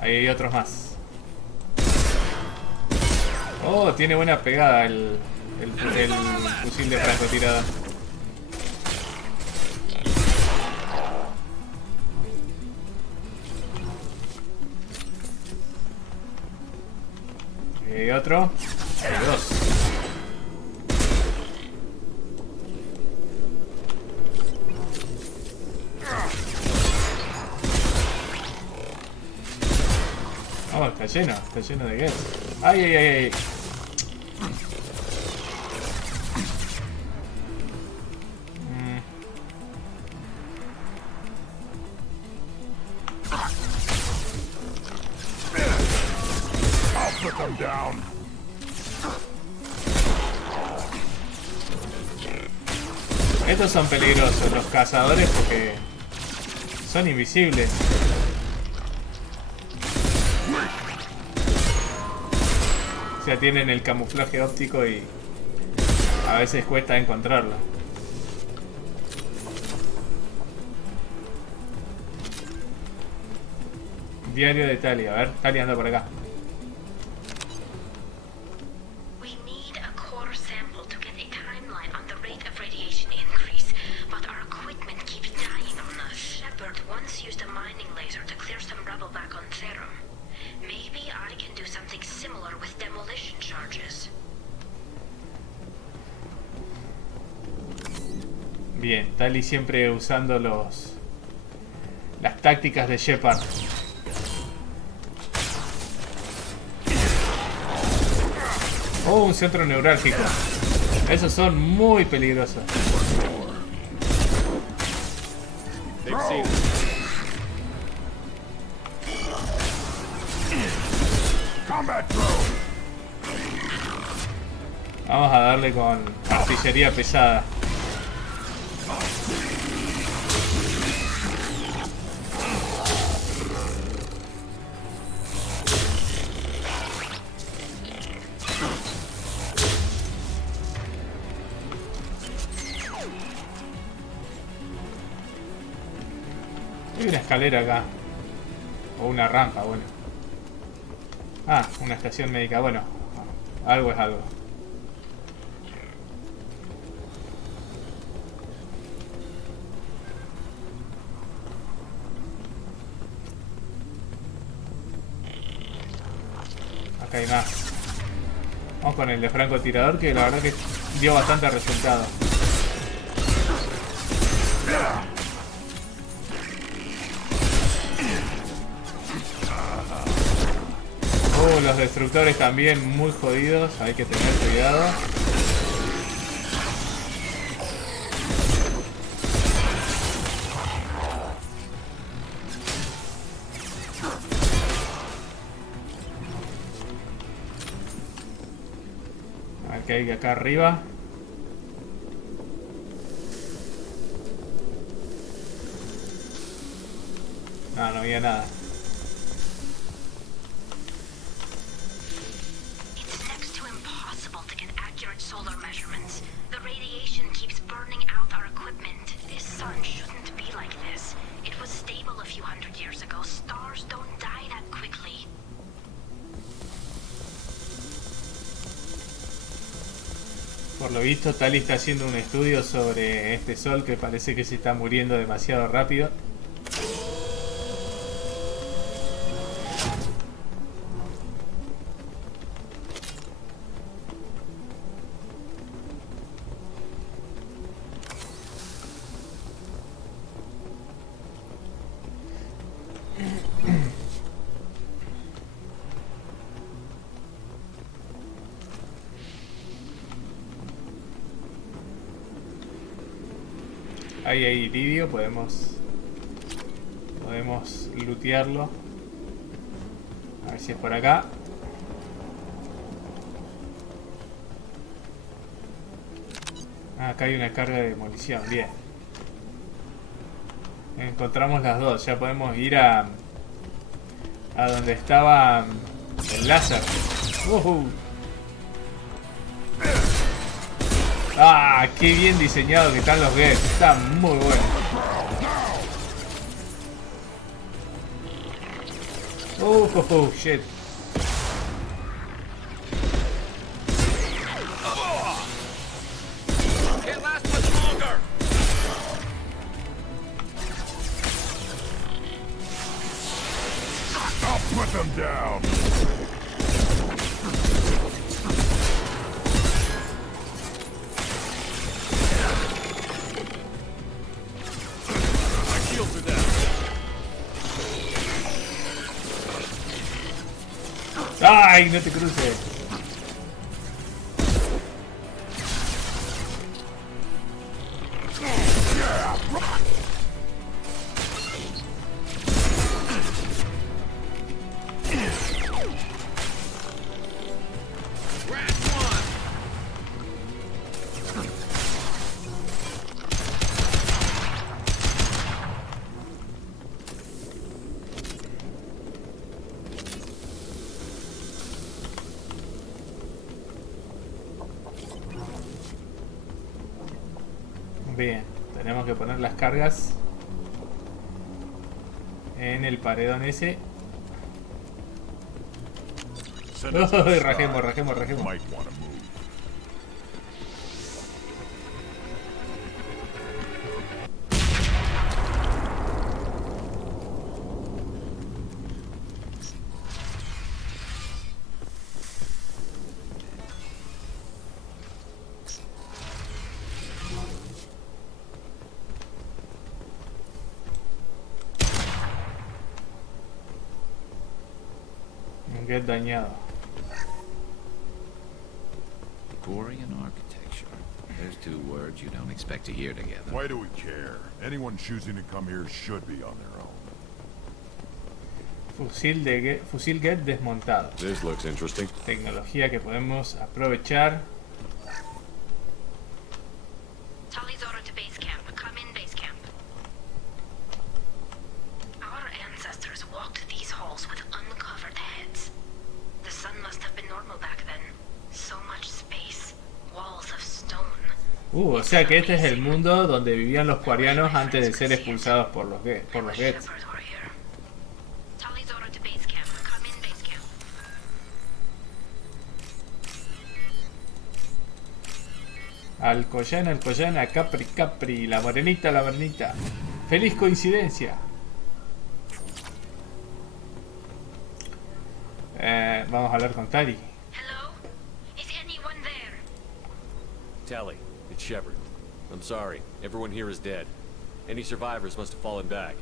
Ahí hay otros más. Oh, tiene buena pegada el fusil de francotirador. Ahí hay otro. Hay dos. Oh, está lleno de Geth. Ay, ay, ay, ay. I'll put them down. Estos son peligrosos, los cazadores, porque son invisibles. O sea, tienen el camuflaje óptico y a veces cuesta encontrarlo. Diario de Tali, a ver, Tali anda por acá. We need a core sample to get a timeline on the rate of radiation increase, but our equipment keeps dying on us. Shepard once used a mining laser to clear some rubble back on Therum. Maybe I can do something similar with demolition charges. Bien, Tali siempre usando las tácticas de Shepard. Oh, un centro neurálgico. Esos son muy peligrosos. Vamos a darle con artillería pesada. Hay una escalera acá. O una rampa, bueno. Ah, una estación médica. Bueno, algo es algo. Acá hay más. Vamos con el de francotirador, que la verdad que dio bastante resultado. los destructores también muy jodidos, hay que tener cuidado. A ver qué hay acá arriba. No, no había nada. It's next to impossible to get accurate solar measurements. The radiation keeps burning out our equipment. This sun shouldn't be like this. It was stable a few hundred years ago. Stars don't die that quickly. Por lo visto, Tali está haciendo un estudio sobre este sol que parece que se está muriendo demasiado rápido. Ahí hay iridio, podemos lootearlo. A ver si es por acá. Ah, acá hay una carga de demolición, bien. Encontramos las dos, ya podemos ir a donde estaba el láser. Ah, qué bien diseñado que están los Gets. Está muy bueno. Shit. Can't last much longer. I'll put them down. ¡Ay, no te cruces! Bien, tenemos que poner las cargas en el paredón ese. Rajemos. Get dañado. Korean architecture. There's two words you don't expect to hear together. Why do we care? Anyone choosing to come here should be on their own. Fusil Get desmontado. This looks interesting. Tecnología que podemos aprovechar. O sea que este es el mundo donde vivían los coreanos antes de ser expulsados por los Gets. Alcoyana, Capri, la morenita. Feliz coincidencia. Vamos a hablar con Tali. Tally, it's Shepard. I'm sorry. Everyone here is dead. Any survivors must have fallen back.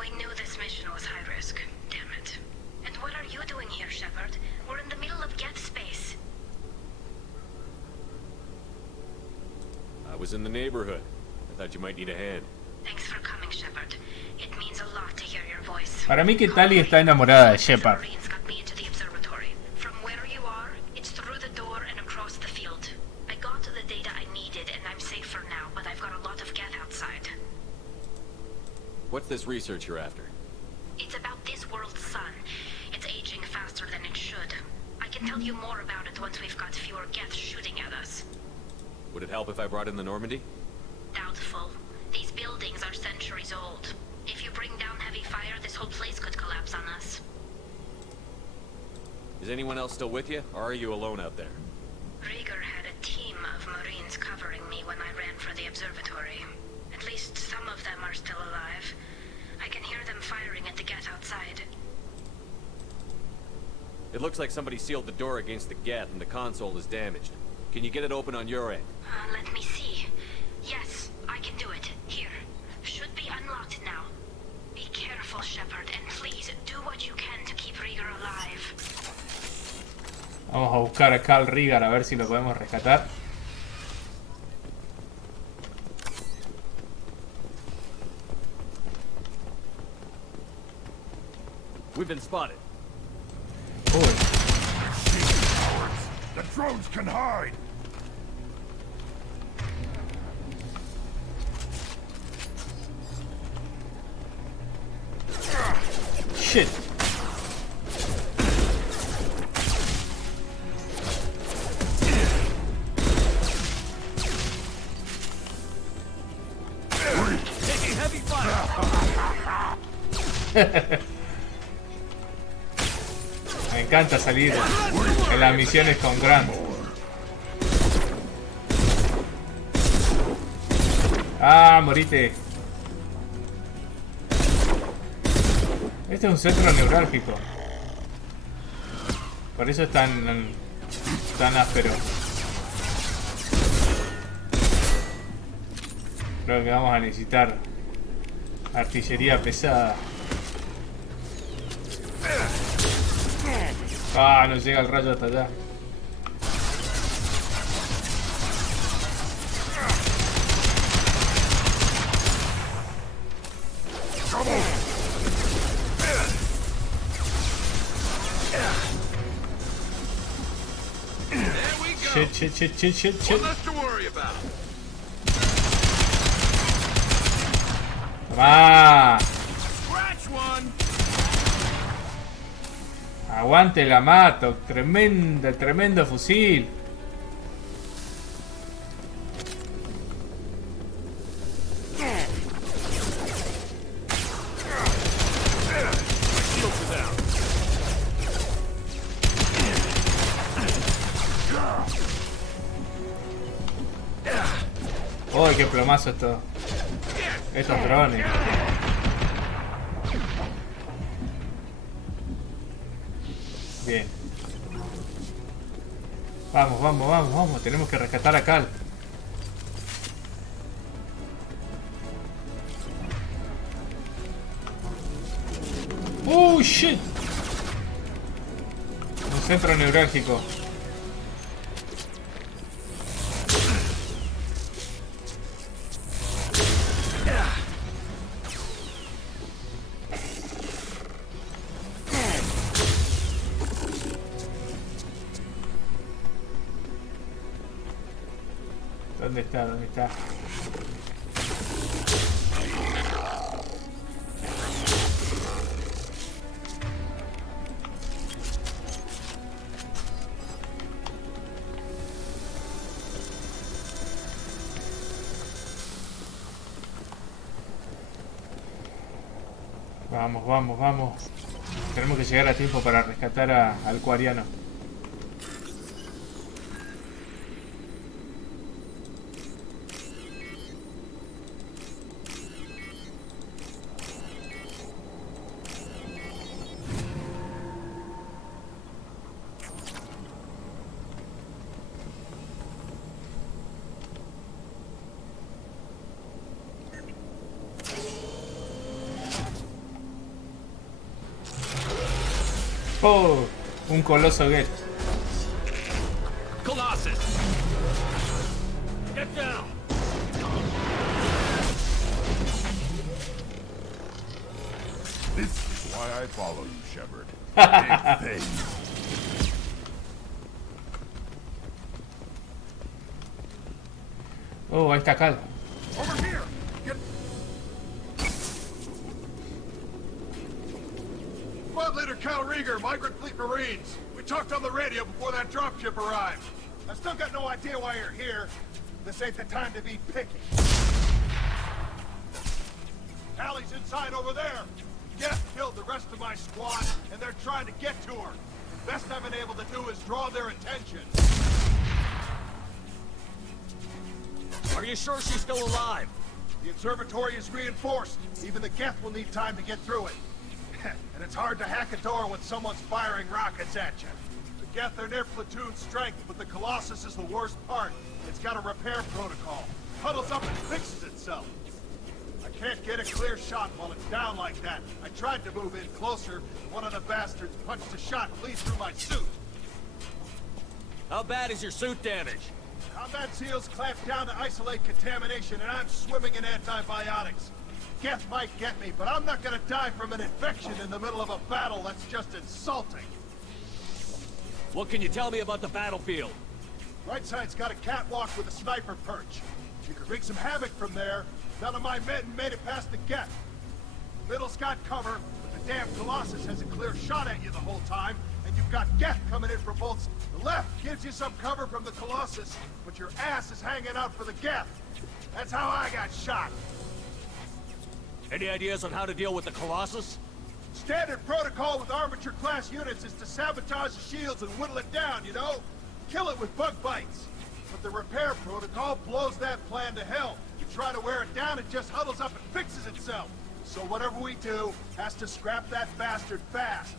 We knew this mission was high risk. Damn it. And And what are you doing here, Shepard? We're in the middle of Geth space. I was in the neighborhood. I thought you might need a hand. Thanks for coming, Shepard. It means a lot to hear your voice. Para mí que Tali está enamorada de Shepard. Marines got me into the observatory. From where you are, it's through the door and across the field. I got the data I needed, and I'm safe for now, but I've got a lot of Geth outside. What's this research you're after? It's about this world's sun. It's aging faster than it should. I can tell you more about it once we've got fewer Geth shooting at us. Would it help if I brought in the Normandy? Doubtful. These buildings are centuries old. If you bring down heavy fire, this whole place could collapse on us. Is anyone else still with you, or are you alone out there? Rieger had a team of Marines covering me when I ran for the observatory. At least some of them are still alive. I can hear them firing at the Geth outside. It looks like somebody sealed the door against the Geth and the console is damaged. Can you get it open on your end? Let me see. Yes, I can do it. Here. Should be unlocked now. Be careful, Shepard, and please do what you can to keep Rieger alive. Vamos a buscar acá al Rieger a ver si lo podemos rescatar. We've been spotted. The drones can hide! Shit. Taking heavy fire. Me encanta salir en las misiones con Grant. Ah, morite. Este es un centro neurálgico. Por eso es tan áspero. Creo que vamos a necesitar artillería pesada. Ah, no llega el rayo hasta allá. Shit. ¡Toma! Aguante la mato, tremendo fusil. ¡Uy, qué plomazo esto! Estos drones. Bien. Vamos. Tenemos que rescatar a Cal. ¡Oh, shit! Un centro neurálgico. ¿Dónde está? Vamos. Tenemos que llegar a tiempo para rescatar al cuariano. Oh, un coloso Get. Colossus! Get down! This is why I follow you, Shepard. Big things. Oh, ahí está Cal. Over here! Get... Squad Leader Cal Rieger, Migrant Fleet Marines. We talked on the radio before that dropship arrived. I still got no idea why you're here. This ain't the time to be picky. Allie's inside over there. Geth killed the rest of my squad, and they're trying to get to her. The best I've been able to do is draw their attention. Are you sure she's still alive? The observatory is reinforced. Even the Geth will need time to get through it. And it's hard to hack a door when someone's firing rockets at you. The Geth are near platoon strength, but the Colossus is the worst part. It's got a repair protocol. Huddles up and fixes itself. I can't get a clear shot while it's down like that. I tried to move in closer, and one of the bastards punched a shot clean through my suit. How bad is your suit damage? Combat seals clamped down to isolate contamination, and I'm swimming in antibiotics. Geth might get me, but I'm not gonna die from an infection in the middle of a battle. That's just insulting. What can you tell me about the battlefield? Right side's got a catwalk with a sniper perch. You could wreak some havoc from there. None of my men made it past the Geth. Middle's got cover, but the damn Colossus has a clear shot at you the whole time, and you've got Geth coming in from both. The left gives you some cover from the Colossus, but your ass is hanging out for the Geth. That's how I got shot. Any ideas on how to deal with the Colossus? Standard protocol with armature-class units is to sabotage the shields and whittle it down, you know? Kill it with bug bites. But the repair protocol blows that plan to hell. You try to wear it down, it just huddles up and fixes itself. So whatever we do has to scrap that bastard fast.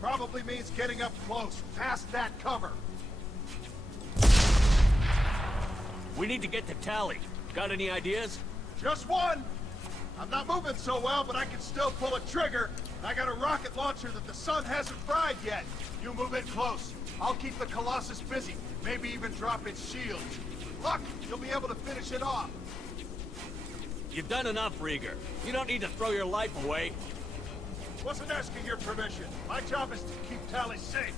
Probably means getting up close, past that cover. We need to get to Tally. Got any ideas? Just one! I'm not moving so well, but I can still pull a trigger. I got a rocket launcher that the sun hasn't fried yet. You move in close. I'll keep the Colossus busy. Maybe even drop its shields. Luck, you'll be able to finish it off. You've done enough, Rieger. You don't need to throw your life away. Wasn't asking your permission. My job is to keep Tally safe.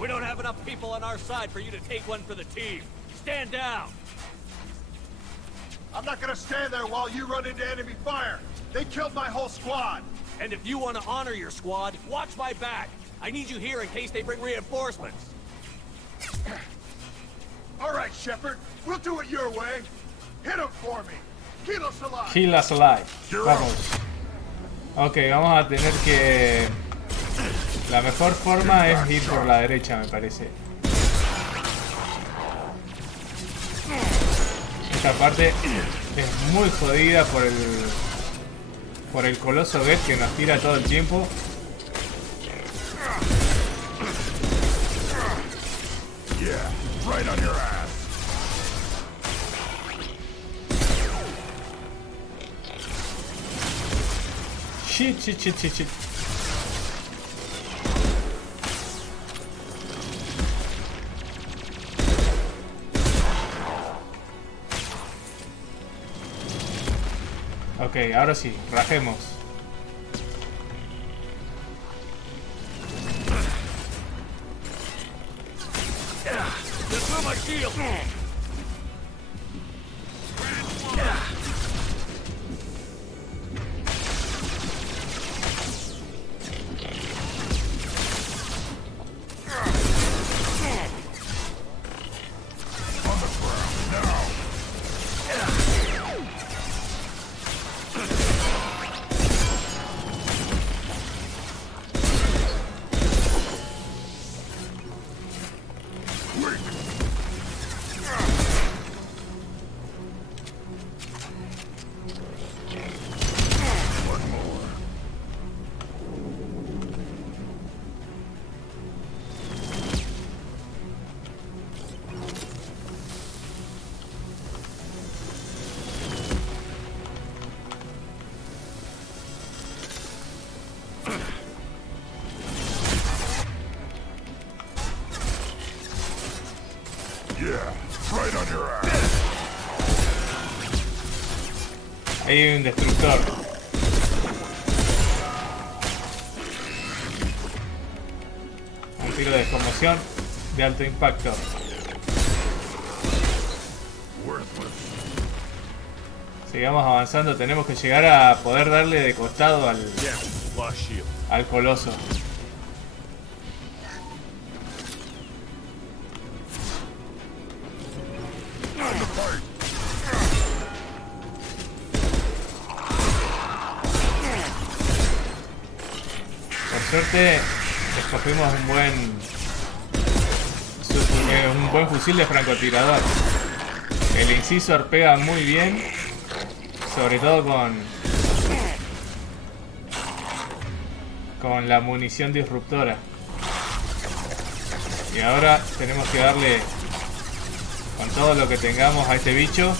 We don't have enough people on our side for you to take one for the team. Stand down! I'm not gonna stand there while you run into enemy fire. They killed my whole squad. And if you want to honor your squad, watch my back. I need you here in case they bring reinforcements. All right, Shepard. We'll do it your way. Hit him for me. Kill us alive. Kill us alive. Vamos. Ok, vamos a tener que... La mejor forma es ir por la derecha, me parece. Esta parte es muy jodida por el coloso Get que nos tira todo el tiempo. Yeah, right on your ass. Shit. Ok, ahora sí, rajemos. Destroy my shield! Ahí hay un destructor. Un tiro de desconmoción de alto impacto. Sigamos avanzando, tenemos que llegar a poder darle de costado al coloso. Por suerte escogimos un buen fusil de francotirador. El incisor pega muy bien, sobre todo con la munición disruptora. Y ahora tenemos que darle con todo lo que tengamos a este bicho.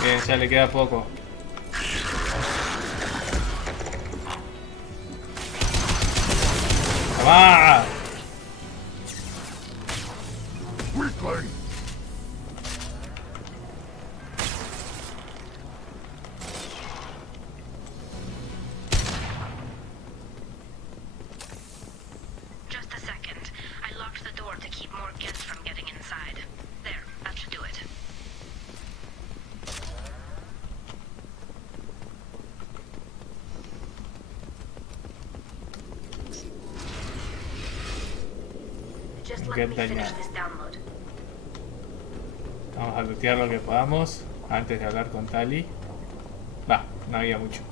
Bien, ya le queda poco. ¡Toma! Just a second. I locked the door to keep more gets from getting inside. There, that should do it. Just let me finish this download. Vamos a lootear lo que podamos antes de hablar con Tali. Va, no había mucho.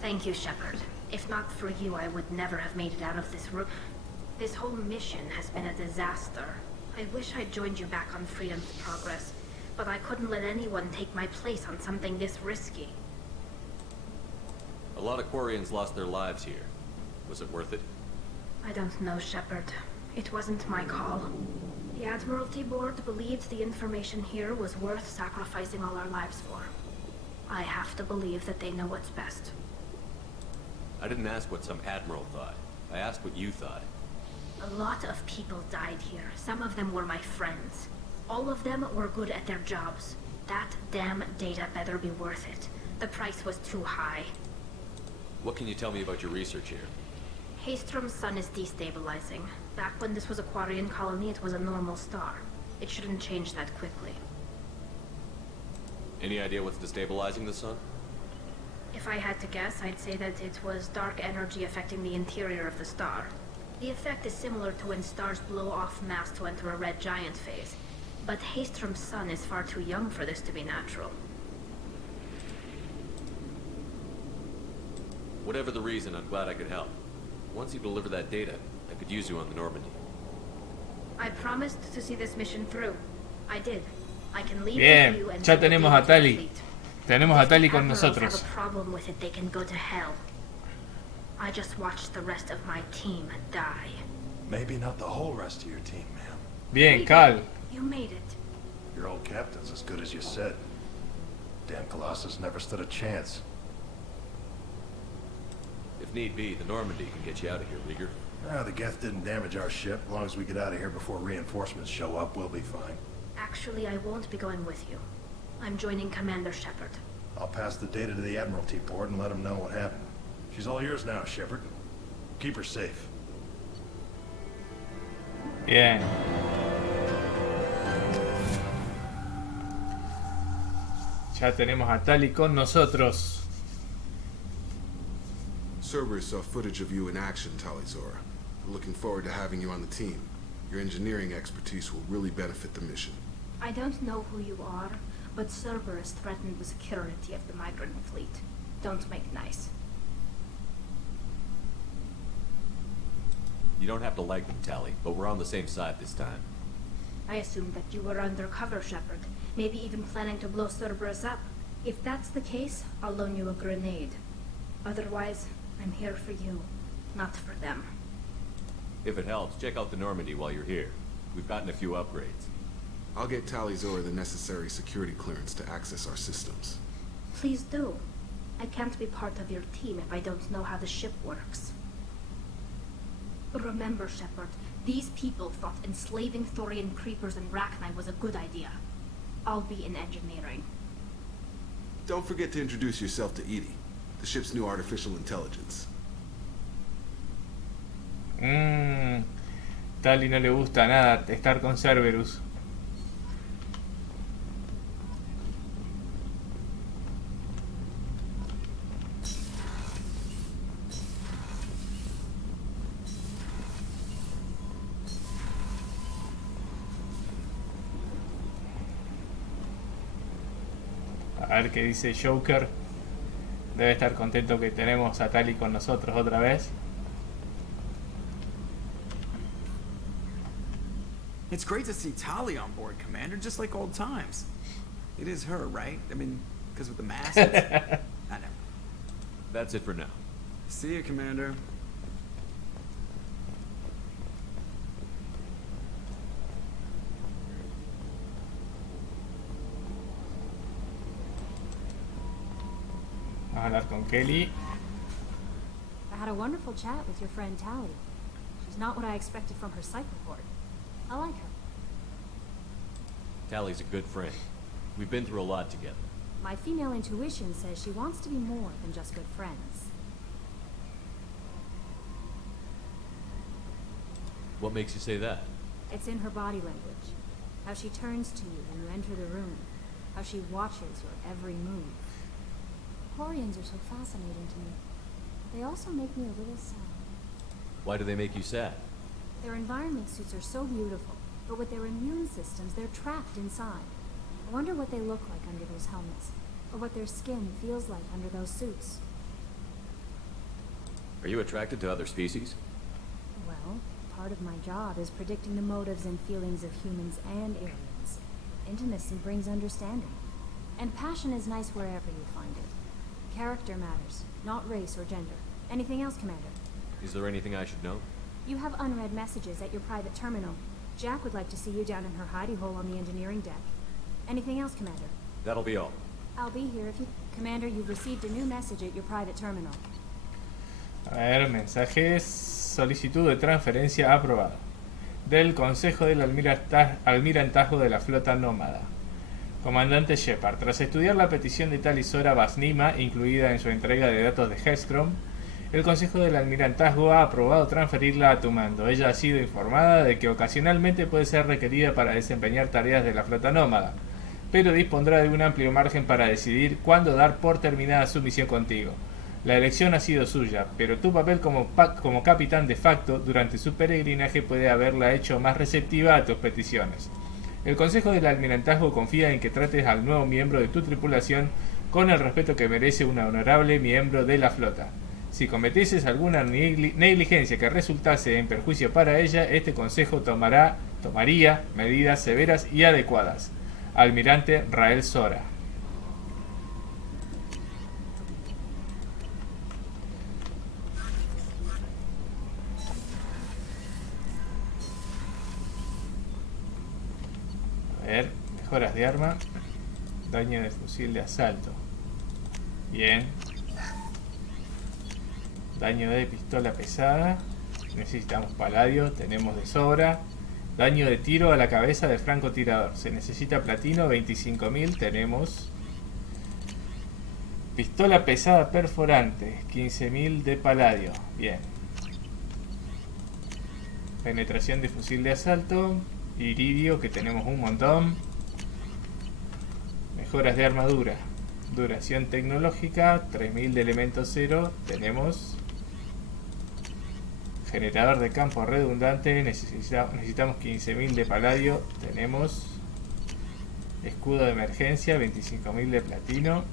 Thank you, Shepard. If not for you, I would never have made it out of this room. This whole mission has been a disaster. I wish I'd joined you back on Freedom's Progress, but I couldn't let anyone take my place on something this risky. A lot of Quarians lost their lives here. Was it worth it? I don't know, Shepard. It wasn't my call. The Admiralty Board believed the information here was worth sacrificing all our lives for. I have to believe that they know what's best. I didn't ask what some admiral thought. I asked what you thought. A lot of people died here. Some of them were my friends. All of them were good at their jobs. That damn data better be worth it. The price was too high. What can you tell me about your research here? Haystrom's sun is destabilizing. Back when this was a Quarian colony, it was a normal star. It shouldn't change that quickly. Any idea what's destabilizing the sun? If I had to guess, I'd say that it was dark energy affecting the interior of the star. The effect is similar to when stars blow off mass to enter a red giant phase. But Haystrom's sun is far too young for this to be natural. Whatever the reason, I'm glad I could help. Once you deliver that data, I could use you on the Normandy. I promised to see this mission through. I did. I can leave Bien, with you and ya tenemos a Tali. Tenemos a Tali con nosotros. Have a problem with it, they can go to hell. I just watched the rest of my team die. Maybe not the whole rest of your team, man. Bien, Cal. You made it. Your old captain's as good as you said. Damn Colossus never stood a chance. If need be, the Normandy can get you out of here, Rieger. The Geth didn't damage our ship. As long as we get out of here before reinforcements show up, we'll be fine. Actually, I won't be going with you. I'm joining Commander Shepard. I'll pass the data to the Admiralty Board and let them know what happened. She's all yours now, Shepard. Keep her safe. Bien. Ya tenemos a Tali con nosotros. Cerberus saw footage of you in action, Talizora. We're looking forward to having you on the team. Your engineering expertise will really benefit the mission. I don't know who you are, but Cerberus threatened the security of the migrant fleet. Don't make nice. You don't have to like them, Tali, but we're on the same side this time. I assumed that you were undercover, Shepard. Maybe even planning to blow Cerberus up. If that's the case, I'll loan you a grenade. Otherwise, I'm here for you, not for them. If it helps, check out the Normandy while you're here. We've gotten a few upgrades. I'll get Talizora the necessary security clearance to access our systems. Please do. I can't be part of your team if I don't know how the ship works. Remember, Shepard, these people thought enslaving Thorian creepers in Rachni was a good idea. I'll be in engineering. Don't forget to introduce yourself to Edie, the ship's new artificial intelligence. Tali no le gusta nada estar con Cerberus. A ver qué dice Joker. Debe estar contento que tenemos a Tali con nosotros otra vez. It's great to see Tali on board, Commander, just like old times. It is her, right? I mean, because with the mask, I know. That's it for now. See you, Commander. Vamos a hablar con Kelly. I had a wonderful chat with your friend Tali. She's not what I expected from her psych report. I like her. Tally's a good friend. We've been through a lot together. My female intuition says she wants to be more than just good friends. What makes you say that? It's in her body language. How she turns to you when you enter the room. How she watches your every move. Quarians are so fascinating to me. They also make me a little sad. Why do they make you sad? Their environment suits are so beautiful, but with their immune systems, they're trapped inside. I wonder what they look like under those helmets, or what their skin feels like under those suits. Are you attracted to other species? Well, part of my job is predicting the motives and feelings of humans and aliens. Intimacy brings understanding. And passion is nice wherever you find it. Character matters, not race or gender. Anything else, Commander? Is there anything I should know? You have unread messages at your private terminal. Jack would like to see you down in her hidey hole on the engineering deck. Anything else, Commander? That'll be all. I'll be here if you... Commander, you've received a new message at your private terminal. A ver, mensajes. Solicitud de transferencia aprobada. Del Consejo del Almirantazgo de la Flota Nómada. Comandante Shepard, tras estudiar la petición de Talizora Basnima, incluida en su entrega de datos de Hellstrom, el Consejo del Almirantazgo ha aprobado transferirla a tu mando. Ella ha sido informada de que ocasionalmente puede ser requerida para desempeñar tareas de la Flota Nómada, pero dispondrá de un amplio margen para decidir cuándo dar por terminada su misión contigo. La elección ha sido suya, pero tu papel como capitán de facto durante su peregrinaje puede haberla hecho más receptiva a tus peticiones. El Consejo del Almirantazgo confía en que trates al nuevo miembro de tu tripulación con el respeto que merece un honorable miembro de la flota. Si cometieses alguna negligencia que resultase en perjuicio para ella, este consejo tomaría medidas severas y adecuadas. Almirante Rael Sora. A ver, mejoras de arma, daño de fusil de asalto. Bien. Daño de pistola pesada. Necesitamos paladio, tenemos de sobra. Daño de tiro a la cabeza de francotirador. Se necesita platino, 25.000. Tenemos. Pistola pesada perforante, 15.000 de paladio. Bien. Penetración de fusil de asalto. Iridio, que tenemos un montón. Mejoras de armadura. Duración tecnológica, 3.000 de elemento cero. Tenemos. Generador de campo redundante, necesitamos 15.000 de paladio. Tenemos. Escudo de emergencia, 25.000 de platino.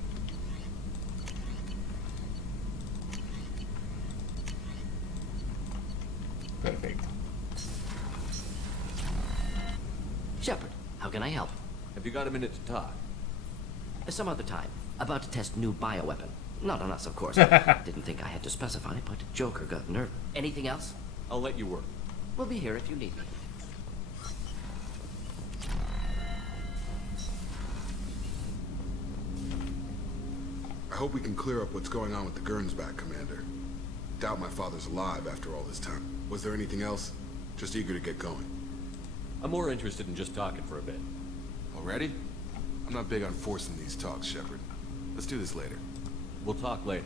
Perfecto. Shepard, how can I help? Have you got a minute to talk? Some other time. About to test new bioweapon. Not on us, of course. Didn't think I had to specify, but Joker got nervous. Anything else? I'll let you work. We'll be here if you need me. I hope we can clear up what's going on with the Gernsback, Commander. Doubt my father's alive after all this time. Was there anything else? Just eager to get going. I'm more interested in just talking for a bit. Already? I'm not big on forcing these talks, Shepard. Let's do this later. We'll talk later.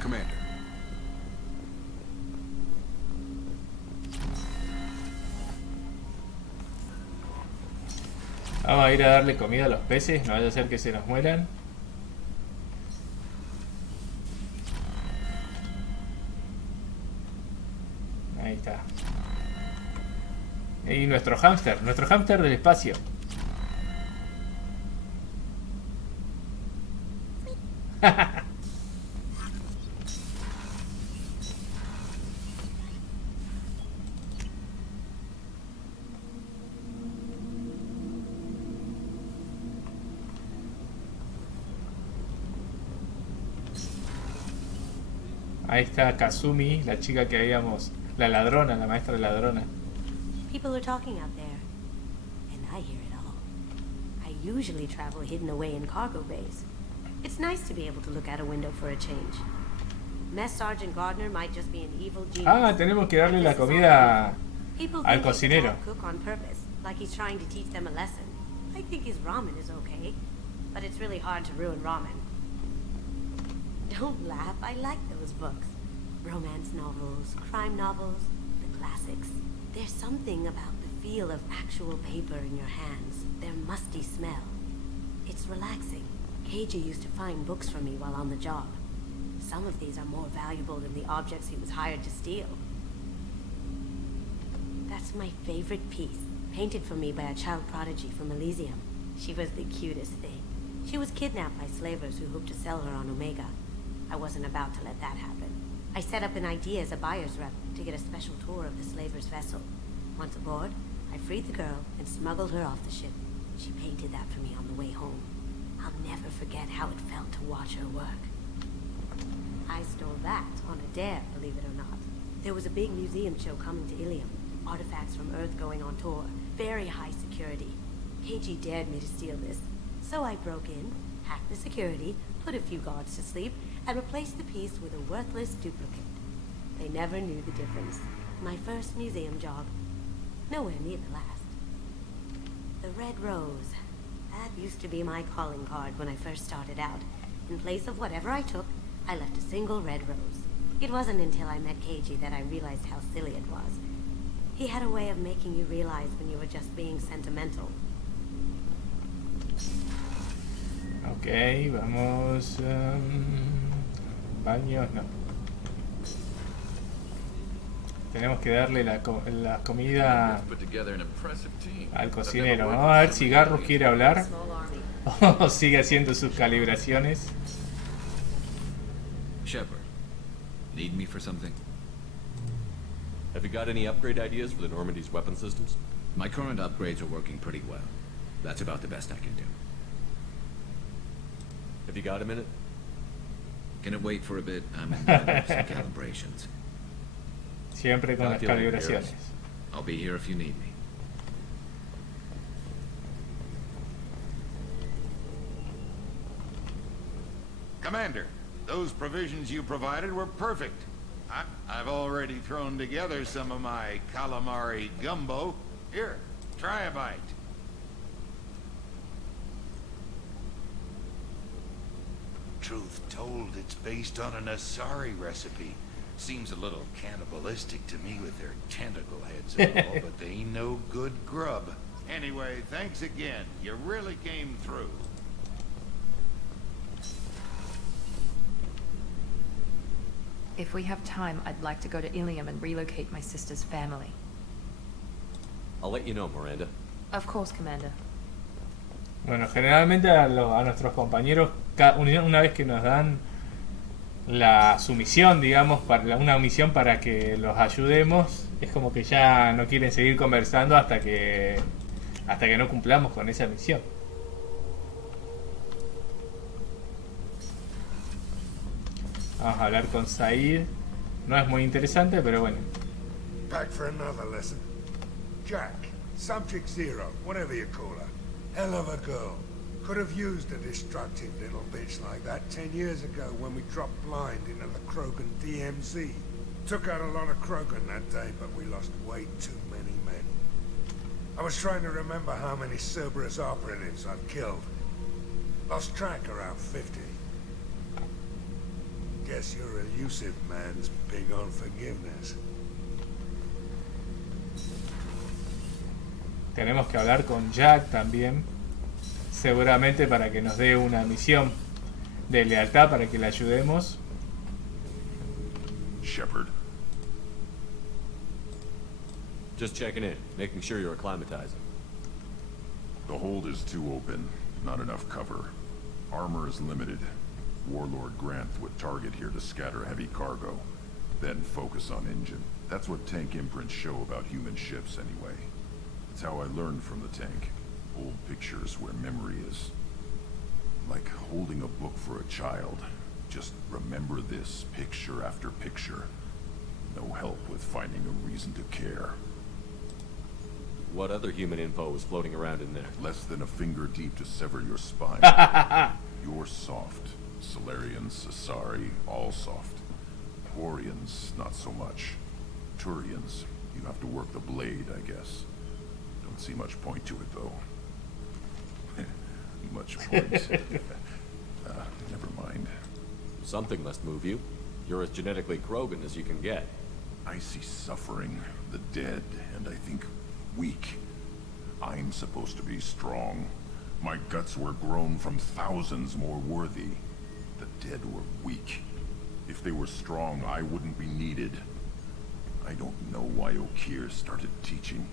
Commander. Vamos a ir a darle comida a los peces, no vaya a ser que se nos mueran. Ahí está. Y nuestro hámster del espacio. Ahí está Kazumi, la chica que habíamos... La ladrona, la maestra ladrona. People are talking out there, and I hear it all. I usually travel hidden away in cargo bays. It's nice to be able to look out a window for a change. Mess Sergeant Gardner might just be an evil genius. Ah, tenemos que darle la comida People al think he's a cocinero. bad cook on purpose, like he's trying to teach them a lesson. I think his ramen is okay, but it's really hard to ruin ramen. Don't laugh, I like those books. Romance novels, crime novels, the classics. There's something about the feel of actual paper in your hands, their musty smell. It's relaxing. Keiji used to find books for me while on the job. Some of these are more valuable than the objects he was hired to steal. That's my favorite piece, painted for me by a child prodigy from Elysium. She was the cutest thing. She was kidnapped by slavers who hoped to sell her on Omega. I wasn't about to let that happen. I set up an idea as a buyer's rep to get a special tour of the slaver's vessel. Once aboard, I freed the girl and smuggled her off the ship. She painted that for me on the way home. I'll never forget how it felt to watch her work. I stole that on a dare, believe it or not. There was a big museum show coming to Ilium. Artifacts from Earth going on tour. Very high security. Keiji dared me to steal this. So I broke in, hacked the security, put a few guards to sleep, and replaced the piece with a worthless duplicate. They never knew the difference. My first museum job. Nowhere near the last. The Red Rose. That used to be my calling card when I first started out. In place of whatever I took, I left a single red rose. It wasn't until I met Keiji that I realized how silly it was. He had a way of making you realize when you were just being sentimental. Ok, vamos... baños, no. Tenemos que darle la comida al cocinero. Vamos a ver si Garrus quiere hablar o sigue haciendo sus calibraciones. Shepard, need me for something? Have you got any upgrade ideas for the Normandy's weapon systems? My current upgrades are working pretty well. That's about the best I can do. Have you got a minute? Can it wait for a bit? I'm in the middle of some calibrations. Siempre con las calibraciones. I'll be here if you need me. Commander, those provisions you provided were perfect. I've already thrown together some of my calamari gumbo. Here, try a bite. Truth told, it's based on an Asari recipe. Seems a little cannibalistic to me with their tentacle heads and all, but they ain't no good grub. Anyway, thanks again. You really came through. If we have time, I'd like to go to Ilium and relocate my sister's family. I'll let you know, Miranda. Of course, Commander. Bueno, generalmente a nuestros compañeros, una vez que nos dan la sumisión, digamos, una misión para que los ayudemos, es como que ya no quieren seguir conversando hasta que no cumplamos con esa misión. Vamos a hablar con Said. No es muy interesante, pero bueno. Back for another lesson. Jack, Subject Zero, whatever you call her. Hell of a girl. Could have used a destructive little bitch like that 10 years ago when we dropped blind into the Krogan DMZ. Took out a lot of Krogan that day, but we lost way too many men. I was trying to remember how many Cerberus operatives I've killed. Lost track around 50. Guess your elusive man's big on forgiveness. Tenemos que hablar con Jack también, seguramente para que nos dé una misión de lealtad para que le ayudemos. Shepard. Just checking in, making sure you're acclimatizing. The hold is too open, not enough cover. Armor is limited. Warlord Grant would target here to scatter heavy cargo, then focus on engine. That's what tank imprints show about human ships anyway. It's how I learned from the tank. Old pictures where memory is. Like holding a book for a child. Just remember this picture after picture. No help with finding a reason to care. What other human info was floating around in there? Less than a finger deep to sever your spine. You're soft. Solarians, Asari, all soft. Quarians, not so much. Turians, you have to work the blade, I guess. Don't see much point to it, though. Much point. Never mind. Something must move you. You're as genetically Krogan as you can get. I see suffering, the dead, and I think weak. I'm supposed to be strong. My guts were grown from thousands more worthy. The dead were weak. If they were strong, I wouldn't be needed. I don't know why Okeer started teaching.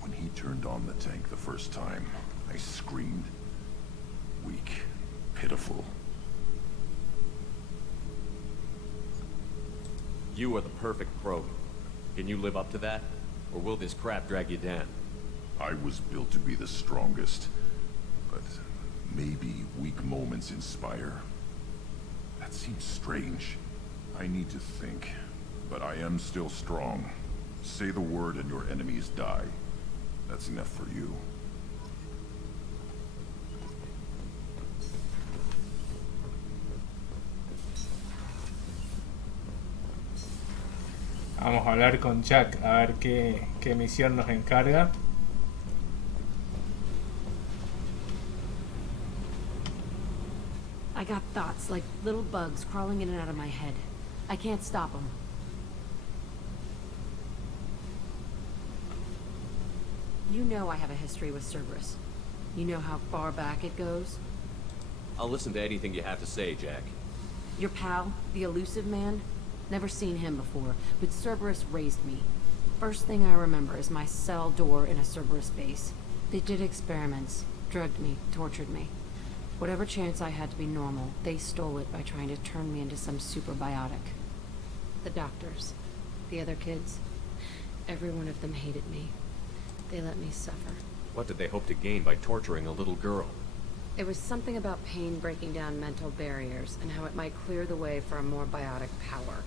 When he turned on the tank the first time, I screamed. Weak. Pitiful. You are the perfect Krogan. Can you live up to that? Or will this crap drag you down? I was built to be the strongest. But maybe weak moments inspire. That seems strange. I need to think. But I am still strong. Say the word and your enemies die. That's enough for you. Vamos a hablar con Jack a ver qué misión nos encarga. I got thoughts like little bugs crawling in and out of my head. I can't stop them. You know I have a history with Cerberus. You know how far back it goes? I'll listen to anything you have to say, Jack. Your pal, the elusive man? Never seen him before, but Cerberus raised me. First thing I remember is my cell door in a Cerberus base. They did experiments, drugged me, tortured me. Whatever chance I had to be normal, they stole it by trying to turn me into some superbiotic. The doctors, the other kids, every one of them hated me. They let me suffer. What did they hope to gain by torturing a little girl? It was something about pain breaking down mental barriers and how it might clear the way for a more biotic power.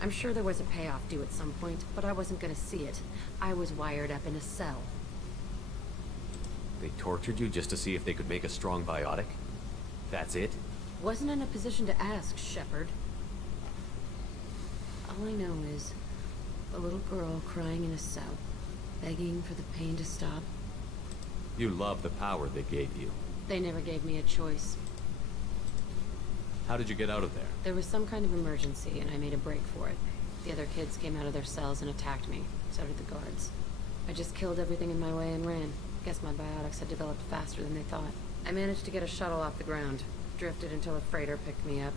I'm sure there was a payoff due at some point, but I wasn't going to see it. I was wired up in a cell. They tortured you just to see if they could make a strong biotic? That's it? Wasn't in a position to ask, Shepard. All I know is a little girl crying in a cell, begging for the pain to stop. You love the power they gave you. They never gave me a choice. How did you get out of there? There was some kind of emergency, and I made a break for it. The other kids came out of their cells and attacked me. So did the guards. I just killed everything in my way and ran. Guess my biotics had developed faster than they thought. I managed to get a shuttle off the ground. Drifted until a freighter picked me up.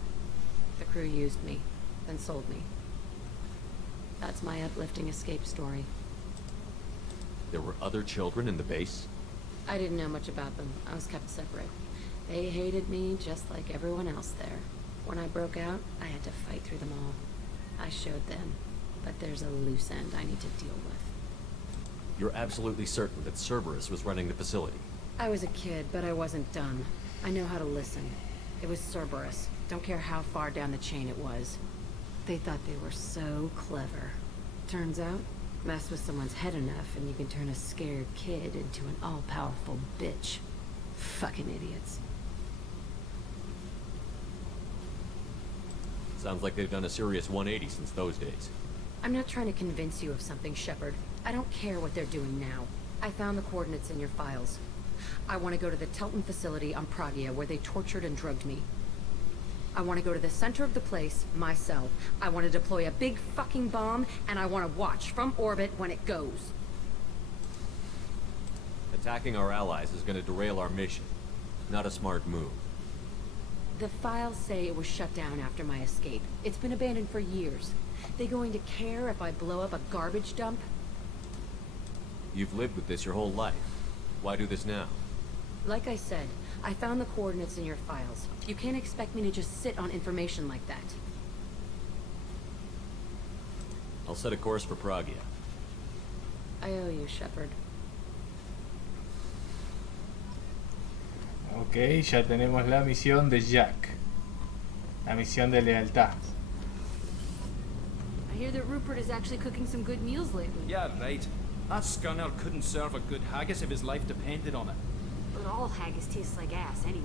The crew used me, then sold me. That's my uplifting escape story. There were other children in the base? I didn't know much about them. I was kept separate. They hated me just like everyone else there. When I broke out, I had to fight through them all. I showed them, but there's a loose end I need to deal with. You're absolutely certain that Cerberus was running the facility? I was a kid, but I wasn't dumb. I know how to listen. It was Cerberus. Don't care how far down the chain it was. They thought they were so clever. Turns out, mess with someone's head enough and you can turn a scared kid into an all-powerful bitch. Fucking idiots. Sounds like they've done a serious 180 since those days. I'm not trying to convince you of something, Shepard. I don't care what they're doing now. I found the coordinates in your files. I want to go to the Telton facility on Pragia where they tortured and drugged me. I want to go to the center of the place, myself. I want to deploy a big fucking bomb, and I want to watch from orbit when it goes. Attacking our allies is going to derail our mission. Not a smart move. The files say it was shut down after my escape. It's been abandoned for years. They going to care if I blow up a garbage dump? You've lived with this your whole life. Why do this now? Like I said, I found the coordinates in your files. You can't expect me to just sit on information like that. I'll set a course for Pragia. I owe you, Shepard. Ok, ya tenemos la misión de Jack. La misión de lealtad. I hear that Rupert is actually cooking some good meals lately. Yeah, right. That scunner couldn't serve a good haggis if his life depended on it. But all haggis tastes like ass anyway.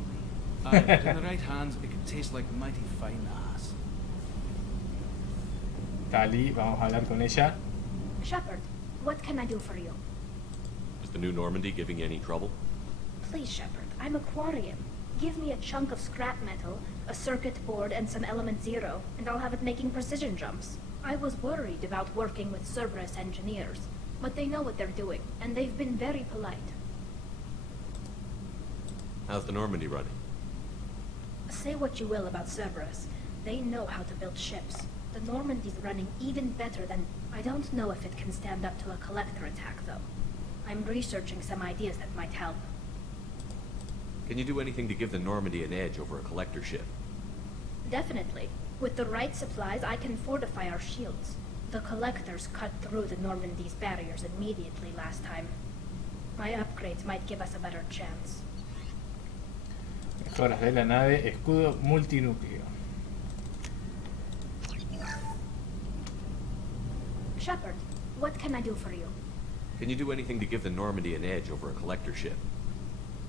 Aye, but in the right hands, it could taste like mighty fine ass. Tali, vamos a hablar con ella. Shepard, what can I do for you? Is the new Normandy giving you any trouble? Please, Shepard, I'm a Quarian. Give me a chunk of scrap metal, a circuit board, and some element zero, and I'll have it making precision jumps. I was worried about working with Cerberus engineers, but they know what they're doing, and they've been very polite. How's the Normandy running? Say what you will about Cerberus. They know how to build ships. The Normandy's running even better than... I don't know if it can stand up to a collector attack, though. I'm researching some ideas that might help. Can you do anything to give the Normandy an edge over a collector ship? Definitely. With the right supplies, I can fortify our shields. The collectors cut through the Normandy's barriers immediately last time. My upgrades might give us a better chance. Mejoras de la nave, escudo multinúcleo. Shepard, what can I do for you? Can you do anything to give the Normandy an edge over a collector ship?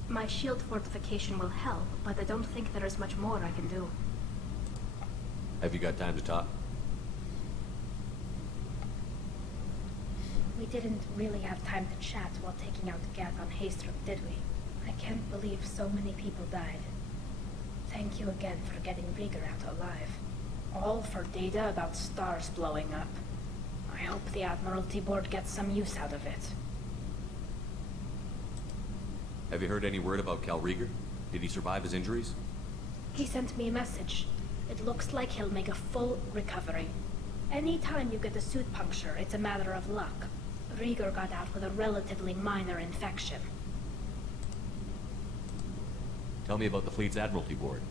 My shield fortification will help, but I don't think there is much more I can do. Have you got time to talk? We didn't really have time to chat while taking out Gath on Haystrup, did we? I can't believe so many people died. Thank you again for getting Rieger out alive. All for data about stars blowing up. I hope the Admiralty Board gets some use out of it. Have you heard any word about Cal Rieger? Did he survive his injuries? He sent me a message. It looks like he'll make a full recovery. Anytime you get a suit puncture, it's a matter of luck. Rieger got out with a relatively minor infection. Tell me about the fleet's Admiralty Board.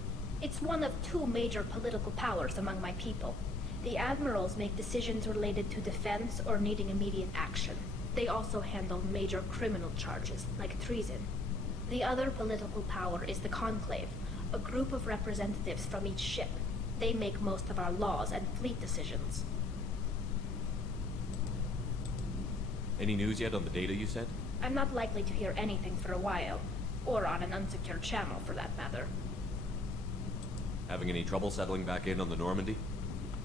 It's one of two major political powers among my people. The admirals make decisions related to defense or needing immediate action. They also handle major criminal charges, like treason. The other political power is the Conclave, a group of representatives from each ship. They make most of our laws and fleet decisions. Any news yet on the data you sent? I'm not likely to hear anything for a while, or on an unsecured channel for that matter. Having any trouble settling back in on the Normandy?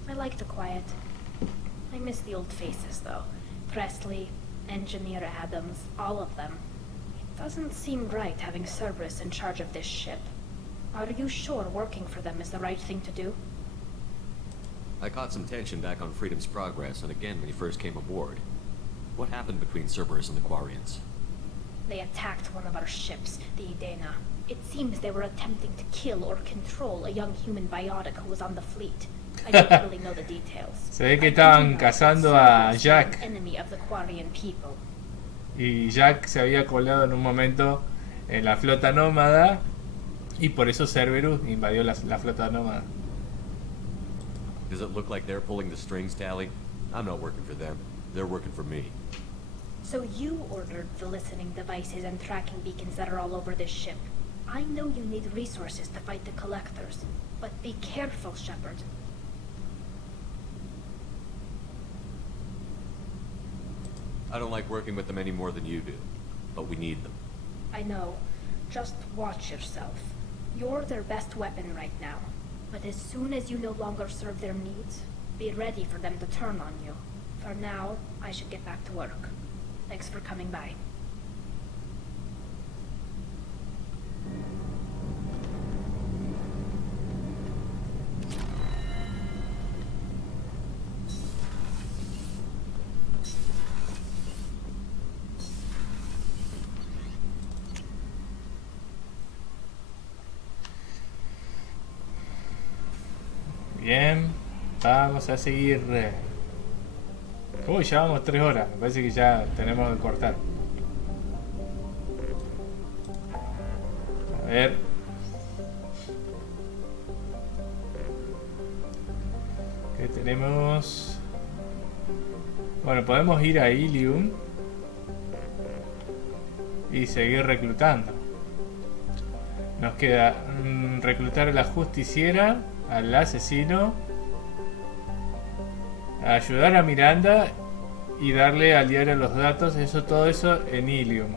I like the quiet. I miss the old faces, though. Presley, Engineer Adams, all of them. It doesn't seem right having Cerberus in charge of this ship. Are you sure working for them is the right thing to do? I caught some tension back on Freedom's Progress, and again when you first came aboard. What happened between Cerberus and the Quarians? They attacked one of our ships, the Idena. It seems they were attempting to kill or control a young human biotic who was on the fleet. I don't really know the details. Se ve que estaban cazando a Jack. Enemy of the Quarian people. Y Jack se había colado en un momento en la flota nómada y por eso Cerberus invadió la flota nómada. Does it look like they're pulling the strings, Tally? I'm not working for them. They're working for me. So you ordered the listening devices and tracking beacons that are all over this ship. I know you need resources to fight the collectors, but be careful, Shepard. I don't like working with them any more than you do, but we need them. I know. Just watch yourself. You're their best weapon right now. But as soon as you no longer serve their needs, be ready for them to turn on you. For now, I should get back to work. Thanks for coming by. Bien, vamos a seguir. Uy, ya vamos 3 horas. Me parece que ya tenemos que cortar. A ver. ¿Qué tenemos? Bueno, podemos ir a Ilium y seguir reclutando. Nos queda reclutar a la justiciera, al asesino, ayudar a Miranda y darle al diario los datos, todo eso en Ilium.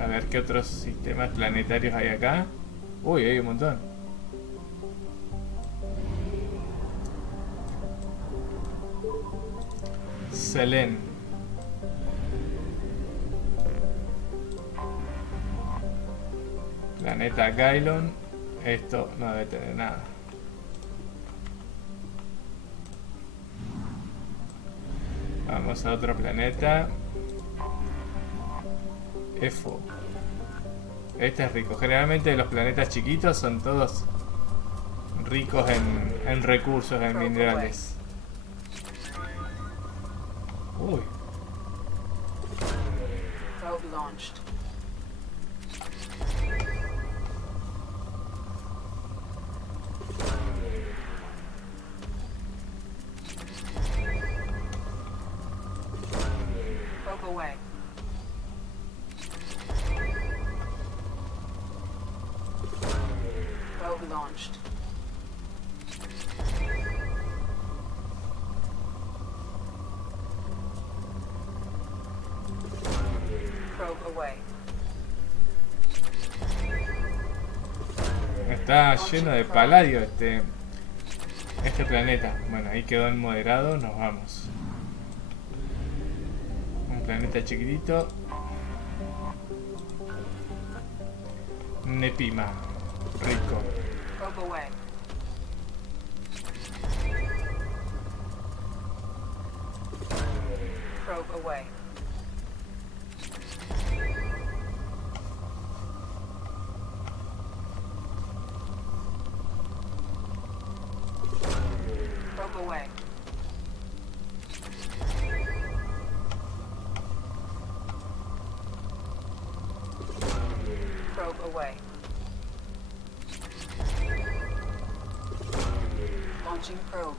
A ver qué otros sistemas planetarios hay acá. Uy, hay un montón. Selen. Planeta Gailon. Esto no debe tener nada. Vamos a otro planeta. Efo. Este es rico. Generalmente los planetas chiquitos son todos ricos en recursos, en minerales. Uy. Probe launched. Probe away. Probe launched. Probe away. Está lleno de paladio este planeta. Bueno, ahí quedó en moderado, nos vamos. Un planeta chiquitito. Nepima. Rico. Probe away. Probe away. Probe away. Probe away. Launching probe.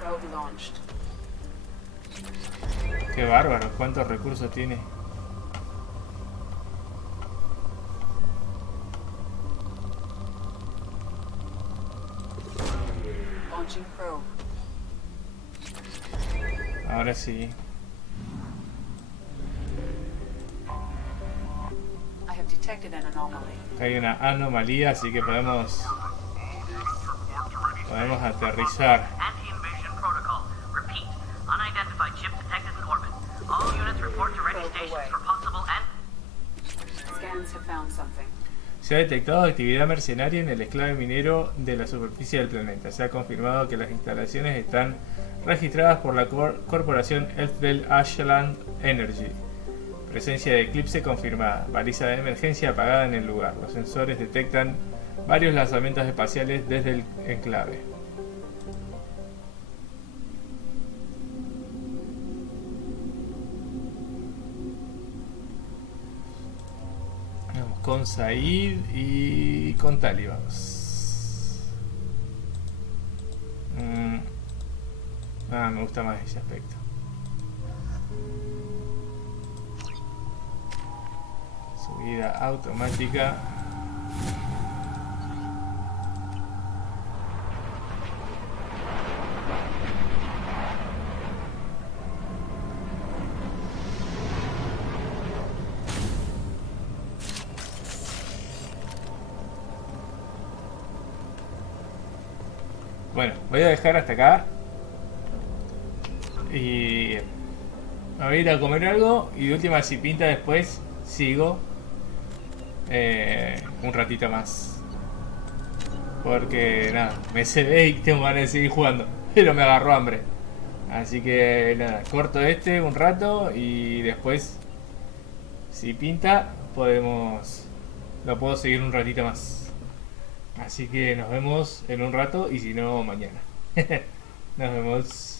Probe launched. Qué bárbaro, cuántos recursos tiene. Launching probe. Ahora sí. I have detected an anomaly. Hay una anomalía, así que podemos aterrizar. Anti-invasion protocol. Repeat. Unidentified ship detected in orbit. All units report to ready stations for possible and... Scans have found something. Se ha detectado actividad mercenaria en el enclave minero de la superficie del planeta. Se ha confirmado que las instalaciones están registradas por la corporación Elfdell Ashland Energy. Presencia de eclipse confirmada. Baliza de emergencia apagada en el lugar. Los sensores detectan varios lanzamientos espaciales desde el enclave. Vamos con Said y con Tali, vamos. Me gusta más ese aspecto. Subida automática. Bueno, voy a dejar hasta acá. Y me voy a ir a comer algo. Y de última, si pinta después, sigo un ratito más. Porque nada, me cedé y tengo ganas de seguir jugando. Pero me agarró hambre. Así que nada, corto este un rato. Y después, si pinta, lo puedo seguir un ratito más. Así que nos vemos en un rato. Y si no, mañana. Nos vemos.